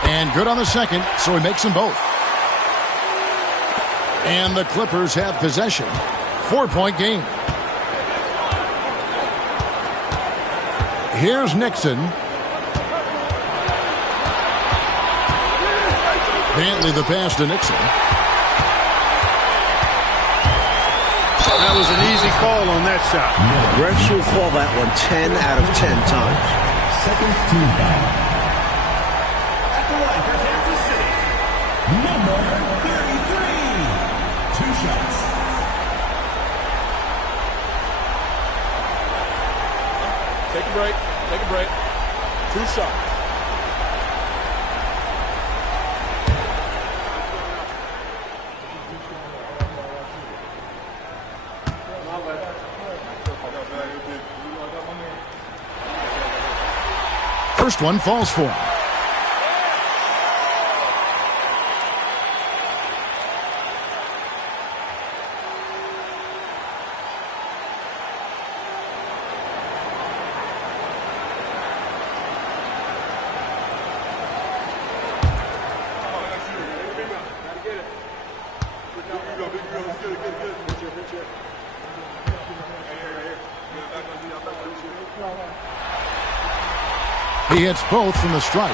And good on the second, so he makes them both. And the Clippers have possession. 4-point game. Here's Nixon. Dantley the pass to Nixon. That was an easy call on that shot. Refs will call that one 10 out of 10 times. Second team foul. At the line for Kansas City, number 33. 2 shots. Take a break. Take a break. 2 shots. First one falls for him. He hits both from the stripe.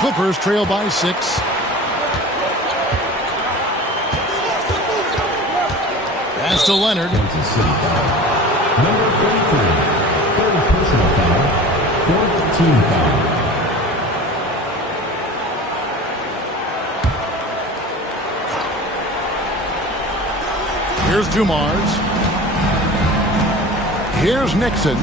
Clippers trail by 6. Pass to Leonard. Kansas City foul. Number 33. Third personal foul. Fourth team foul. Here's Dumars. Here's Nixon.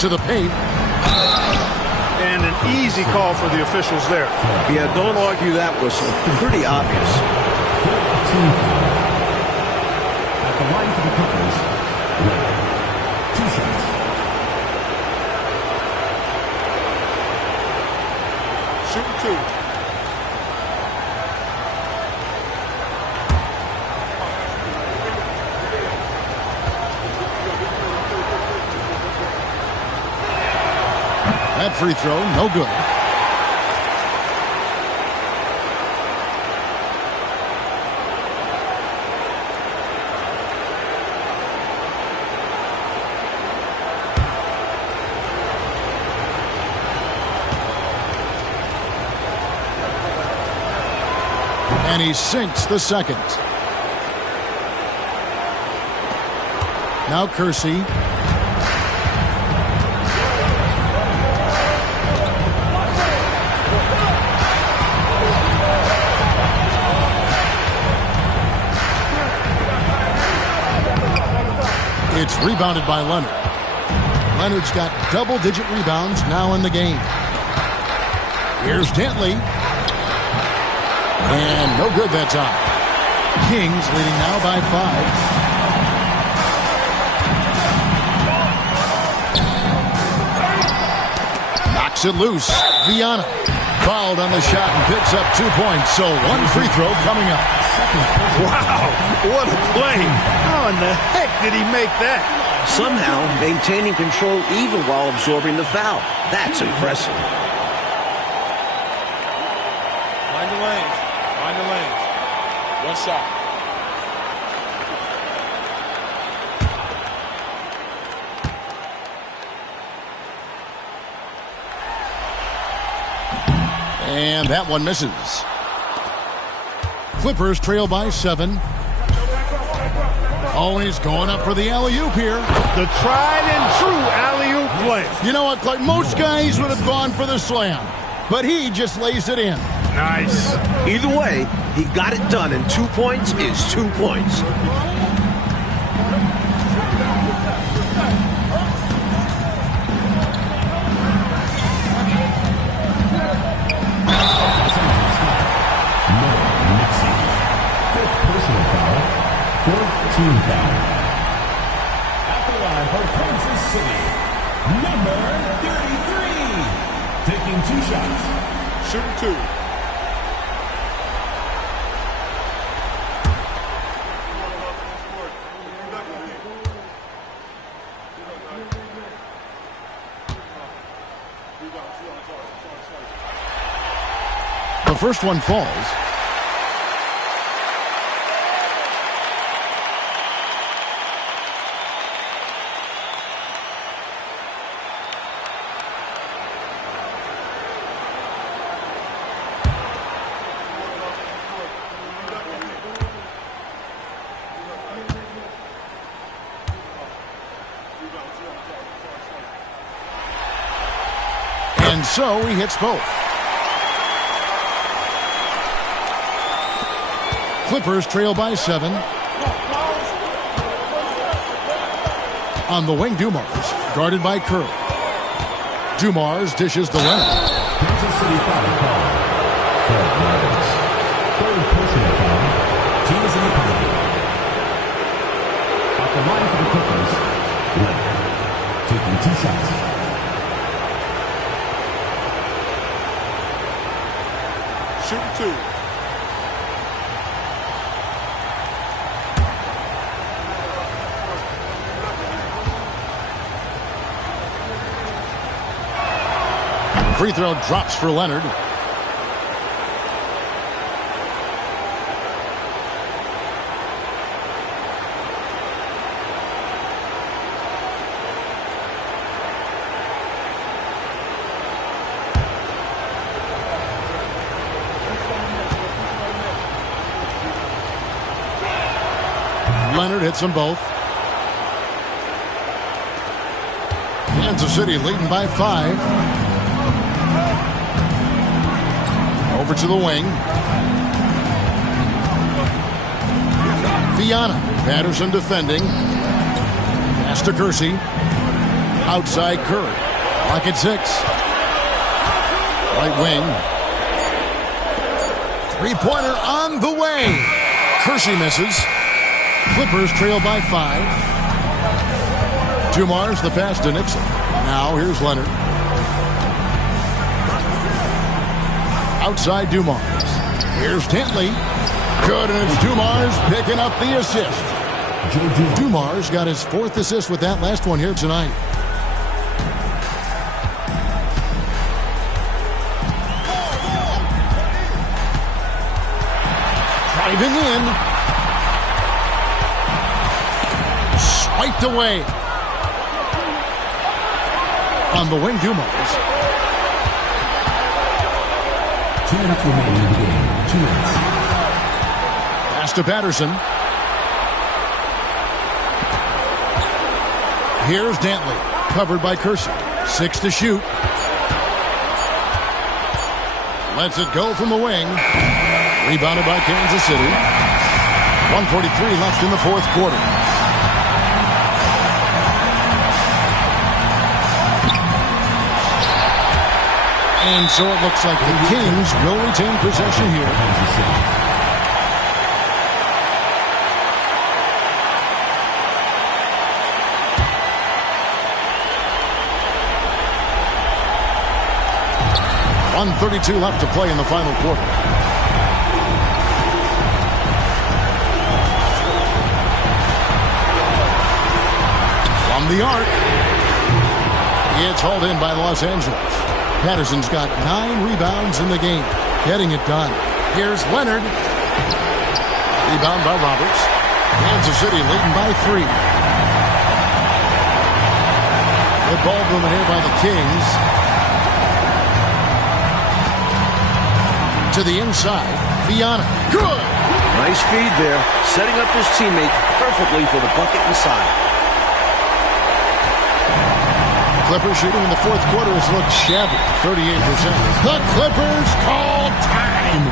To the paint. And an easy call for the officials there. Yeah, don't argue that whistle. Pretty obvious. Team foul. At the line for the Clippers. Two shots. Shooting 2. That free throw, no good. And he sinks the second. Now Kersey. It's rebounded by Leonard. Leonard's got double-digit rebounds now in the game. Here's Dantley. And no good that time. Kings leading now by 5. Knocks it loose. Viana fouled on the shot and picks up 2 points. So one free throw coming up. Wow, what a play. How in the heck did he make that? Somehow maintaining control even while absorbing the foul. That's impressive. Find the lanes. Find the lanes. One shot. And that one misses. Clippers trail by 7. Always going up for the alley-oop here. The tried and true alley-oop play. You know what, Clark? Most guys would have gone for the slam, but he just lays it in. Nice. Either way, he got it done, and 2 points is 2 points. Team foul. At the line for Kansas City, number 33. Taking 2 shots. Shooting 2. The first one falls. And so he hits both. Clippers trail by 7. On the wing, Dumars, guarded by Curry. Dumars dishes to Leonard. Kansas City foul call. shooting 2. Free throw drops for Leonard. Leonard hits them both. Kansas City leading by 5. Over to the wing. Fiana. Patterson defending. Pass to Kersey. Outside Curry. Clock at 6. Right wing. Three-pointer on the way. Kersey misses. Clippers trail by 5. Dumars the pass to Nixon. Now here's Leonard. Outside Dumars. Here's Dantley. Good, and it's Dumars picking up the assist. Dumars got his 4th assist with that last one here tonight. Driving in. Swiped away. On the wing, Dumars. 2 minutes remaining in the game. 2 minutes. Pass to Patterson. Here's Dantley. Covered by Kersey. 6 to shoot. Lets it go from the wing. Rebounded by Kansas City. 1:43 left in the 4th quarter. And so it looks like the Kings will retain possession here. .132 left to play in the final quarter. From the arc. It's hauled in by Los Angeles. Patterson's got 9 rebounds in the game. Getting it done. Here's Leonard. Rebound by Roberts. Kansas City leading by 3. Good ball movement here by the Kings. To the inside. Fiana. Good! Nice feed there. Setting up his teammates perfectly for the bucket inside. Clippers shooting in the 4th quarter has looked shabby. 38%. The Clippers call time.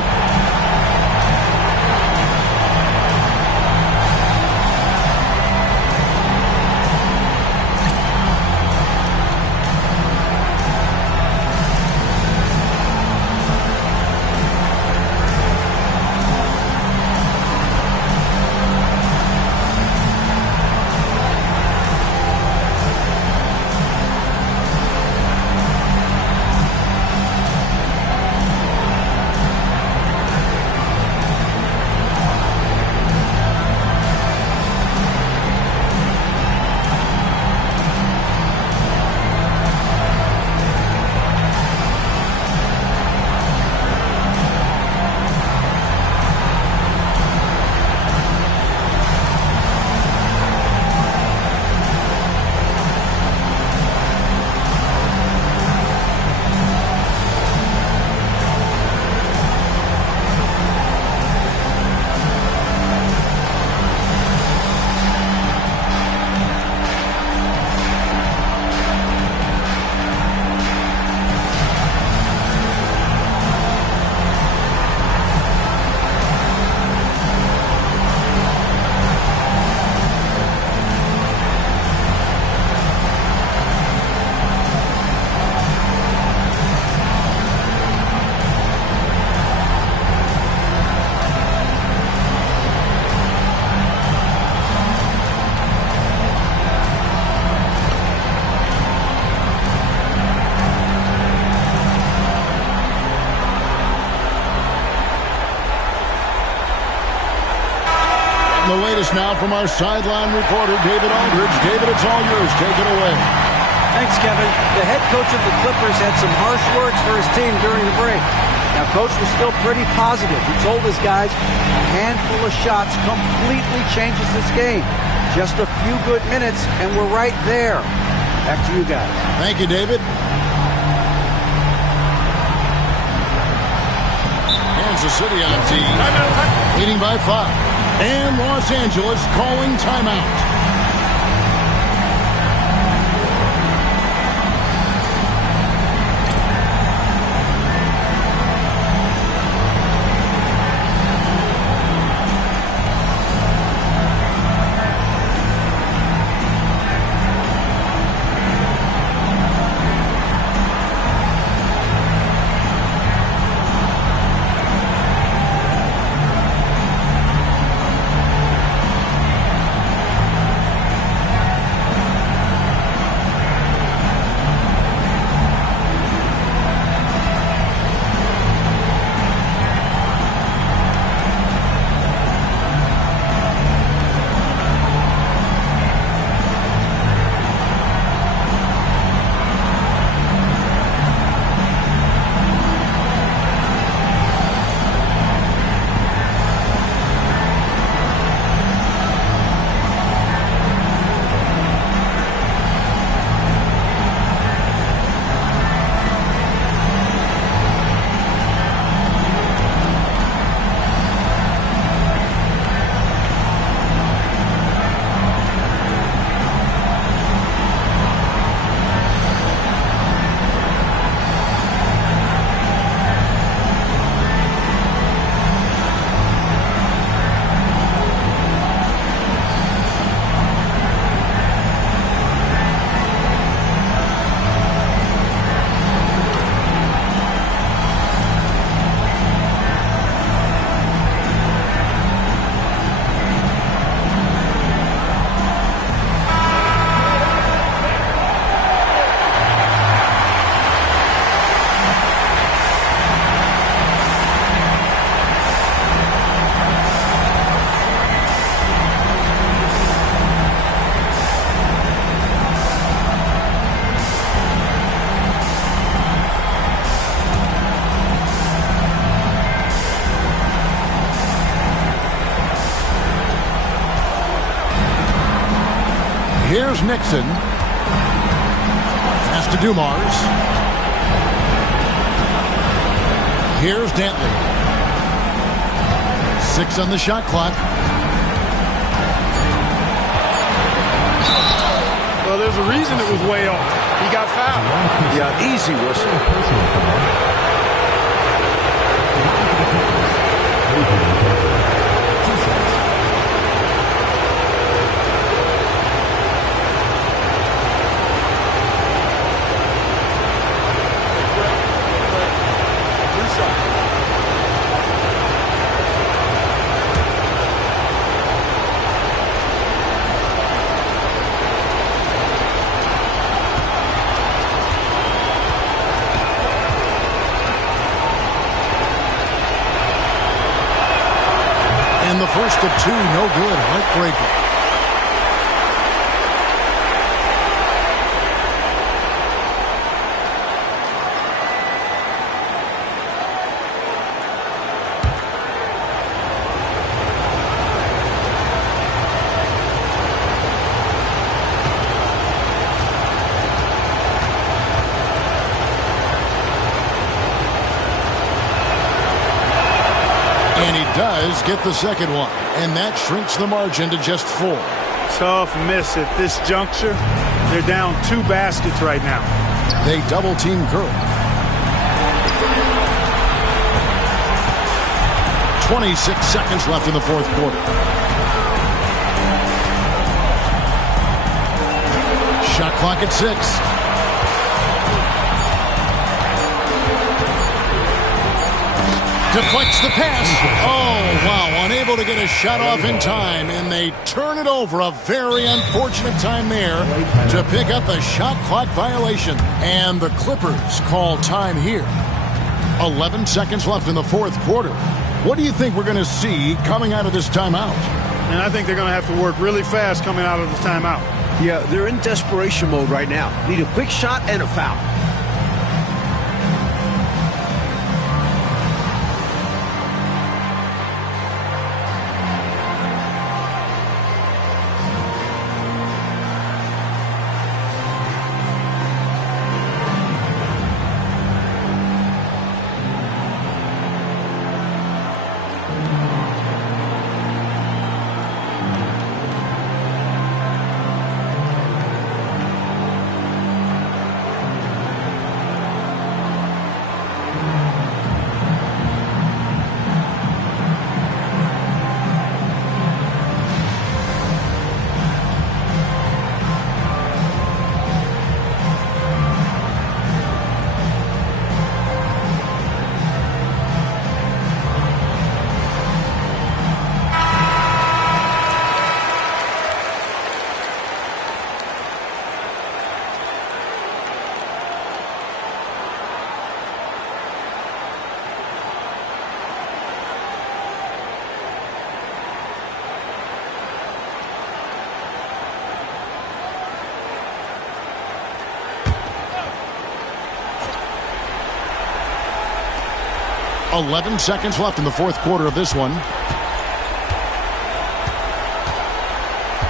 us now from our sideline reporter, David Aldridge. David, it's all yours. Take it away. Thanks, Kevin. The head coach of the Clippers had some harsh words for his team during the break. Now, Coach was still pretty positive. He told his guys a handful of shots completely changes this game. Just a few good minutes, and we're right there. Back to you guys. Thank you, David. Kansas City on T, leading by 5. And Los Angeles calling timeout. Here's Nixon. Pass to Dumars. Here's Dantley. 6 on the shot clock. Well, there's a reason it was way off. He got fouled. Yeah, easy whistle. And the first of 2, no good. Heartbreaker. Does get the second one, and that shrinks the margin to just 4. Tough miss at this juncture. They're down 2 baskets right now. They double team Curry. 26 seconds left in the fourth quarter. Shot clock at 6. Deflects the pass. Oh, wow. Unable to get a shot off in time, and they turn it over. A very unfortunate time there to pick up a shot clock violation. And the Clippers call time here. 11 seconds left in the fourth quarter. What do you think we're going to see coming out of this timeout? and I think they're going to have to work really fast coming out of the timeout. Yeah, they're in desperation mode right now. Need a quick shot and a foul. .11 seconds left in the fourth quarter of this one.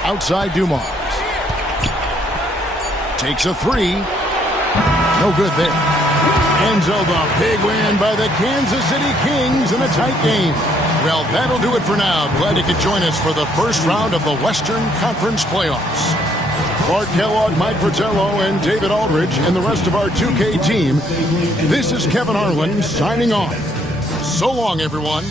Outside Dumars. Takes a three. No good there. And so the big win by the Kansas City Kings in a tight game. Well, that'll do it for now. Glad you could join us for the first round of the Western Conference playoffs. Clark Kellogg, Mike Fratello, and David Aldridge, and the rest of our 2K team. This is Kevin Harlan signing off. So long, everyone.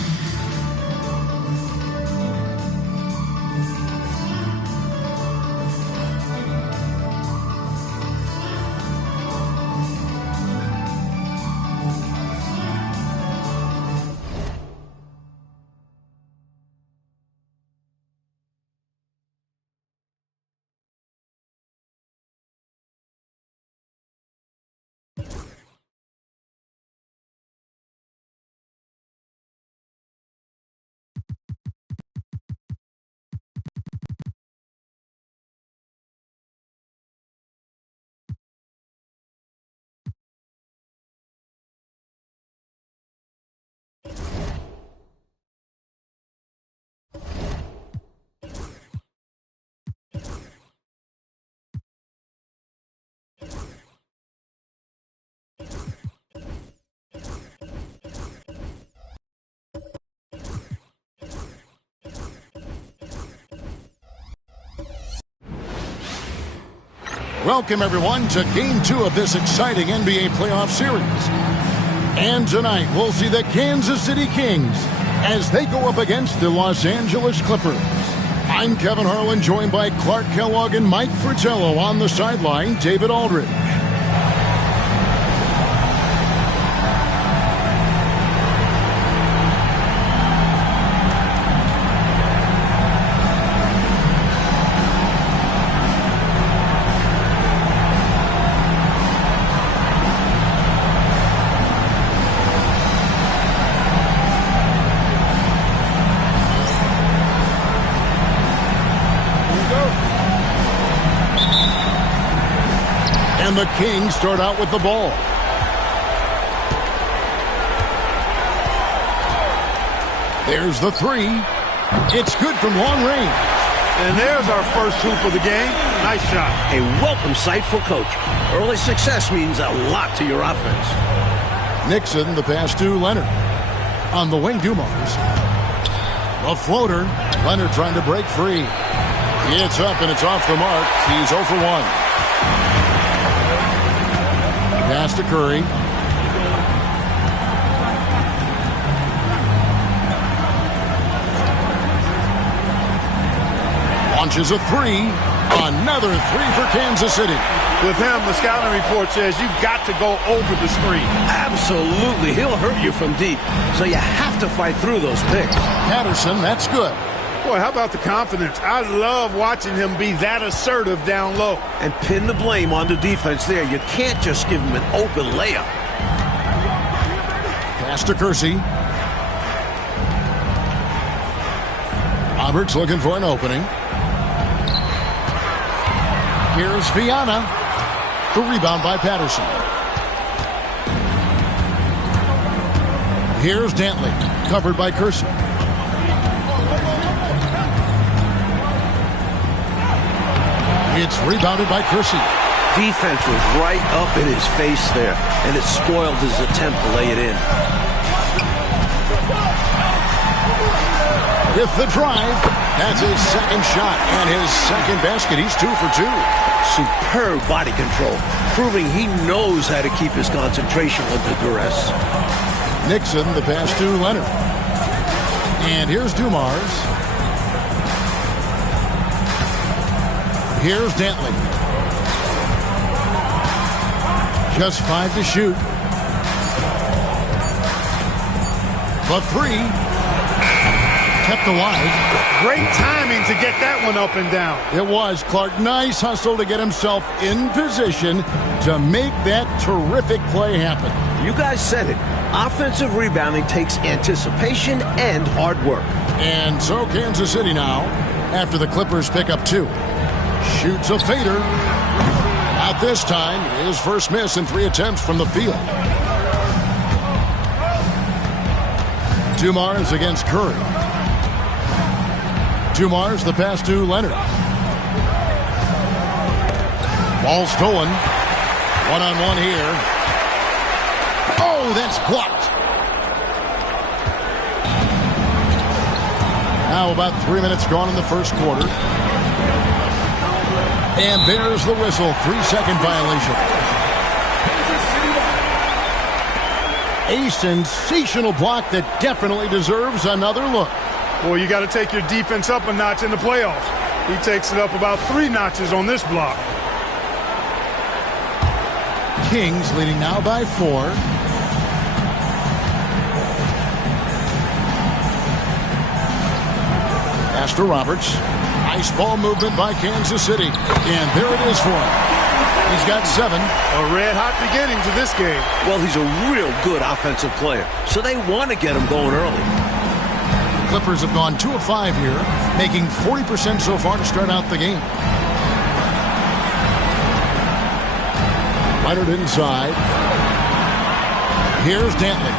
Welcome, everyone, to Game 2 of this exciting NBA playoff series. And tonight, we'll see the Kansas City Kings as they go up against the Los Angeles Clippers. I'm Kevin Harlan, joined by Clark Kellogg and Mike Fratello. On the sideline, David Aldridge. And the Kings start out with the ball. There's the three. It's good from long range. And there's our first hoop of the game. Nice shot. A welcome sight for Coach. Early success means a lot to your offense. Nixon, the pass to Leonard. On the wing, Dumars. A floater. Leonard trying to break free. It's up and it's off the mark. He's 0 for 1. Pass to Curry. Launches a three. Another three for Kansas City. With him, the scouting report says you've got to go over the screen. Absolutely. He'll hurt you from deep, so you have to fight through those picks. Patterson, that's good. Boy, how about the confidence? I love watching him be that assertive down low. And pin the blame on the defense there. You can't just give him an open layup. Pass to Kersey. On Roberts looking for an opening. Here's Viana. The rebound by Patterson. Here's Dantley, covered by Kersey. It's rebounded by Kersey. Defense was right up in his face there, and it spoiled his attempt to lay it in. With the drive, that's his second shot and his second basket. He's 2 for 2. Superb body control, proving he knows how to keep his concentration under duress. Nixon, the pass to Leonard. And here's Dumars. Here's Dantley. Just 5 to shoot. The 3. Kept alive. Great timing to get that one up and down. It was, Clark. Nice hustle to get himself in position to make that terrific play happen. You guys said it. Offensive rebounding takes anticipation and hard work. And so Kansas City now, after the Clippers pick up 2. Shoots a fader. Not this time. His first miss in 3 attempts from the field. Dumars against Curry. Dumars, the pass to Leonard. Ball stolen. One-on-one here. Oh, that's blocked. Now about 3 minutes gone in the first quarter. And there's the whistle. 3-second violation. A sensational block that definitely deserves another look. Well, you got to take your defense up a notch in the playoffs. He takes it up about 3 notches on this block. Kings leading now by 4. Pass to Roberts. Nice ball movement by Kansas City. And there it is for him. He's got 7. A red-hot beginning to this game. Well, he's a real good offensive player, so they want to get him going early. Clippers have gone 2 of 5 here, making 40% so far to start out the game. Leonard inside. Here's Dantley.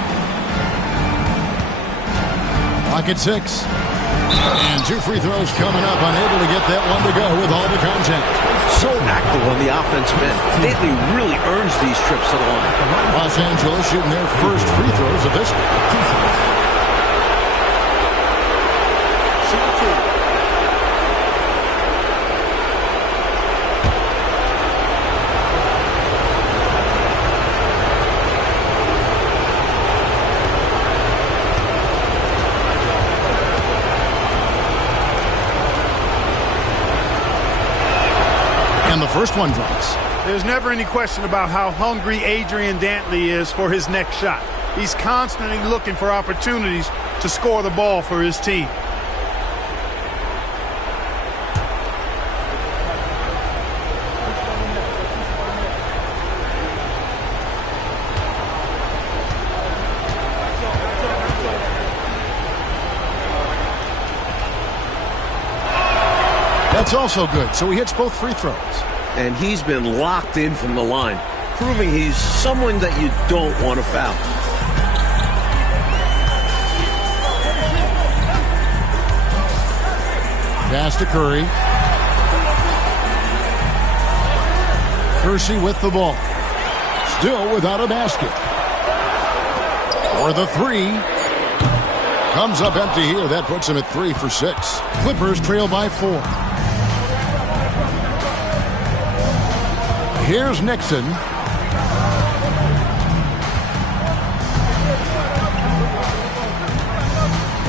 Clock at 6. And 2 free throws coming up, unable to get that one to go with all the contact. So active on the offensive end. Dantley really earns these trips to the line. Los Angeles shooting their first free throws of this one. The first one drops. There's never any question about how hungry Adrian Dantley is for his next shot. He's constantly looking for opportunities to score the ball for his team. That's also good, so he hits both free throws. And he's been locked in from the line, proving he's someone that you don't want to foul. Pass to Curry. Kersey with the ball. Still without a basket. For the 3. Comes up empty here. That puts him at 3 for 6. Clippers trail by 4. Here's Nixon.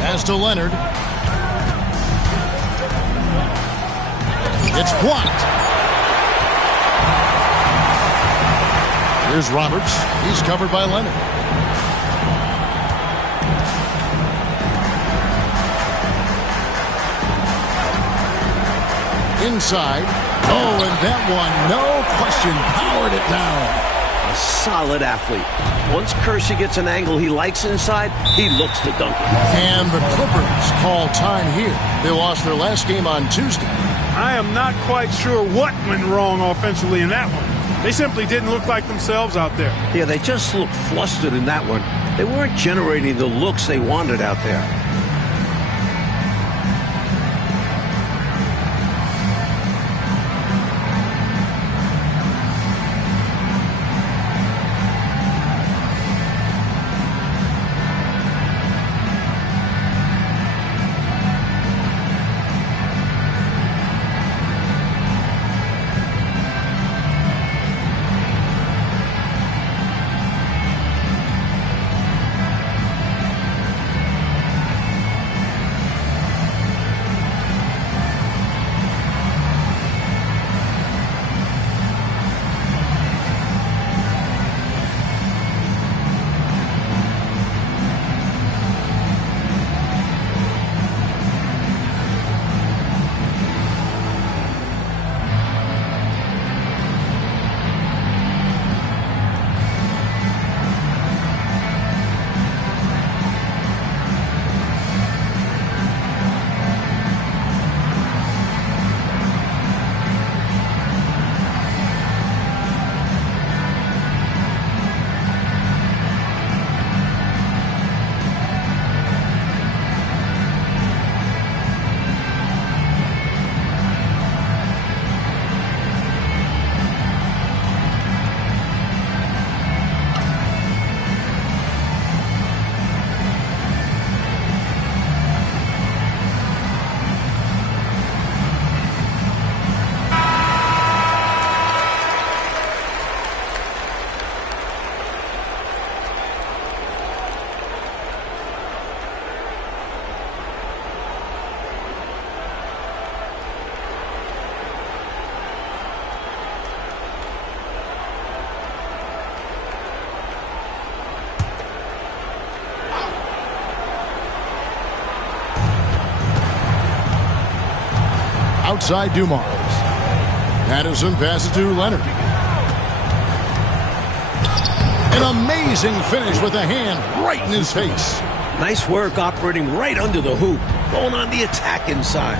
Pass to Leonard. It's blocked. Here's Roberts. He's covered by Leonard. Inside. Oh, and that one, no question, powered it down. solid athlete. Once Kersey gets an angle he likes inside, he looks to dunk it. And the Clippers call time here. They lost their last game on Tuesday. I am not quite sure what went wrong offensively in that one. They simply didn't look like themselves out there. Yeah, they just looked flustered in that one. They weren't generating the looks they wanted out there. Outside Dumars. Patterson passes to Leonard. An amazing finish with a hand right in his face. Nice work operating right under the hoop, going on the attack inside.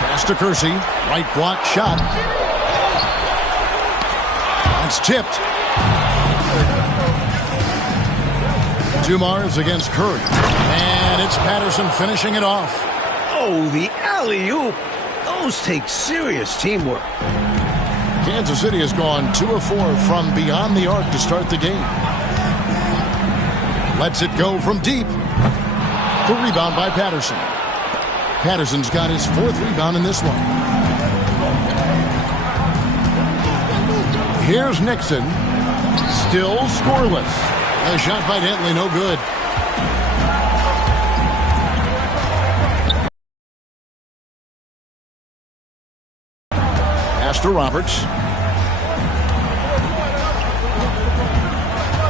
Pass to Kersey. Right block shot. It's tipped. Dumars against Curry. And it's Patterson finishing it off. Oh, the alley-oop. Those take serious teamwork. Kansas City has gone 2 of 4 from beyond the arc to start the game. Lets it go from deep. The rebound by Patterson. Patterson's got his 4th rebound in this one. Here's Nixon. Still scoreless. A shot by Dentley, no good. Pass to Roberts.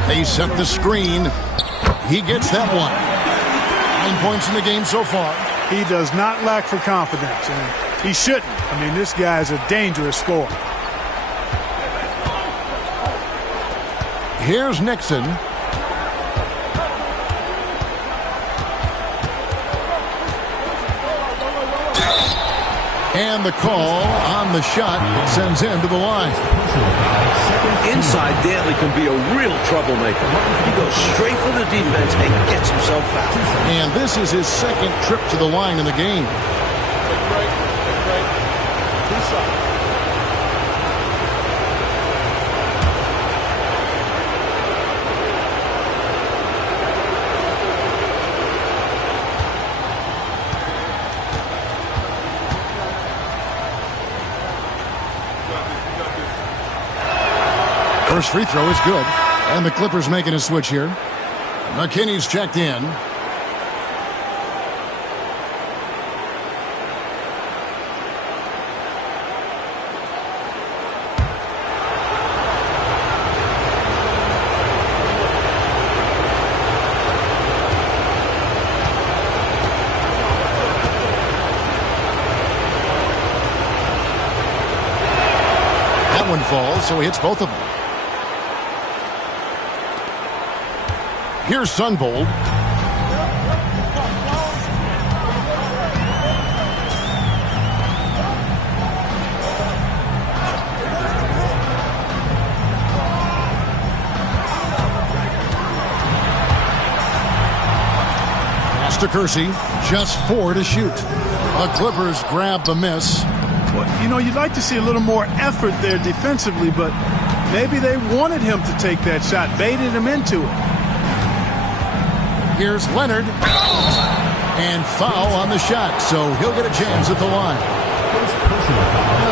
They set the screen. He gets that one. 9 points in the game so far. He does not lack for confidence, and he shouldn't. I mean, this guy's a dangerous scorer. Here's Nixon. And the call on the shot sends him to the line. Inside, Dantley can be a real troublemaker. He goes straight for the defense and gets himself fouled. And this is his 2nd trip to the line in the game. Take break. Two sides. First free throw is good. And the Clippers making a switch here. McKinney's checked in. one falls, so he hits both of them. Here's Sundvold. Pass to Kersey. Just 4 to shoot. The Clippers grab the miss. Well, you know, you'd like to see a little more effort there defensively, but maybe they wanted him to take that shot, baited him into it. Here's Leonard. And foul on the shot, so he'll get a chance at the line.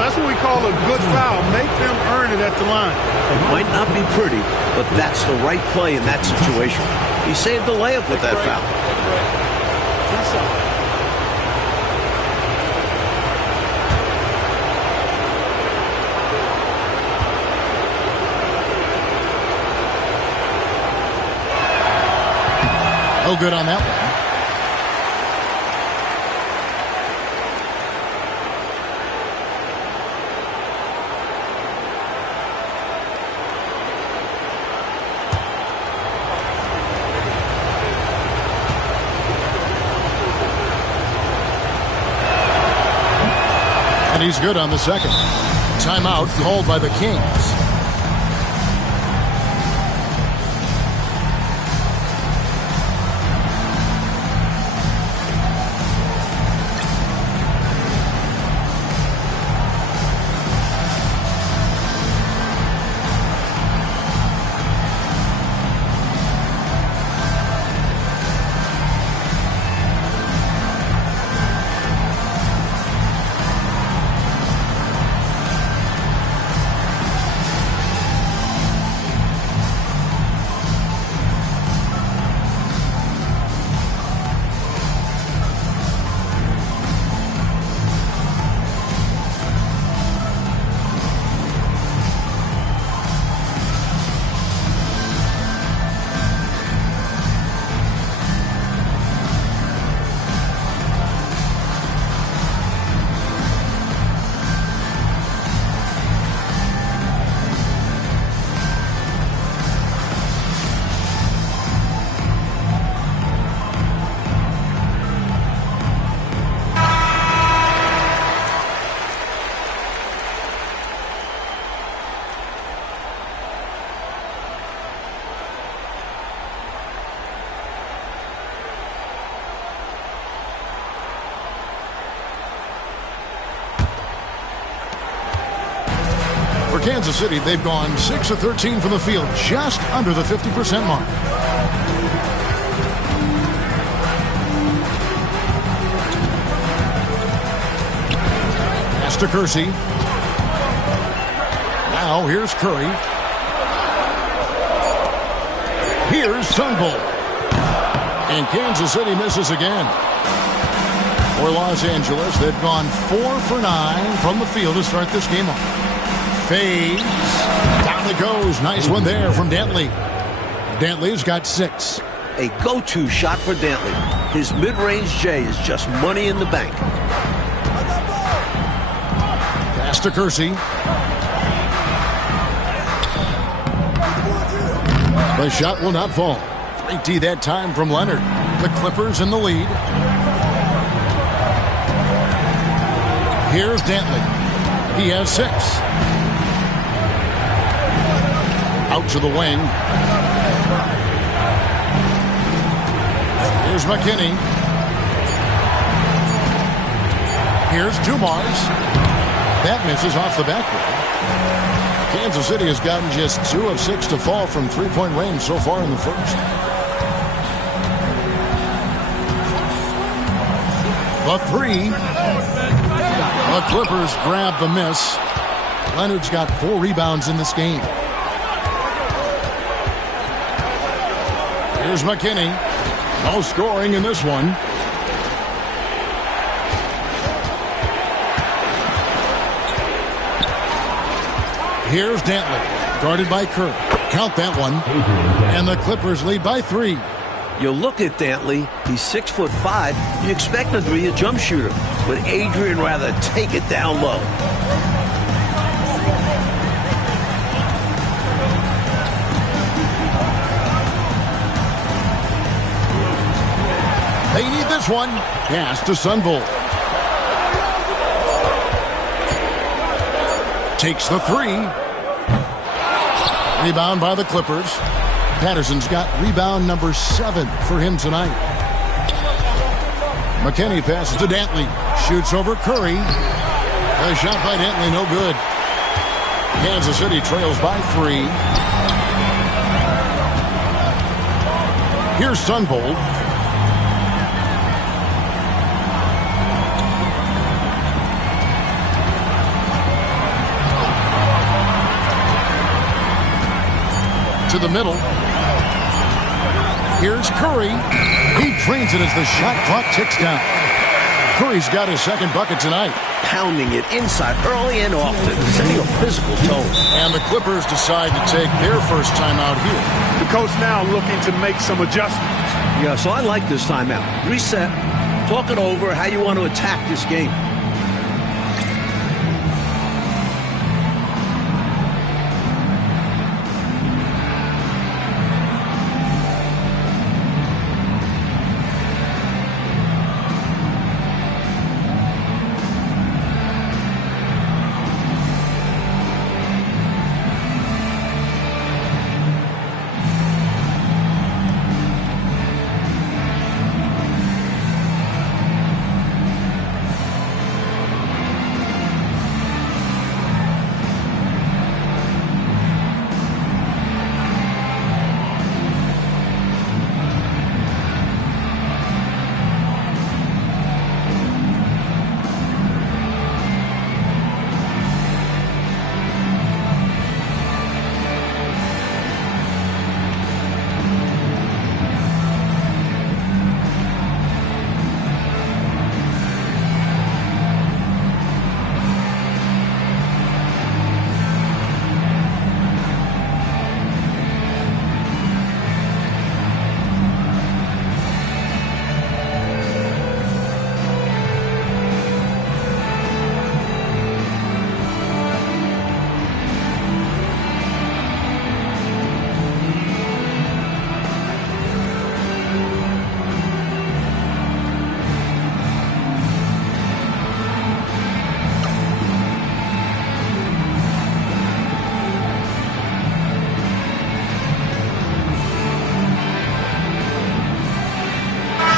That's what we call a good foul. Make them earn it at the line. It might not be pretty, but that's the right play in that situation. He saved the layup with that foul. No good on that one. And he's good on the second. Timeout called by the Kings. For Kansas City, they've gone 6 of 13 from the field, just under the 50% mark. Pass to Kersey. Now here's Curry. Here's Sundvold. And Kansas City misses again. For Los Angeles, they've gone 4 for 9 from the field to start this game off. Fades. Down it goes. Nice one there from Dantley. Dantley's got 6. A go-to shot for Dantley. His mid-range J is just money in the bank. Pass to Kersey. The shot will not fall. 3-D that time from Leonard. The Clippers in the lead. Here's Dantley. He has 6. Out to the wing. Here's McKinney. Here's Dumars. That misses off the backboard. Kansas City has gotten just 2 of 6 to fall from three-point range so far in the first. The 3. The Clippers grab the miss. Leonard's got 4 rebounds in this game. Here's McKinney. No scoring in this one. Here's Dantley, guarded by Kerr. Count that one. And the Clippers lead by 3. You look at Dantley, he's 6'5". You expect him to be a jump shooter, but Adrian rather take it down low. They need this one. Pass to Sunvolt. Takes the three. Rebound by the Clippers. Patterson's got rebound number 7 for him tonight. McKinney passes to Dantley. Shoots over Curry. A shot by Dantley, no good. Kansas City trails by 3. Here's Sunvolt. To the middle. Here's Curry. He drains it as the shot clock ticks down. Curry's got his second bucket tonight. Pounding it inside early and often, setting a physical tone. And the Clippers decide to take their first timeout here. The coach now looking to make some adjustments. Yeah, so I like this timeout. Reset, talk it over, how you want to attack this game.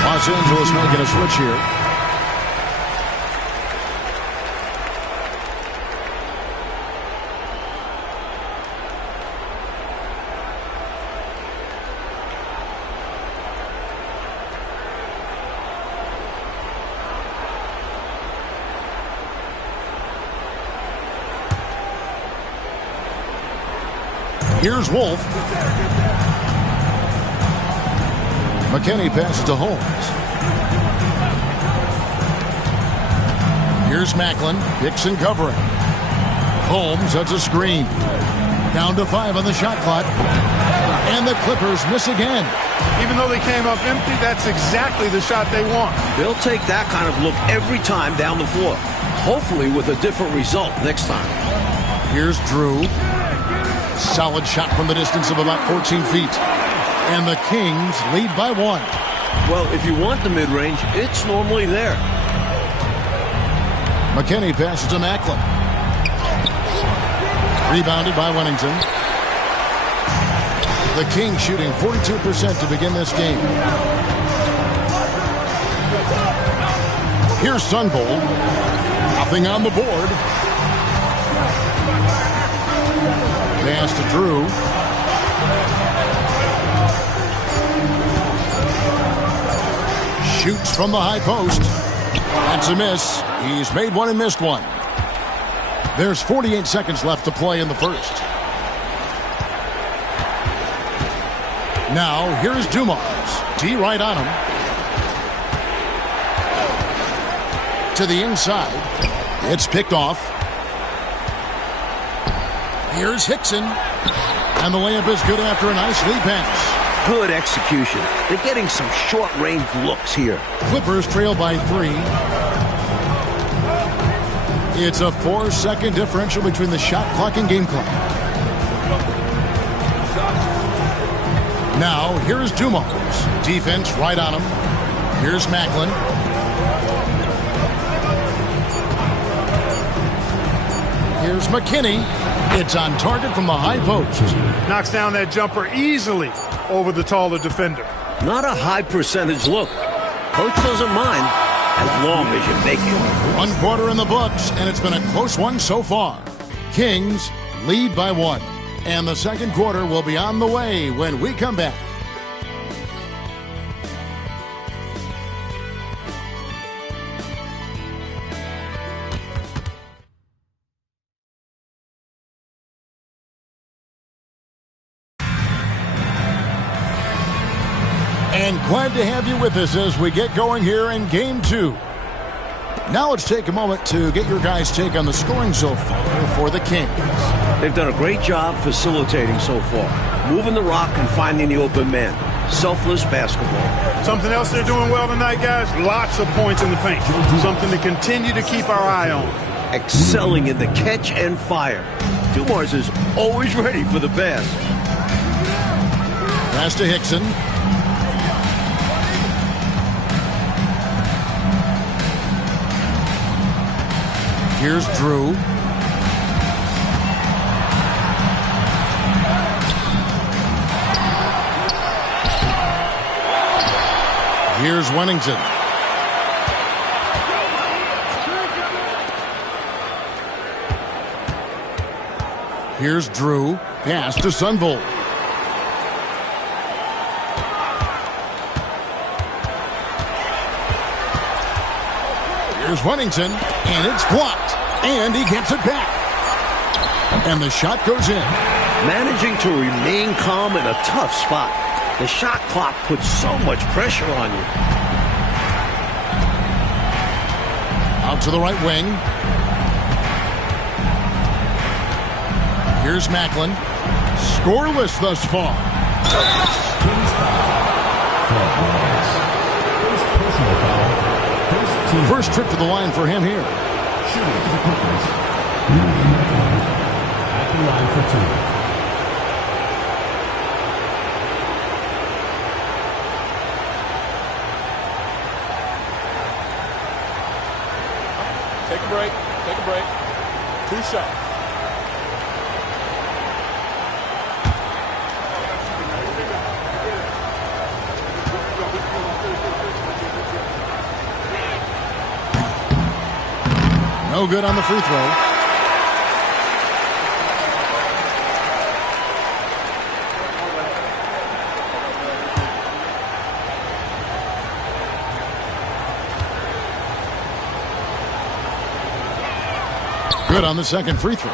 Los Angeles making a switch here. Here's Wolf. McKinney passes to Holmes. Here's Macklin. Dixon covering. Holmes has a screen. Down to 5 on the shot clock. And the Clippers miss again. Even though they came up empty, that's exactly the shot they want. They'll take that kind of look every time down the floor. Hopefully with a different result next time. Here's Drew. Solid shot from the distance of about 14 feet. And the Kings lead by 1. Well, if you want the mid-range, it's normally there. McKinney passes to Macklin. Rebounded by Wennington. The Kings shooting 42% to begin this game. Here's Sunvolt. Nothing on the board. Pass to Drew. Shoots from the high post. That's a miss. He's made one and missed one. There's 48 seconds left to play in the first. Now, here's Dumars. D right on him. To the inside. It's picked off. Here's Hickson. And the layup is good after a nice lead pass. Good execution. They're getting some short-range looks here. Clippers trail by 3. It's a 4-second differential between the shot clock and game clock. Now, here's Dumars. Defense right on him. Here's Macklin. Here's McKinney. It's on target from the high post. Knocks down that jumper easily over the taller defender. Not a high percentage look. Coach doesn't mind as long as you make it. 1 quarter in the books, and it's been a close one so far. Kings lead by 1. And the second quarter will be on the way when we come back. And glad to have you with us as we get going here in Game 2. Now let's take a moment to get your guys' take on the scoring so far for the Kings. They've done a great job facilitating so far, moving the rock and finding the open man. Selfless basketball. Something else they're doing well tonight, guys? Lots of points in the paint. Something to continue to keep our eye on. Excelling in the catch and fire. Dumars is always ready for the pass. Pass to Hickson. Here's Drew. Here's Wennington. Here's Drew. Pass to Sunvolt. Here's Wennington, and it's blocked. And he gets it back. And the shot goes in. Managing to remain calm in a tough spot. The shot clock puts so much pressure on you. Out to the right wing. Here's Macklin. Scoreless thus far. First trip to the line for him here. Shooting for the Clippers. At the line for 2. Take a break. Take a break. 2 shots. No good on the free throw. Good on the second free throw.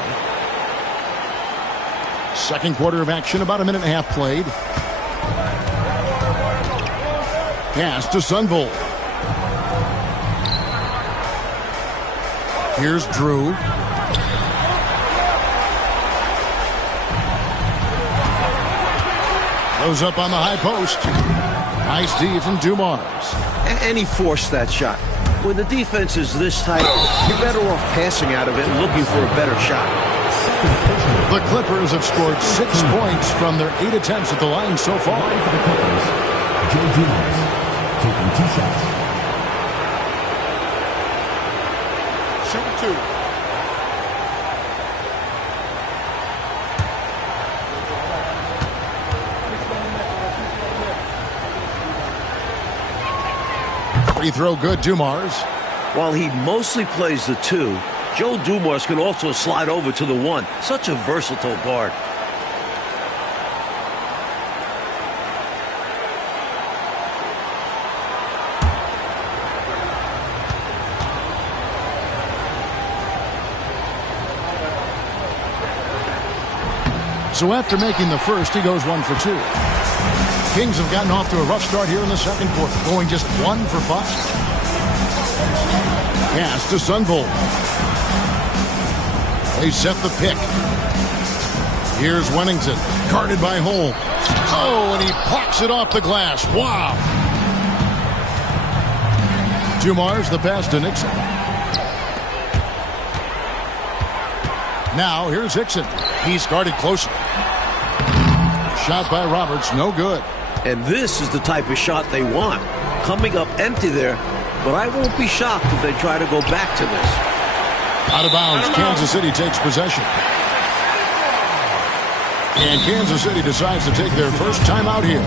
Second quarter of action, about a minute and a half played. Pass to Sunvolt. Here's Drew. Goes up on the high post. Nice D from Dumars. And he forced that shot. When the defense is this tight, you're better off passing out of it and looking for a better shot. The Clippers have scored 6 points from their 8 attempts at the line so far. For the Clippers, Joe Dumars taking 2 shots. Shooting 2. Free throw good, Dumars. While he mostly plays the 2, Joe Dumars can also slide over to the 1. Such a versatile guard. So after making the first, he goes 1 for 2. Kings have gotten off to a rough start here in the second quarter, going just 1 for 5. Pass to Sunvolt. They set the pick. Here's Wennington, guarded by Holmes. Oh, and he pops it off the glass. Wow. Dumars the pass to Nixon. Now here's Hickson. He's guarded closer. Shot by Roberts, no good. And this is the type of shot they want. coming up empty there, but I won't be shocked if they try to go back to this. Out of bounds, Kansas City takes possession. And Kansas City decides to take their first time out here.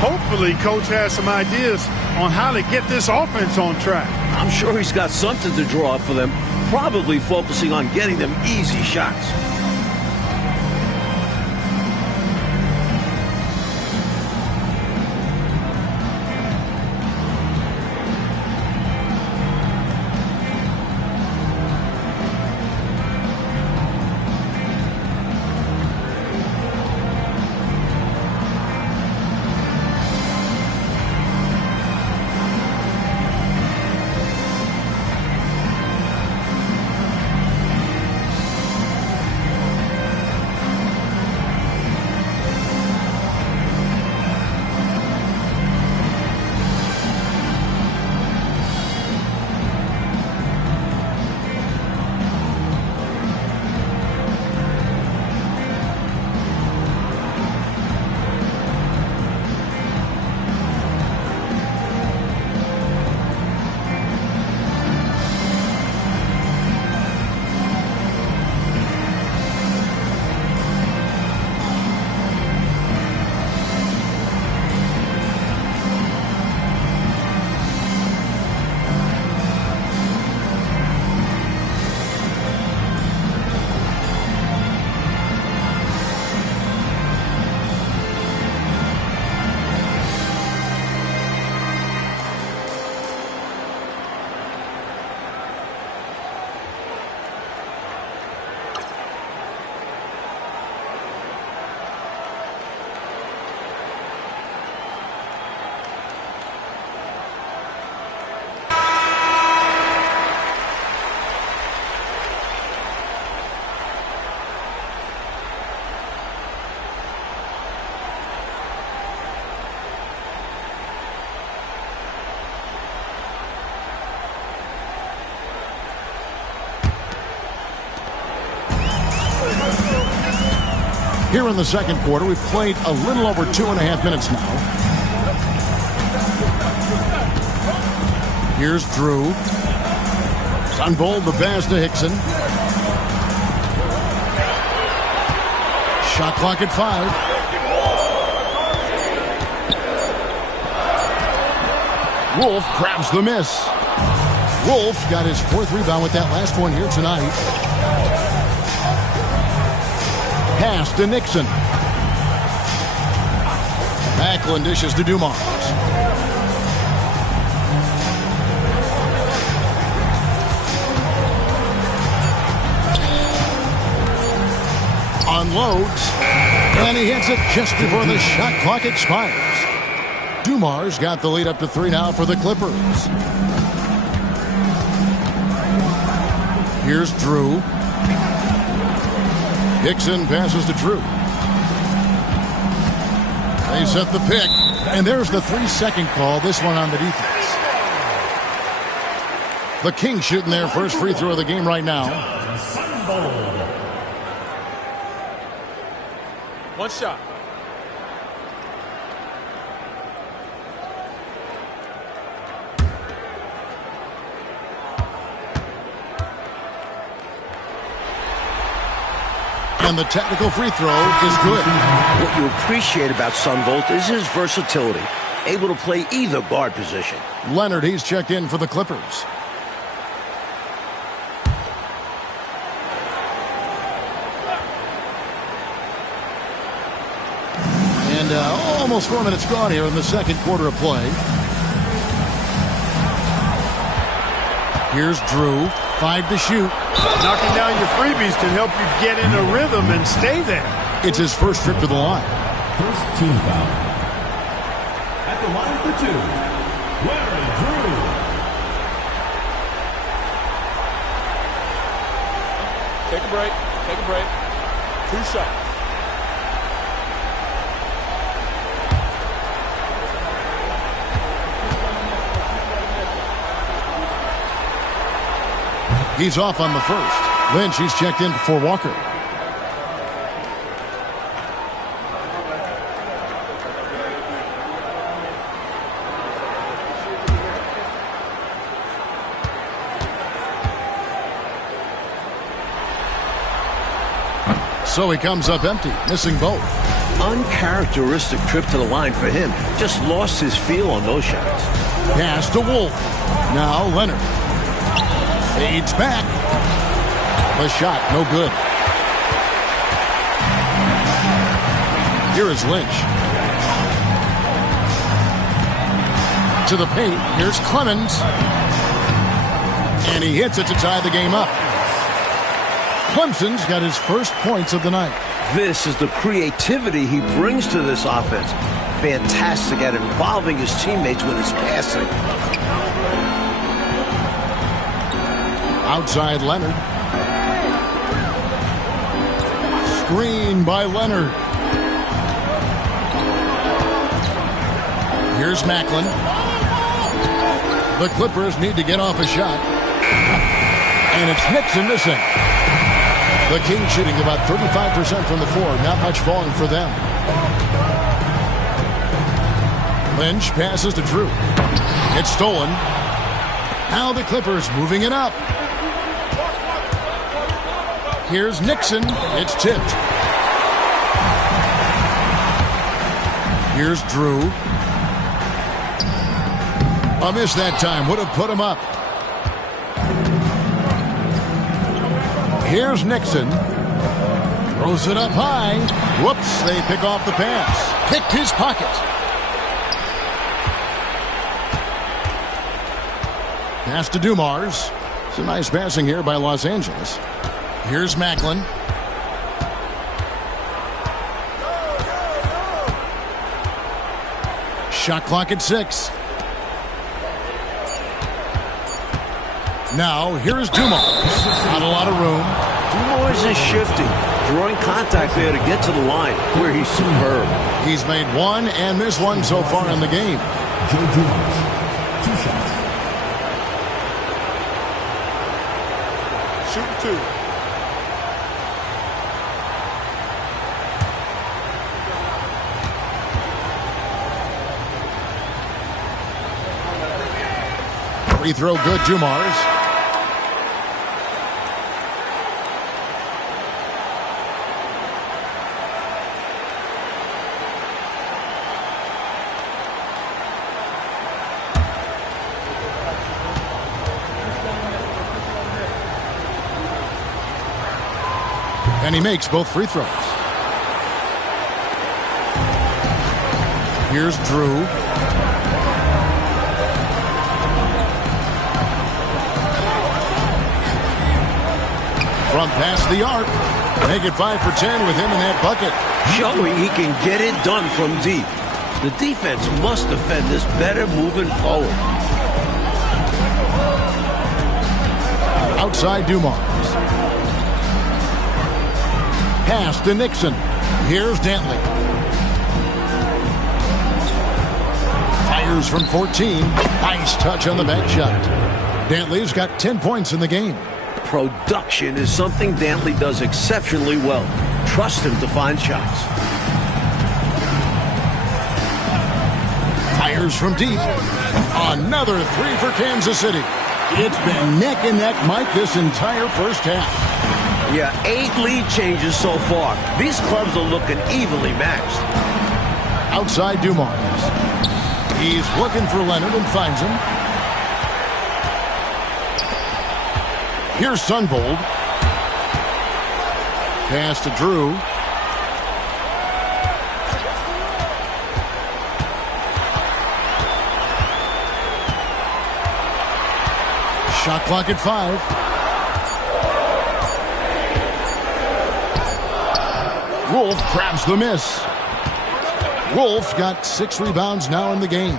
Hopefully, Coach has some ideas on how to get this offense on track. I'm sure he's got something to draw up for them, probably focusing on getting them easy shots. Here in the second quarter, we've played a little over 2.5 minutes now. Here's Drew. Sunvold the pass to Hickson. Shot clock at 5. Wolf grabs the miss. Wolf got his 4th rebound with that last one here tonight. Pass to Nixon. Macklin dishes to Dumars. Unloads. And he hits it just before the shot clock expires. Dumars got the lead up to 3 now for the Clippers. Here's Drew. Hickson passes to Drew. They set the pick. And there's the 3-second call, this one on the defense. The Kings shooting their first free throw of the game right now. One shot. And the technical free throw is good. What you appreciate about Sunvolt is his versatility, able to play either guard position. Leonard, he's checked in for the Clippers. And almost 4 minutes gone here in the second quarter of play. Here's Drew. 5 to shoot. Knocking down your freebies can help you get in a rhythm and stay there. It's his first trip to the line. First team foul. At the line for 2, Larry Drew. Take a break. Take a break. 2 shots. He's off on the first. Lynch, he's checked in for Walker. So he comes up empty, missing both. Uncharacteristic trip to the line for him. Just lost his feel on those shots. Pass to Wolf. Now Leonard. Fades back. The shot, no good. Here is Lynch. To the paint. Here's Clemens. And he hits it to tie the game up. Clemson's got his first points of the night. This is the creativity he brings to this offense. Fantastic at involving his teammates with his passing. Outside Leonard. Screen by Leonard. Here's Macklin. The Clippers need to get off a shot. And it's Nixon missing. The Kings shooting about 35% from the floor. Not much falling for them. Lynch passes to Drew. It's stolen. Now the Clippers moving it up. Here's Nixon. It's tipped. Here's Drew. A miss that time. Would have put him up. Here's Nixon. Throws it up high. Whoops, they pick off the pass. Picked his pocket. Pass to Dumars. It's a nice passing here by Los Angeles. Here's Macklin. Shot clock at 6. Now, here is Dumars. Not a lot of room. Dumars is shifting, drawing contact there to get to the line, where he's superb. He's made one and missed one so far in the game. Joe Dumars, 2 shots. Shoot 2. Free throw good, Dumars. And he makes both free throws. Here's Drew. From past the arc. Make it 5 for 10 with him in that bucket. Showing he can get it done from deep. The defense must defend this better moving forward. Outside Dumars. Pass to Nixon. Here's Dantley. Fires from 14. Nice touch on the back shot. Dantley's got 10 points in the game. Production is something Dantley does exceptionally well. Trust him to find shots. Fires from deep. Another 3 for Kansas City. It's been neck and neck, Mike, this entire first half. Yeah, 8 lead changes so far. These clubs are looking evenly matched. Outside Dumars. He's looking for Leonard and finds him. Here's Sunvold. Pass to Drew. Shot clock at 5. Wolf grabs the miss. Wolf got 6 rebounds now in the game.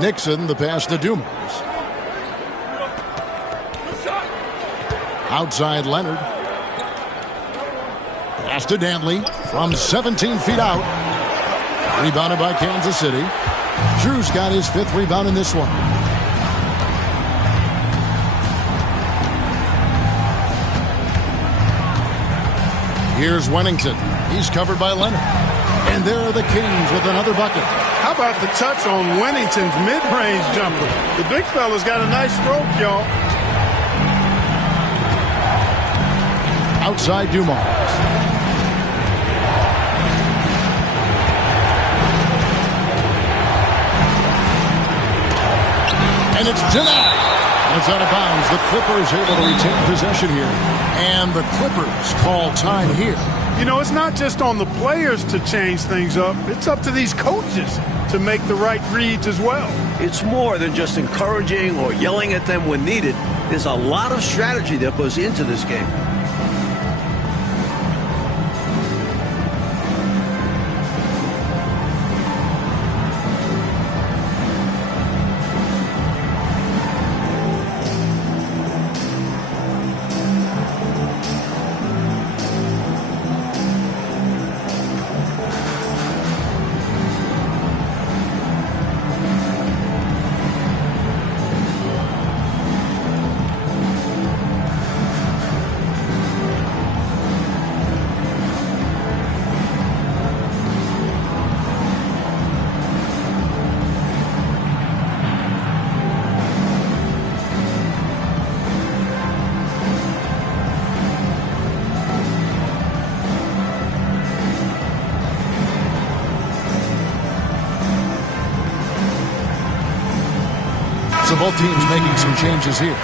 Nixon, the pass to Dumars. Outside Leonard. Pass to Dantley from 17 feet out. Rebounded by Kansas City. Drew's got his 5th rebound in this one. Here's Wennington. He's covered by Leonard. And there are the Kings with another bucket. How about the touch on Wennington's mid-range jumper? The big fella's got a nice stroke, y'all. outside Dumars. And it's denied. It's out of bounds. The Clippers able to retain possession here. And the Clippers call time here. You know, it's not just on the players to change things up. It's up to these coaches to make the right reads as well. It's more than just encouraging or yelling at them when needed. There's a lot of strategy that goes into this game. So both teams making some changes here.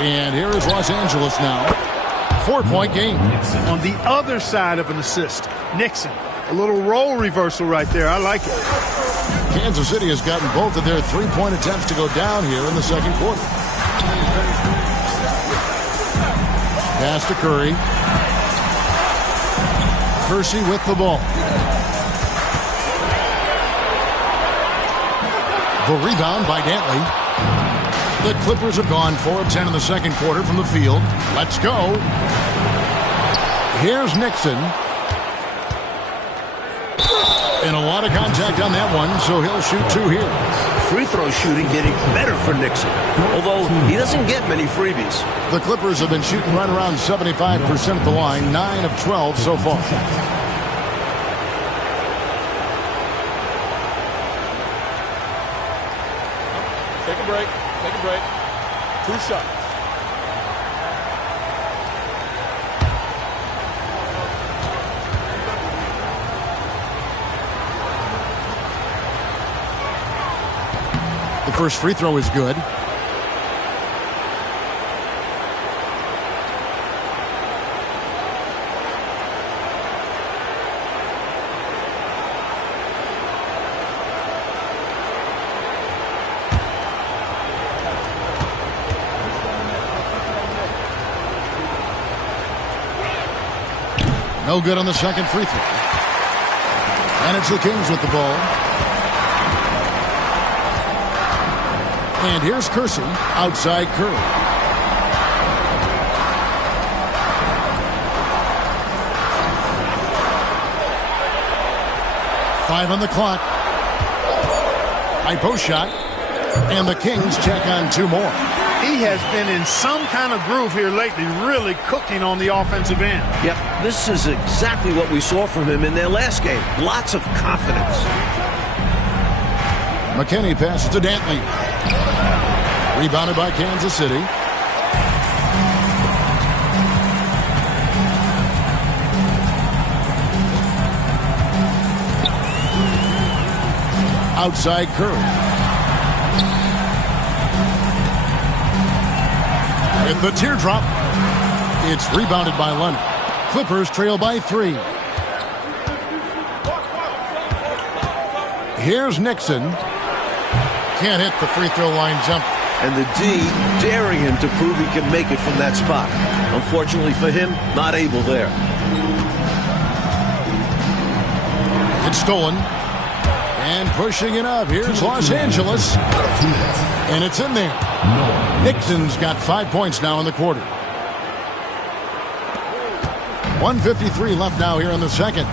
And here is Los Angeles now. 4-point game. On the other side of an assist, Nixon. A little role reversal right there. I like it. Kansas City has gotten both of their three-point attempts to go down here in the second quarter. Pass to Curry. Kersey with the ball. The rebound by Dantley. The Clippers have gone 4 of 10 in the second quarter from the field. Let's go. Here's Nixon. And a lot of contact on that one, so he'll shoot 2 here. Free throw shooting getting better for Nixon, although he doesn't get many freebies. The Clippers have been shooting right around 75% at the line, 9 of 12 so far. Take a break. Take a break. 2 shots. The first free throw is good. No good on the second free throw. And it's the Kings with the ball. And here's Kersey outside Curry. Five on the clock. High post shot. And the Kings check on 2 more. He has been in some kind of groove here lately, really cooking on the offensive end. Yep, this is exactly what we saw from him in their last game. Lots of confidence. McKinney passes to Dantley. Rebounded by Kansas City. Outside Curry. With the teardrop, it's rebounded by Leonard. Clippers trail by 3. Here's Nixon. Can't hit the free throw line jump. And the D daring him to prove he can make it from that spot. Unfortunately for him, not able there. It's stolen. And pushing it up. Here's Los Angeles. And it's in there. Nixon's got 5 points now in the quarter. 1:53 left now here in the second.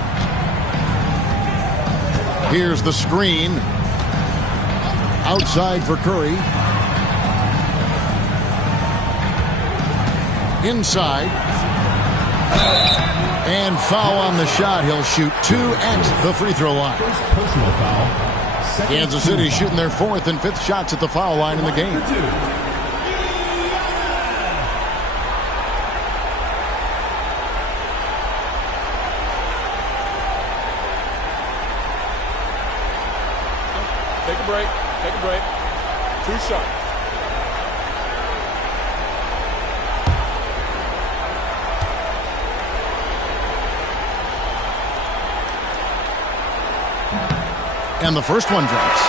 Here's the screen. Outside for Curry. Inside. And foul on the shot. He'll shoot 2 at the free throw line. Personal foul. Kansas City shooting their 4th and 5th shots at the foul line in the game. Take a break. Take a break. 2 shots. And the first one drops.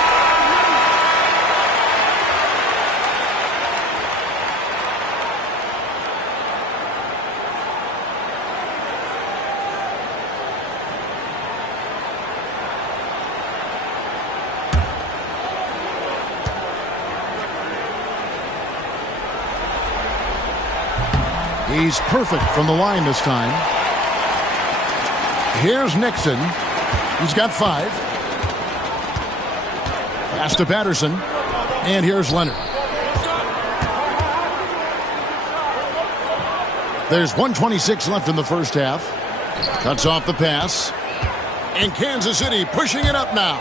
He's perfect from the line this time. Here's Nixon. He's got 5. Pass to Patterson. And here's Leonard. There's 1:26 left in the first half. Cuts off the pass. And Kansas City pushing it up now.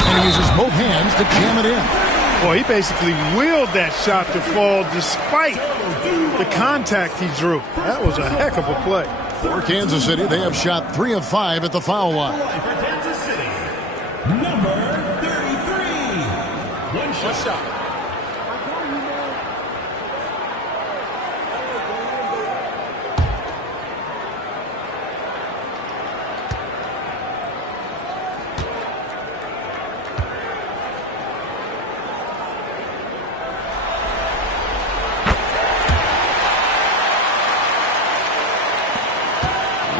And he uses both hands to jam it in. Boy, he basically willed that shot to fall despite the contact he drew. That was a heck of a play. For Kansas City, they have shot 3 of 5 at the foul line. For Kansas City, number 33. One shot.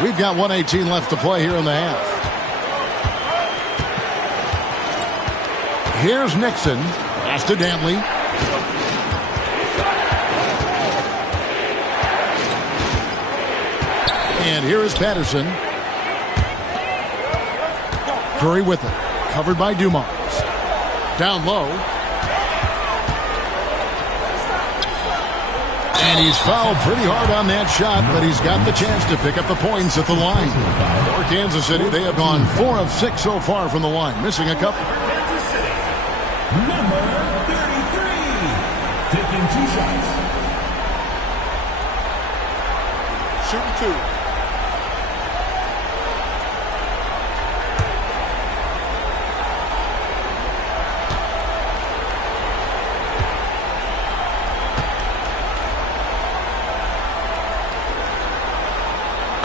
We've got 1:18 left to play here in the half. Here's Nixon. Pass to Dantley. And here is Patterson. Curry with it. Covered by Dumars. Down low. And he's fouled pretty hard on that shot, but he's got the chance to pick up the points at the line. For Kansas City, they have gone 4 of 6 so far from the line, missing a couple. Kansas City, number 33. Taking 2 shots. Shooting 2.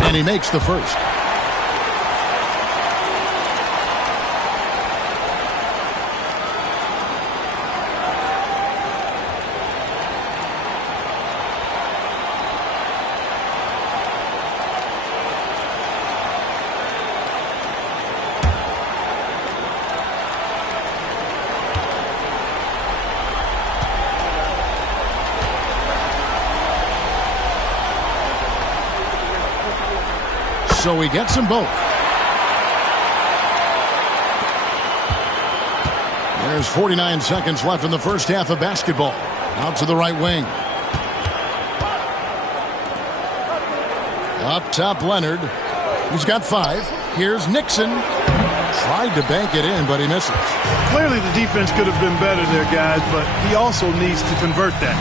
And he makes the first. So he gets them both. There's 49 seconds left in the first half of basketball. Out to the right wing. Up top, Leonard. He's got 5. Here's Nixon. Tried to bank it in, but he misses. Clearly the defense could have been better there, guys, but he also needs to convert that.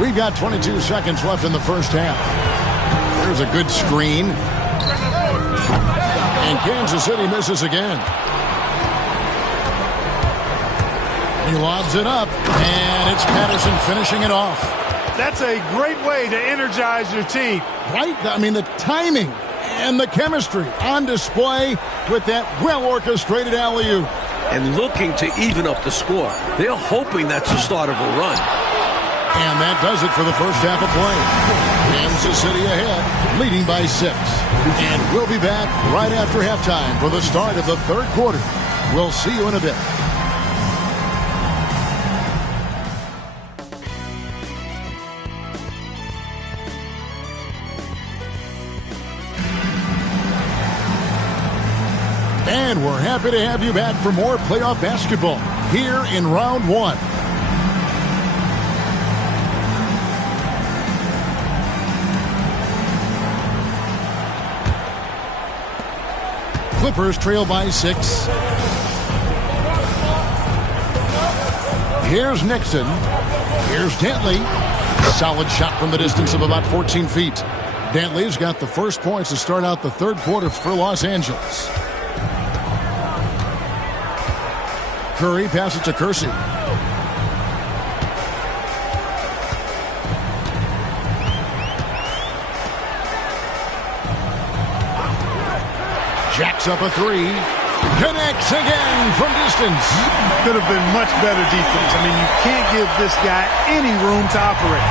We've got 22 seconds left in the first half. There's a good screen. And Kansas City misses again. He lobs it up, and it's Patterson finishing it off. That's a great way to energize your team. Right? I mean, the timing and the chemistry on display with that well-orchestrated alley-oop. And looking to even up the score. They're hoping that's the start of a run. And that does it for the first half of play. Kansas City ahead, leading by 6. And we'll be back right after halftime for the start of the third quarter. We'll see you in a bit. And we're happy to have you back for more playoff basketball here in round one. Clippers trail by 6. Here's Nixon. Here's Dantley. Solid shot from the distance of about 14 feet. Dantley's got the first points to start out the third quarter for Los Angeles. Curry passes to Kersey. Jacks up a three. Connects again from distance. Could have been much better defense. I mean, you can't give this guy any room to operate.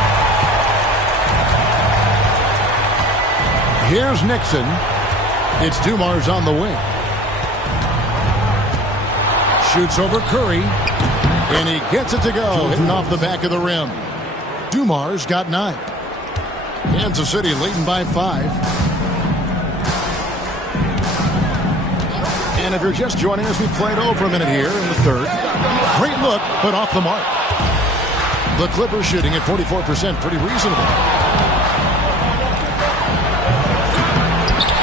Here's Nixon. It's Dumars on the wing. Shoots over Curry, and he gets it to go, hitting off the back of the rim. Dumars got 9. Kansas City leading by 5. And if you're just joining us, we played over a minute here in the third. Great look, but off the mark. The Clippers shooting at 44%, pretty reasonable.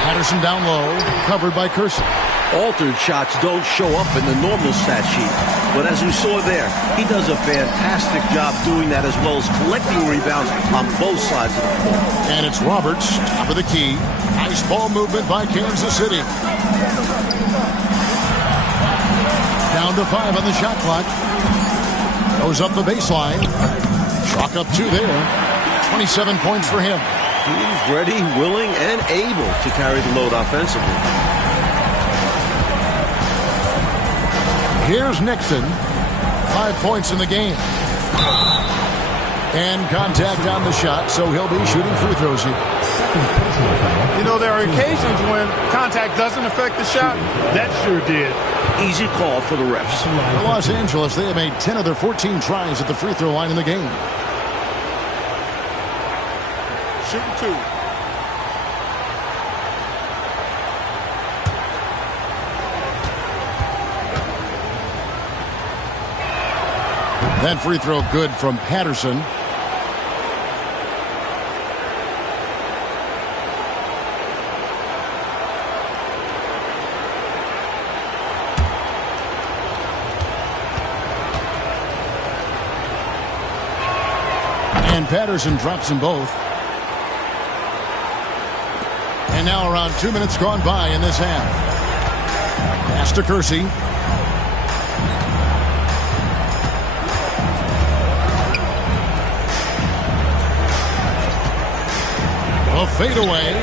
Patterson down low, covered by Kersey. Altered shots don't show up in the normal stat sheet. But as we saw there, he does a fantastic job doing that as well as collecting rebounds on both sides of the ball. And it's Roberts, top of the key. Nice ball movement by Kansas City. Down to 5 on the shot clock. Goes up the baseline. Chalk up 2 there. 27 points for him. He's ready, willing, and able to carry the load offensively. Here's Nixon. 5 points in the game. And contact on the shot, so he'll be shooting free throws here. You know, there are occasions when contact doesn't affect the shot. That sure did. Easy call for the refs. For Los Angeles, they have made 10 of their 14 tries at the free throw line in the game. Shooting 2. That free throw good from Patterson. And Patterson drops them both. And now around 2 minutes gone by in this half. Pass to Kersey. A fadeaway.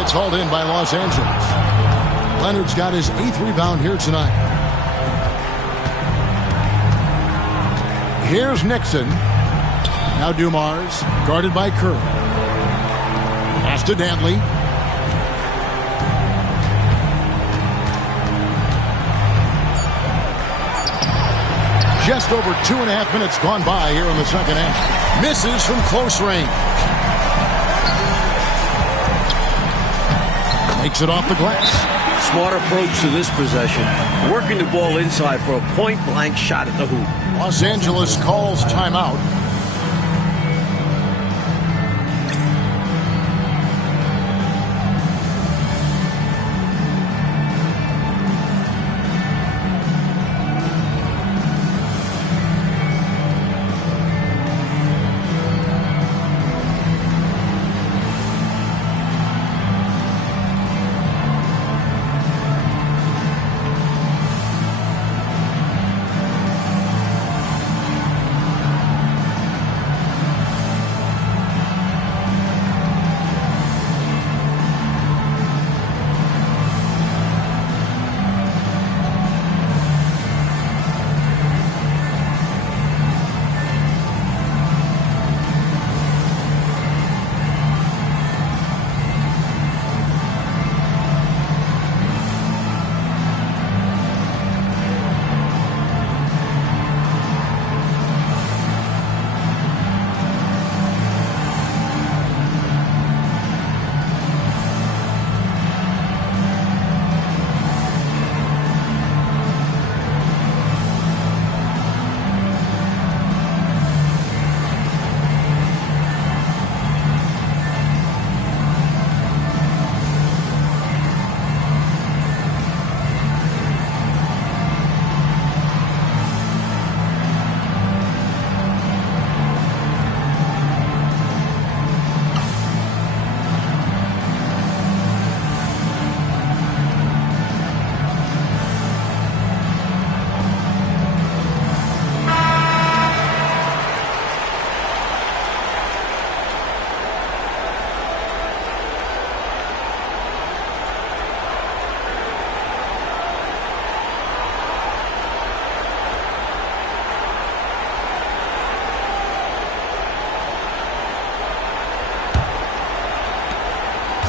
It's hauled in by Los Angeles. Leonard's got his 8th rebound here tonight. Here's Nixon. Now Dumars, guarded by Curry. Pass to Dantley. Just over 2.5 minutes gone by here in the second half. Misses from close range. Makes it off the glass. Smart approach to this possession. Working the ball inside for a point-blank shot at the hoop. Los Angeles calls timeout.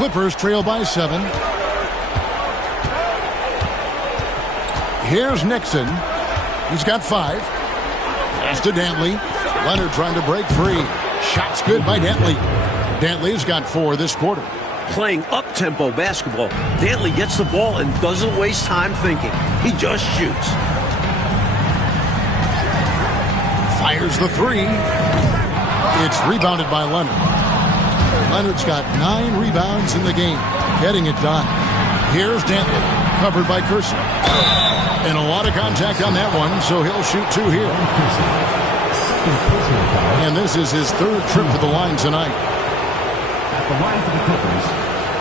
Clippers trail by 7. Here's Nixon. He's got 5. Pass to Dantley. Leonard trying to break free. Shot's good by Dantley. Dantley's got 4 this quarter. Playing up-tempo basketball, Dantley gets the ball and doesn't waste time thinking. He just shoots. Fires the 3. It's rebounded by Leonard. Leonard's got 9 rebounds in the game, getting it done. Here's Dantley, covered by Kersey. And a lot of contact on that one, so he'll shoot 2 here. And this is his 3rd trip to the line tonight. At the line for the Clippers,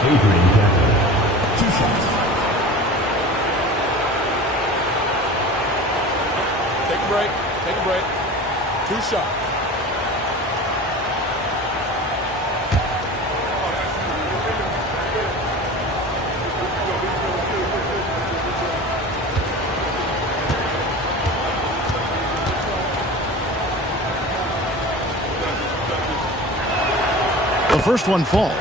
Adrian Dantley. 2 shots. Take a break. Take a break. 2 shots. The first one falls.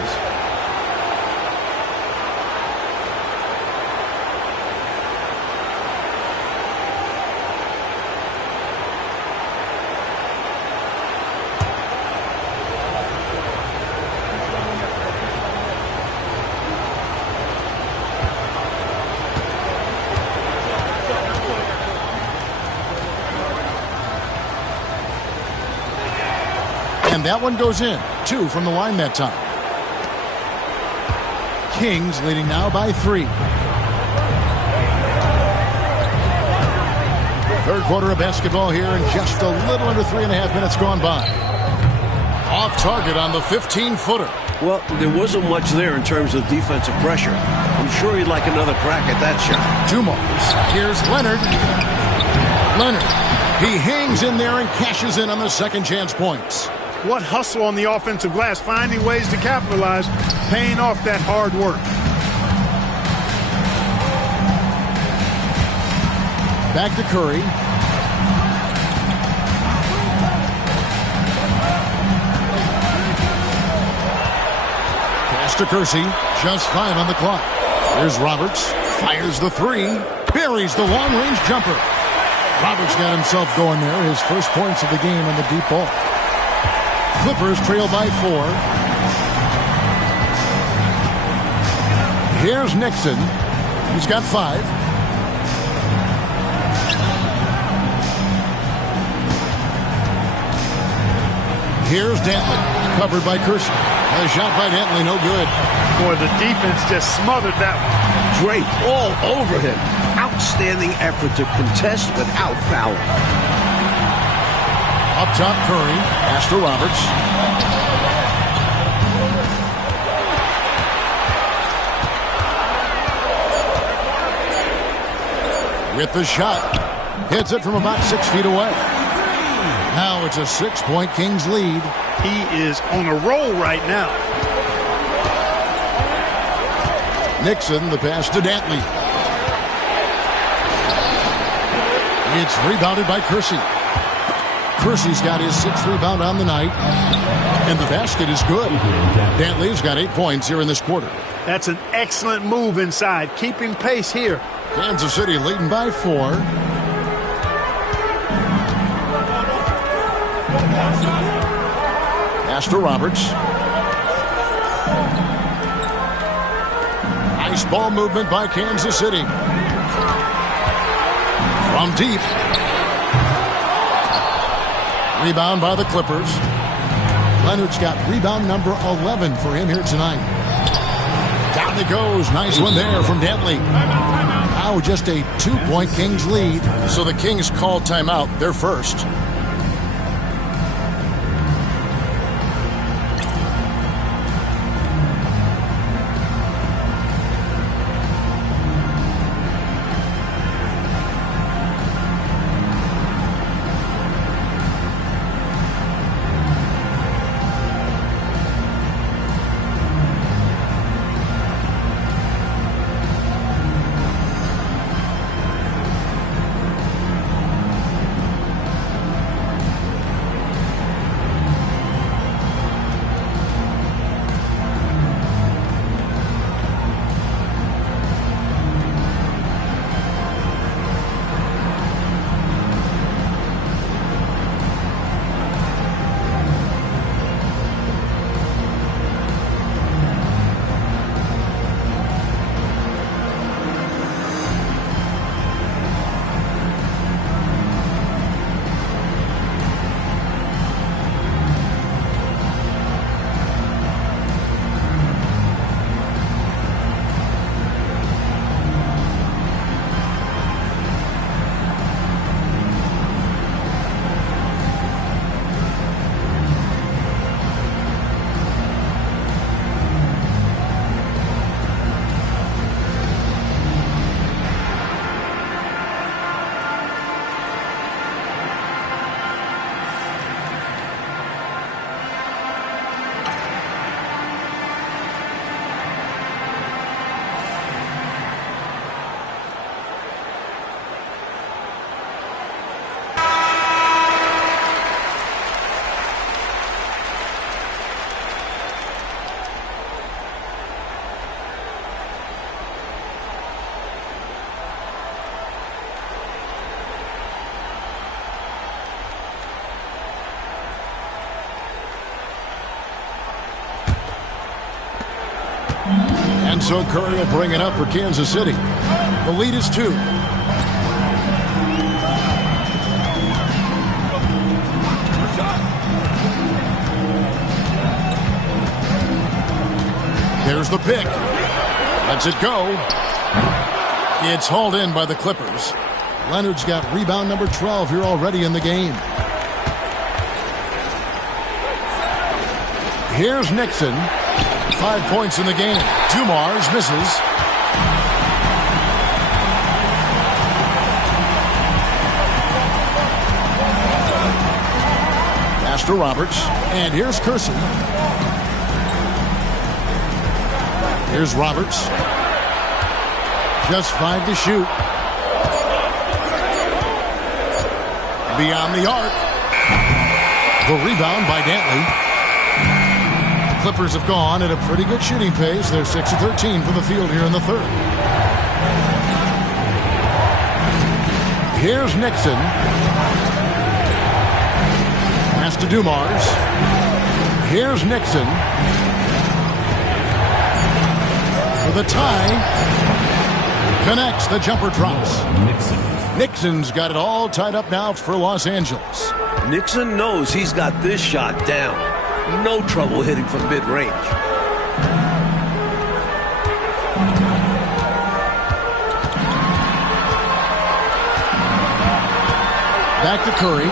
And that one goes in. 2 from the line that time. Kings leading now by 3. Third quarter of basketball here, and just a little under 3.5 minutes gone by. Off target on the 15-footer. Well, there wasn't much there in terms of defensive pressure. I'm sure he'd like another crack at that shot. 2 more. Here's Leonard. Leonard. He hangs in there and cashes in on the second chance points. What hustle on the offensive glass, finding ways to capitalize, paying off that hard work. Back to Curry. Pass to Kersey. Just 5 on the clock. Here's Roberts. Fires the 3. Buries the long-range jumper. Roberts got himself going there. His first points of the game on the deep ball. Clippers trail by 4. Here's Nixon. He's got 5. Here's Dantley, covered by Kersey. A shot by Dantley, no good. Boy, the defense just smothered that one. Draped all over him. Outstanding effort to contest without fouling. Up top, Curry. Pass to Roberts. With the shot. Hits it from about 6 feet away. Now it's a 6-point Kings lead. He is on a roll right now. Nixon, the pass to Dantley. It's rebounded by Kersey. Kersey's got his 6th rebound on the night. And the basket is good. Dantley's got 8 points here in this quarter. That's an excellent move inside, keeping pace here. Kansas City leading by 4. Pass to Roberts. Nice ball movement by Kansas City. From deep. Rebound by the Clippers. Leonard's got rebound number 11 for him here tonight. Down it goes. Nice one there from Dantley. Now just a 2-point Kings lead. So the Kings called timeout. They're first. And so Curry will bring it up for Kansas City. The lead is 2. There's the pick. Lets it go. It's hauled in by the Clippers. Leonard's got rebound number 12 here already in the game. Here's Nixon. 5 points in the game. Dumars misses. Pass to Roberts. And here's Kersey. Here's Roberts. Just 5 to shoot. Beyond the arc. The rebound by Dantley. The Clippers have gone at a pretty good shooting pace. They're 6 of 13 from the field here in the third. Here's Nixon. Pass to Dumars. Here's Nixon. For the tie. Connects. The jumper drops. Nixon's got it all tied up now for Los Angeles. Nixon knows he's got this shot down. No trouble hitting from mid-range. Back to Curry.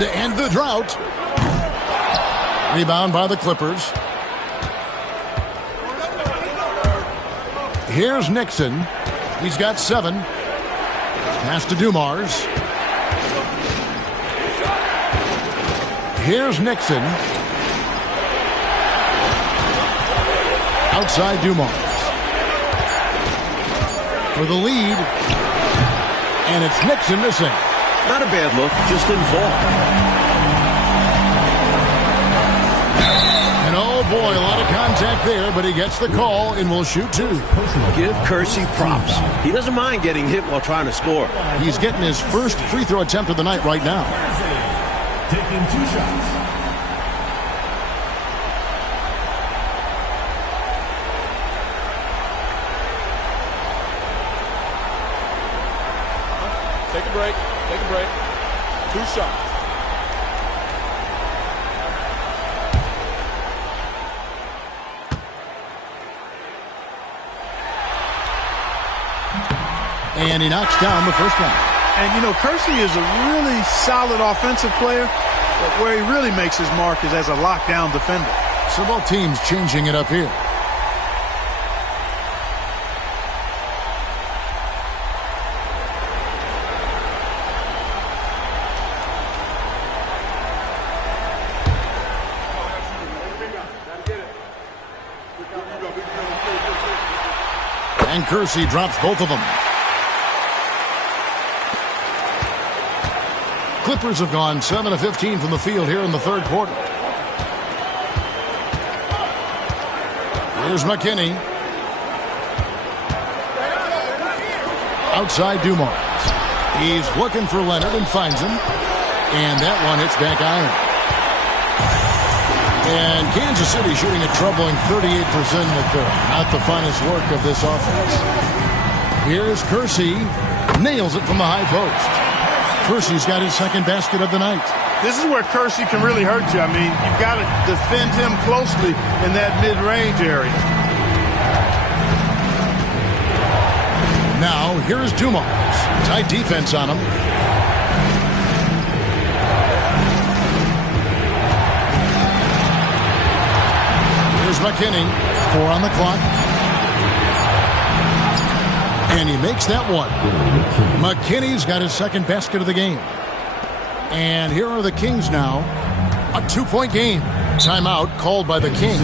To end the drought. Rebound by the Clippers. Here's Nixon. He's got 7. Pass to Dumars. Here's Nixon. Outside Dumars. For the lead. And it's Nixon missing. Not a bad look, just involved. And oh boy, a lot of contact there, but he gets the call and will shoot 2. Give Kersey props. He doesn't mind getting hit while trying to score. He's getting his first free throw attempt of the night right now. Taking 2 shots. Take a break. Take a break. 2 shots. And he knocks down the first one. And, you know, Kersey is a really solid offensive player, but where he really makes his mark is as a lockdown defender. So both teams changing it up here. And Kersey drops both of them. Clippers have gone 7 of 15 from the field here in the third quarter. Here's McKinney. Outside Dumars. He's looking for Leonard and finds him. And that one hits back iron. And Kansas City shooting a troubling 38% in the third. Not the finest work of this offense. Here's Kersey. Nails it from the high post. Kersey's got his second basket of the night. This is where Kersey can really hurt you. I mean, you've got to defend him closely in that mid-range area. Now, here's Dumars. Tight defense on him. Here's McKinney. 4 on the clock. And he makes that one. McKinney's got his second basket of the game. And here are the Kings now. A 2-point game. Timeout called by the Kings.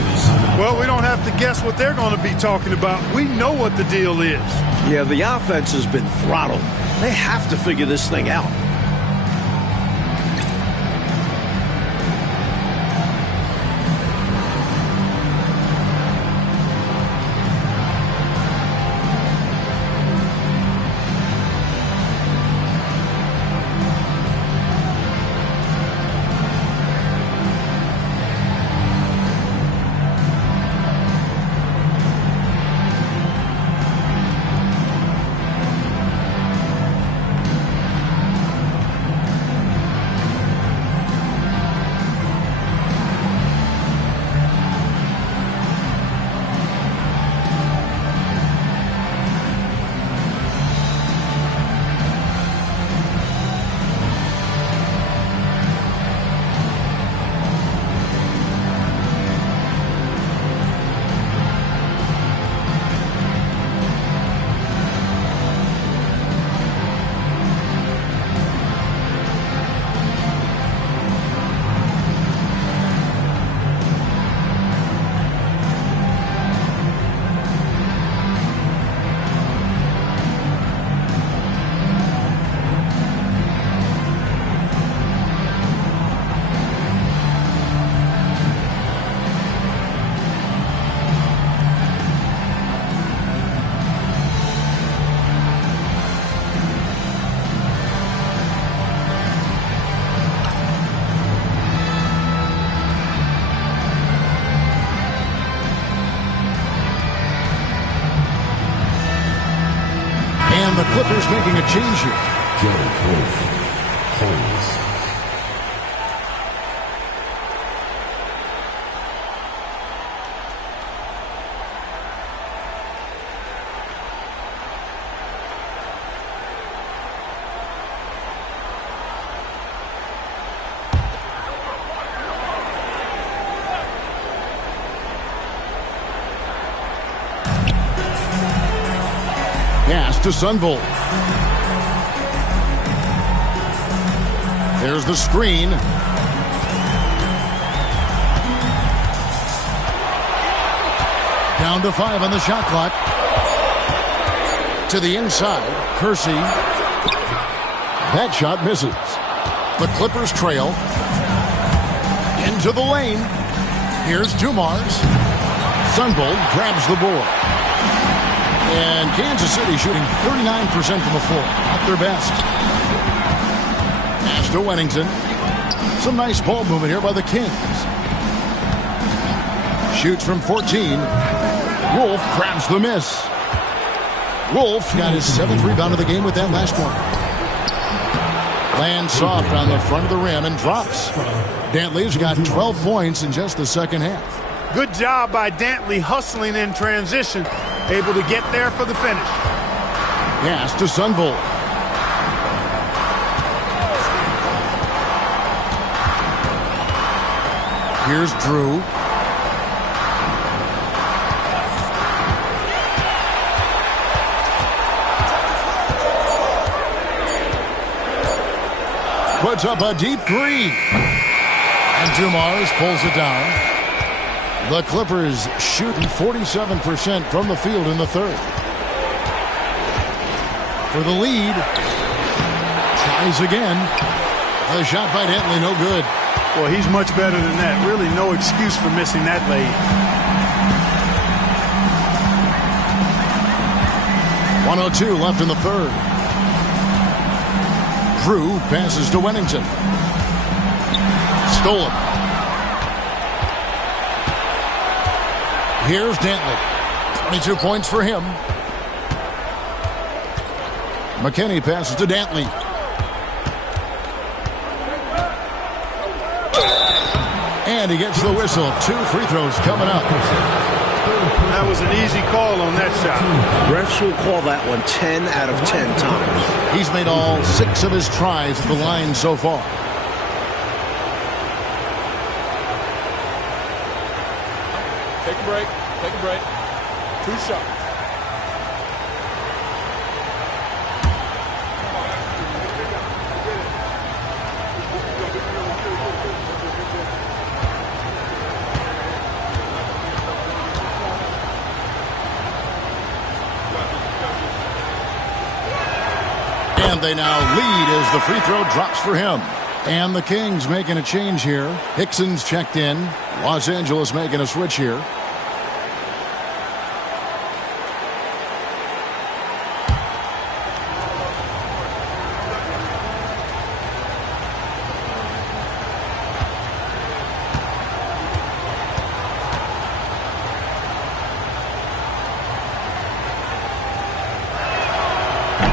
Well, we don't have to guess what they're going to be talking about. We know what the deal is. Yeah, the offense has been throttled. They have to figure this thing out. And the Clippers making a change here. Joe Wolf holds. Pass to Sundvold. There's the screen. Down to 5 on the shot clock. To the inside. Kersey. That shot misses. The Clippers trail. Into the lane. Here's Dumars. Sundvold grabs the board. And Kansas City shooting 39% from the floor. At their best. Pass to Wennington. Some nice ball movement here by the Kings. Shoots from 14. Wolf grabs the miss. Wolf got his 7th rebound of the game with that last one. Lands soft on the front of the rim and drops. Dantley's got 12 points in just the second half. Good job by Dantley hustling in transition. Able to get there for the finish. Pass to Sundvold. Here's Drew. Puts up a deep three. And Dumars pulls it down. The Clippers shooting 47% from the field in the third. For the lead. Tries again. The shot by Dantley, no good. Well, he's much better than that. Really no excuse for missing that lead. 1:02 left in the third. Drew passes to Wennington. Stolen. Here's Dantley. 22 points for him. McKinney passes to Dantley. And he gets the whistle. 2 free throws coming up. That was an easy call on that shot. Refs will call that one 10 out of 10 times. He's made all 6 of his tries at the line so far. Take a break. Take a break. 2 shots. And they now lead as the free throw drops for him. And the Kings making a change here. Hickson's checked in. Los Angeles making a switch here.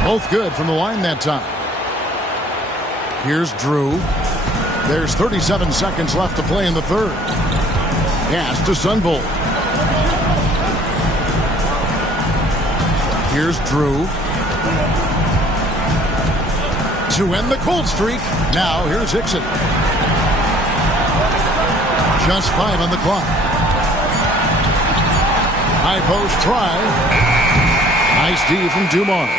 Both good from the line that time. Here's Drew. There's 37 seconds left to play in the third. Pass to Sundvold. Here's Drew. To end the cold streak. Now here's Hickson. Just 5 on the clock. High post try. Nice D from Dumars.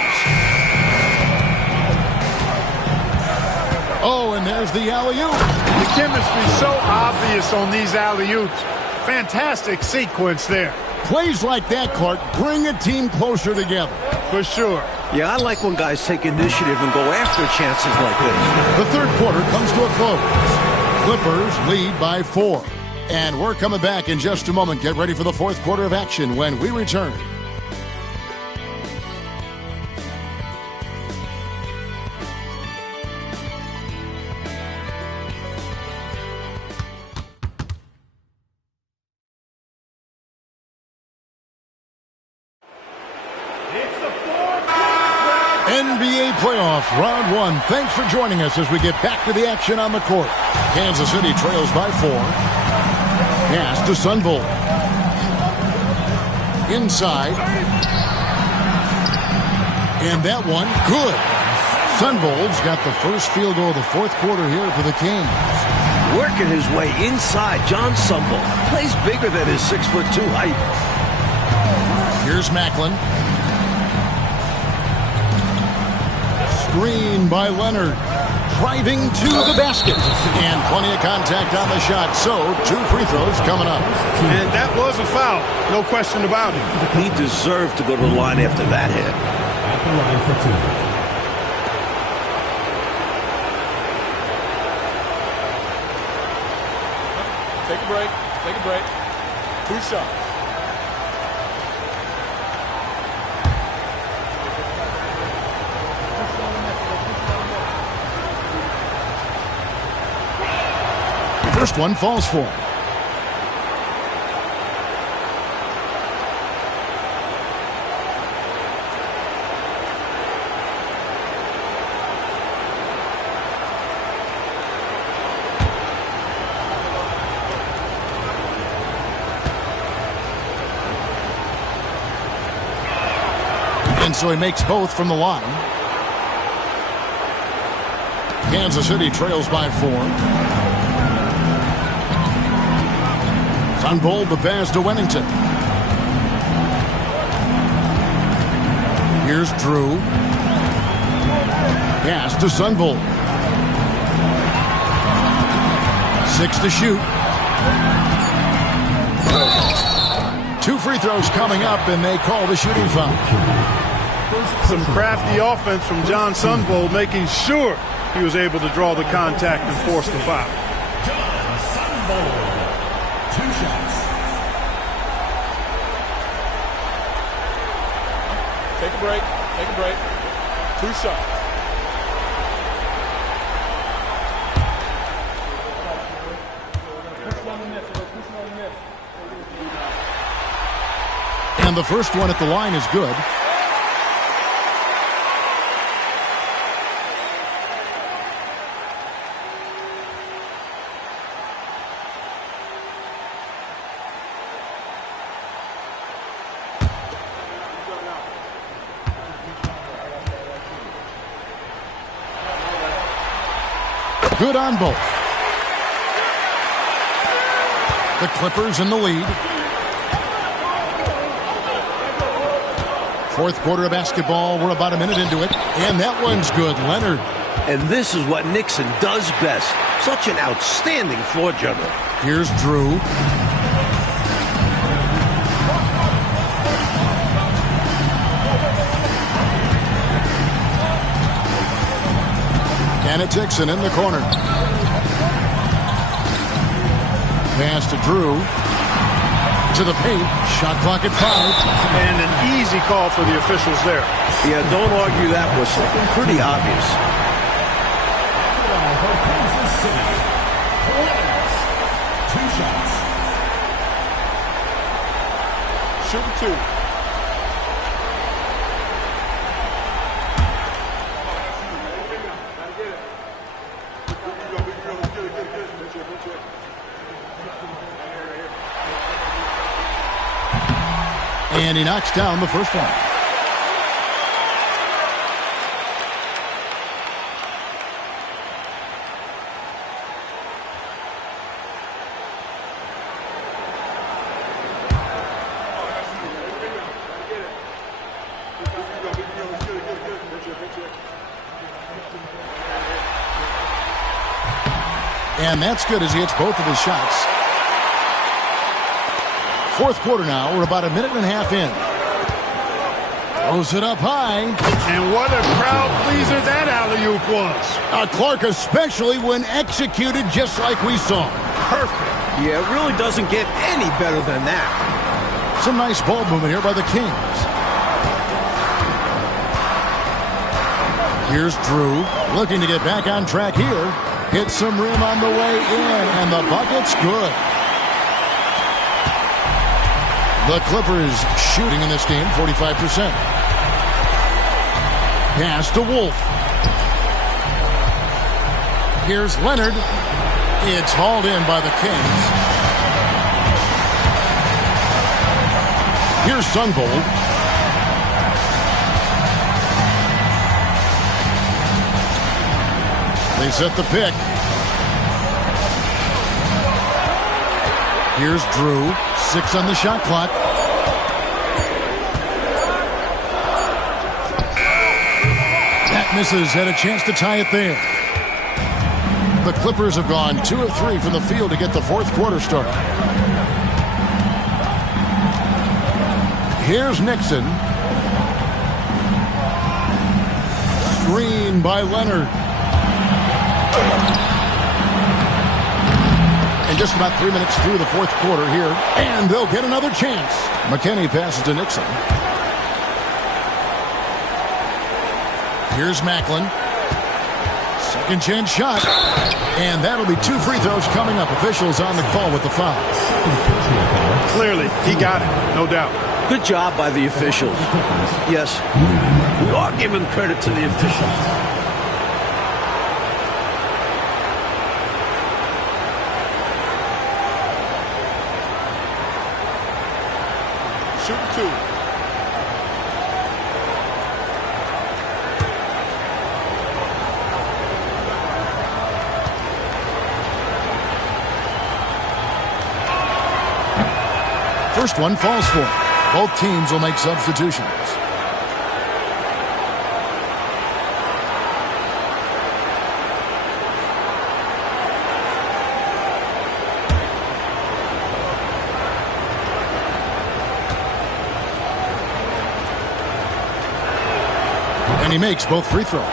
Oh, and there's the alley-oop. The chemistry so obvious on these alley-oops. Fantastic sequence there. Plays like that, Clark, bring a team closer together. For sure. Yeah, I like when guys take initiative and go after chances like this. The third quarter comes to a close. Clippers lead by 4. And we're coming back in just a moment. Get ready for the fourth quarter of action when we return. NBA playoffs, round one. Thanks for joining us as we get back to the action on the court. Kansas City trails by 4. Pass to Sunvold. Inside. And that one, good. Sunvold's got the first field goal of the fourth quarter here for the Kings. Working his way inside, John Sunvold plays bigger than his 6'2" height. Here's Macklin. Screen by Leonard. Driving to the basket. And plenty of contact on the shot. So, 2 free throws coming up. And that was a foul. No question about it. He deserved to go to the line after that hit. At the line for 2. Take a break. Take a break. 2 shots. First one falls for him. And so he makes both from the line. Kansas City trails by 4. Sunvold the pass to Wennington. Here's Drew. Pass to Sunvold. 6 to shoot. 2 free throws coming up, and they call the shooting foul. Some crafty offense from John Sunvold, making sure he was able to draw the contact and force the foul. John Sunvold. 2 shots. Take a break. Take a break. 2 shots. And the first one at the line is good. Good on both. The Clippers in the lead. Fourth quarter of basketball. We're about a minute into it. And that one's good. Leonard. And this is what Nixon does best. Such an outstanding floor general. Here's Drew. Dixon in the corner. Pass to Drew. To the paint. Shot clock at 5. And an easy call for the officials there. Yeah, don't argue that whistle. Pretty obvious. Kansas City. 2 shots. Shoot 2. And he knocks down the first one. And that's good as he hits both of his shots. Fourth quarter now. We're about a minute and a half in. Throws it up high. And what a crowd pleaser that alley-oop was. Clark, especially when executed just like we saw. Perfect. Yeah, it really doesn't get any better than that. Some nice ball movement here by the Kings. Here's Drew looking to get back on track here. Hits some rim on the way in, and the bucket's good. The Clippers shooting in this game 45%. Pass to Wolf. Here's Leonard. It's hauled in by the Kings. Here's Sunvold. They set the pick. Here's Drew. 6 on the shot clock. That misses. Had a chance to tie it there. The Clippers have gone 2 of 3 from the field to get the fourth quarter started. Here's Nixon. Screen by Leonard. And just about 3 minutes through the fourth quarter here. And they'll get another chance. McKinney passes to Nixon. Here's Macklin. Second chance shot. And that'll be 2 free throws coming up. Officials on the call with the foul. Clearly, he got it, no doubt. Good job by the officials. Yes, we are giving credit to the officials. Shooting 2. First one falls for him. Both teams will make substitutions. And he makes both free throws.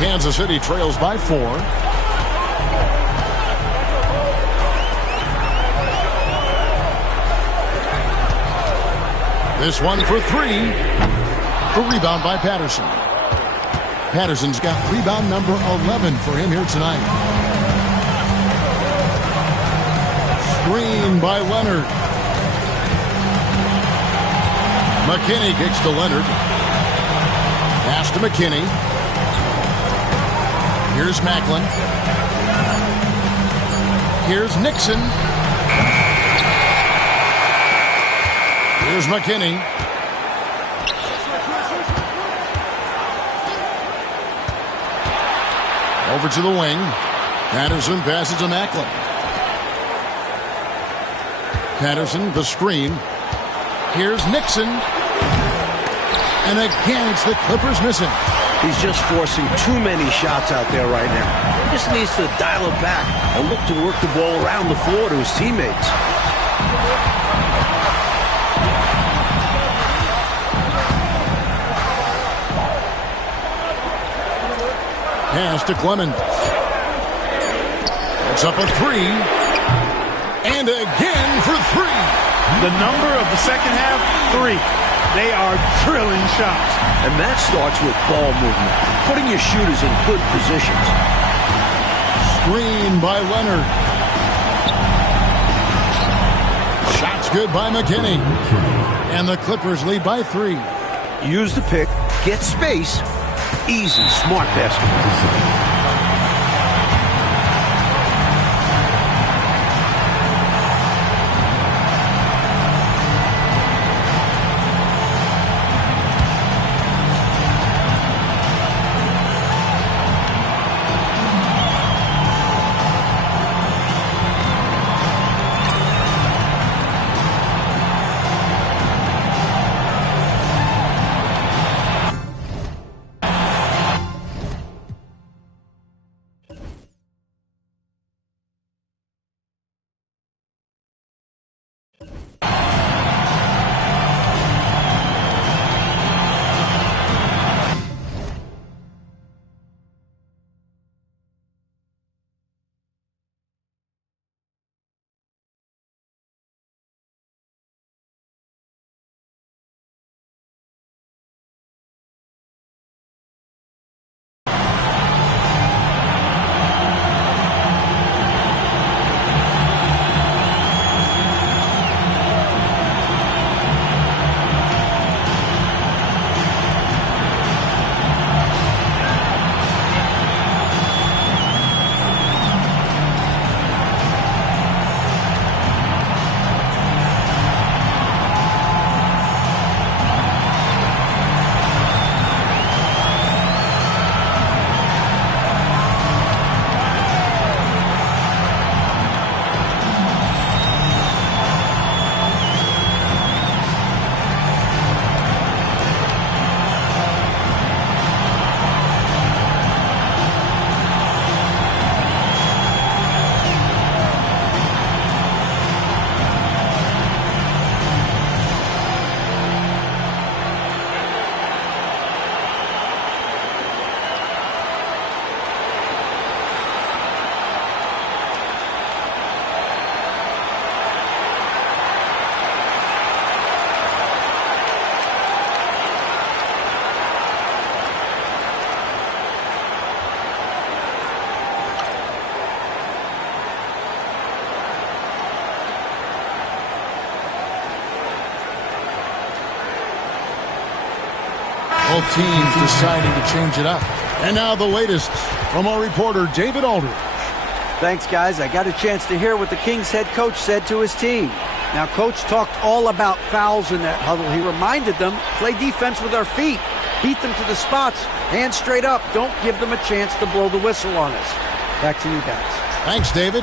Kansas City trails by 4. This one for 3. A rebound by Patterson. Patterson's got rebound number 11 for him here tonight. Screen by Leonard. McKinney kicks to Leonard. Pass to McKinney. Here's Macklin. Here's Nixon. Here's McKinney. Over to the wing. Patterson passes to Macklin. Patterson, the screen. Here's Nixon. And again, it's the Clippers missing. He's just forcing too many shots out there right now. He just needs to dial it back and look to work the ball around the floor to his teammates. Pass to Clemens. It's up a 3. And again for 3. The number of the second half, 3. They are drilling shots. And that starts with ball movement, putting your shooters in good positions. Screen by Leonard. Shots good by McKinney. And the Clippers lead by 3. Use the pick, get space. Easy, smart basketball. Both teams deciding to change it up. And now the latest from our reporter, David Aldridge. Thanks, guys. I got a chance to hear what the Kings head coach said to his team. Now, Coach talked all about fouls in that huddle. He reminded them, play defense with our feet. Beat them to the spots. Hands straight up. Don't give them a chance to blow the whistle on us. Back to you guys. Thanks, David.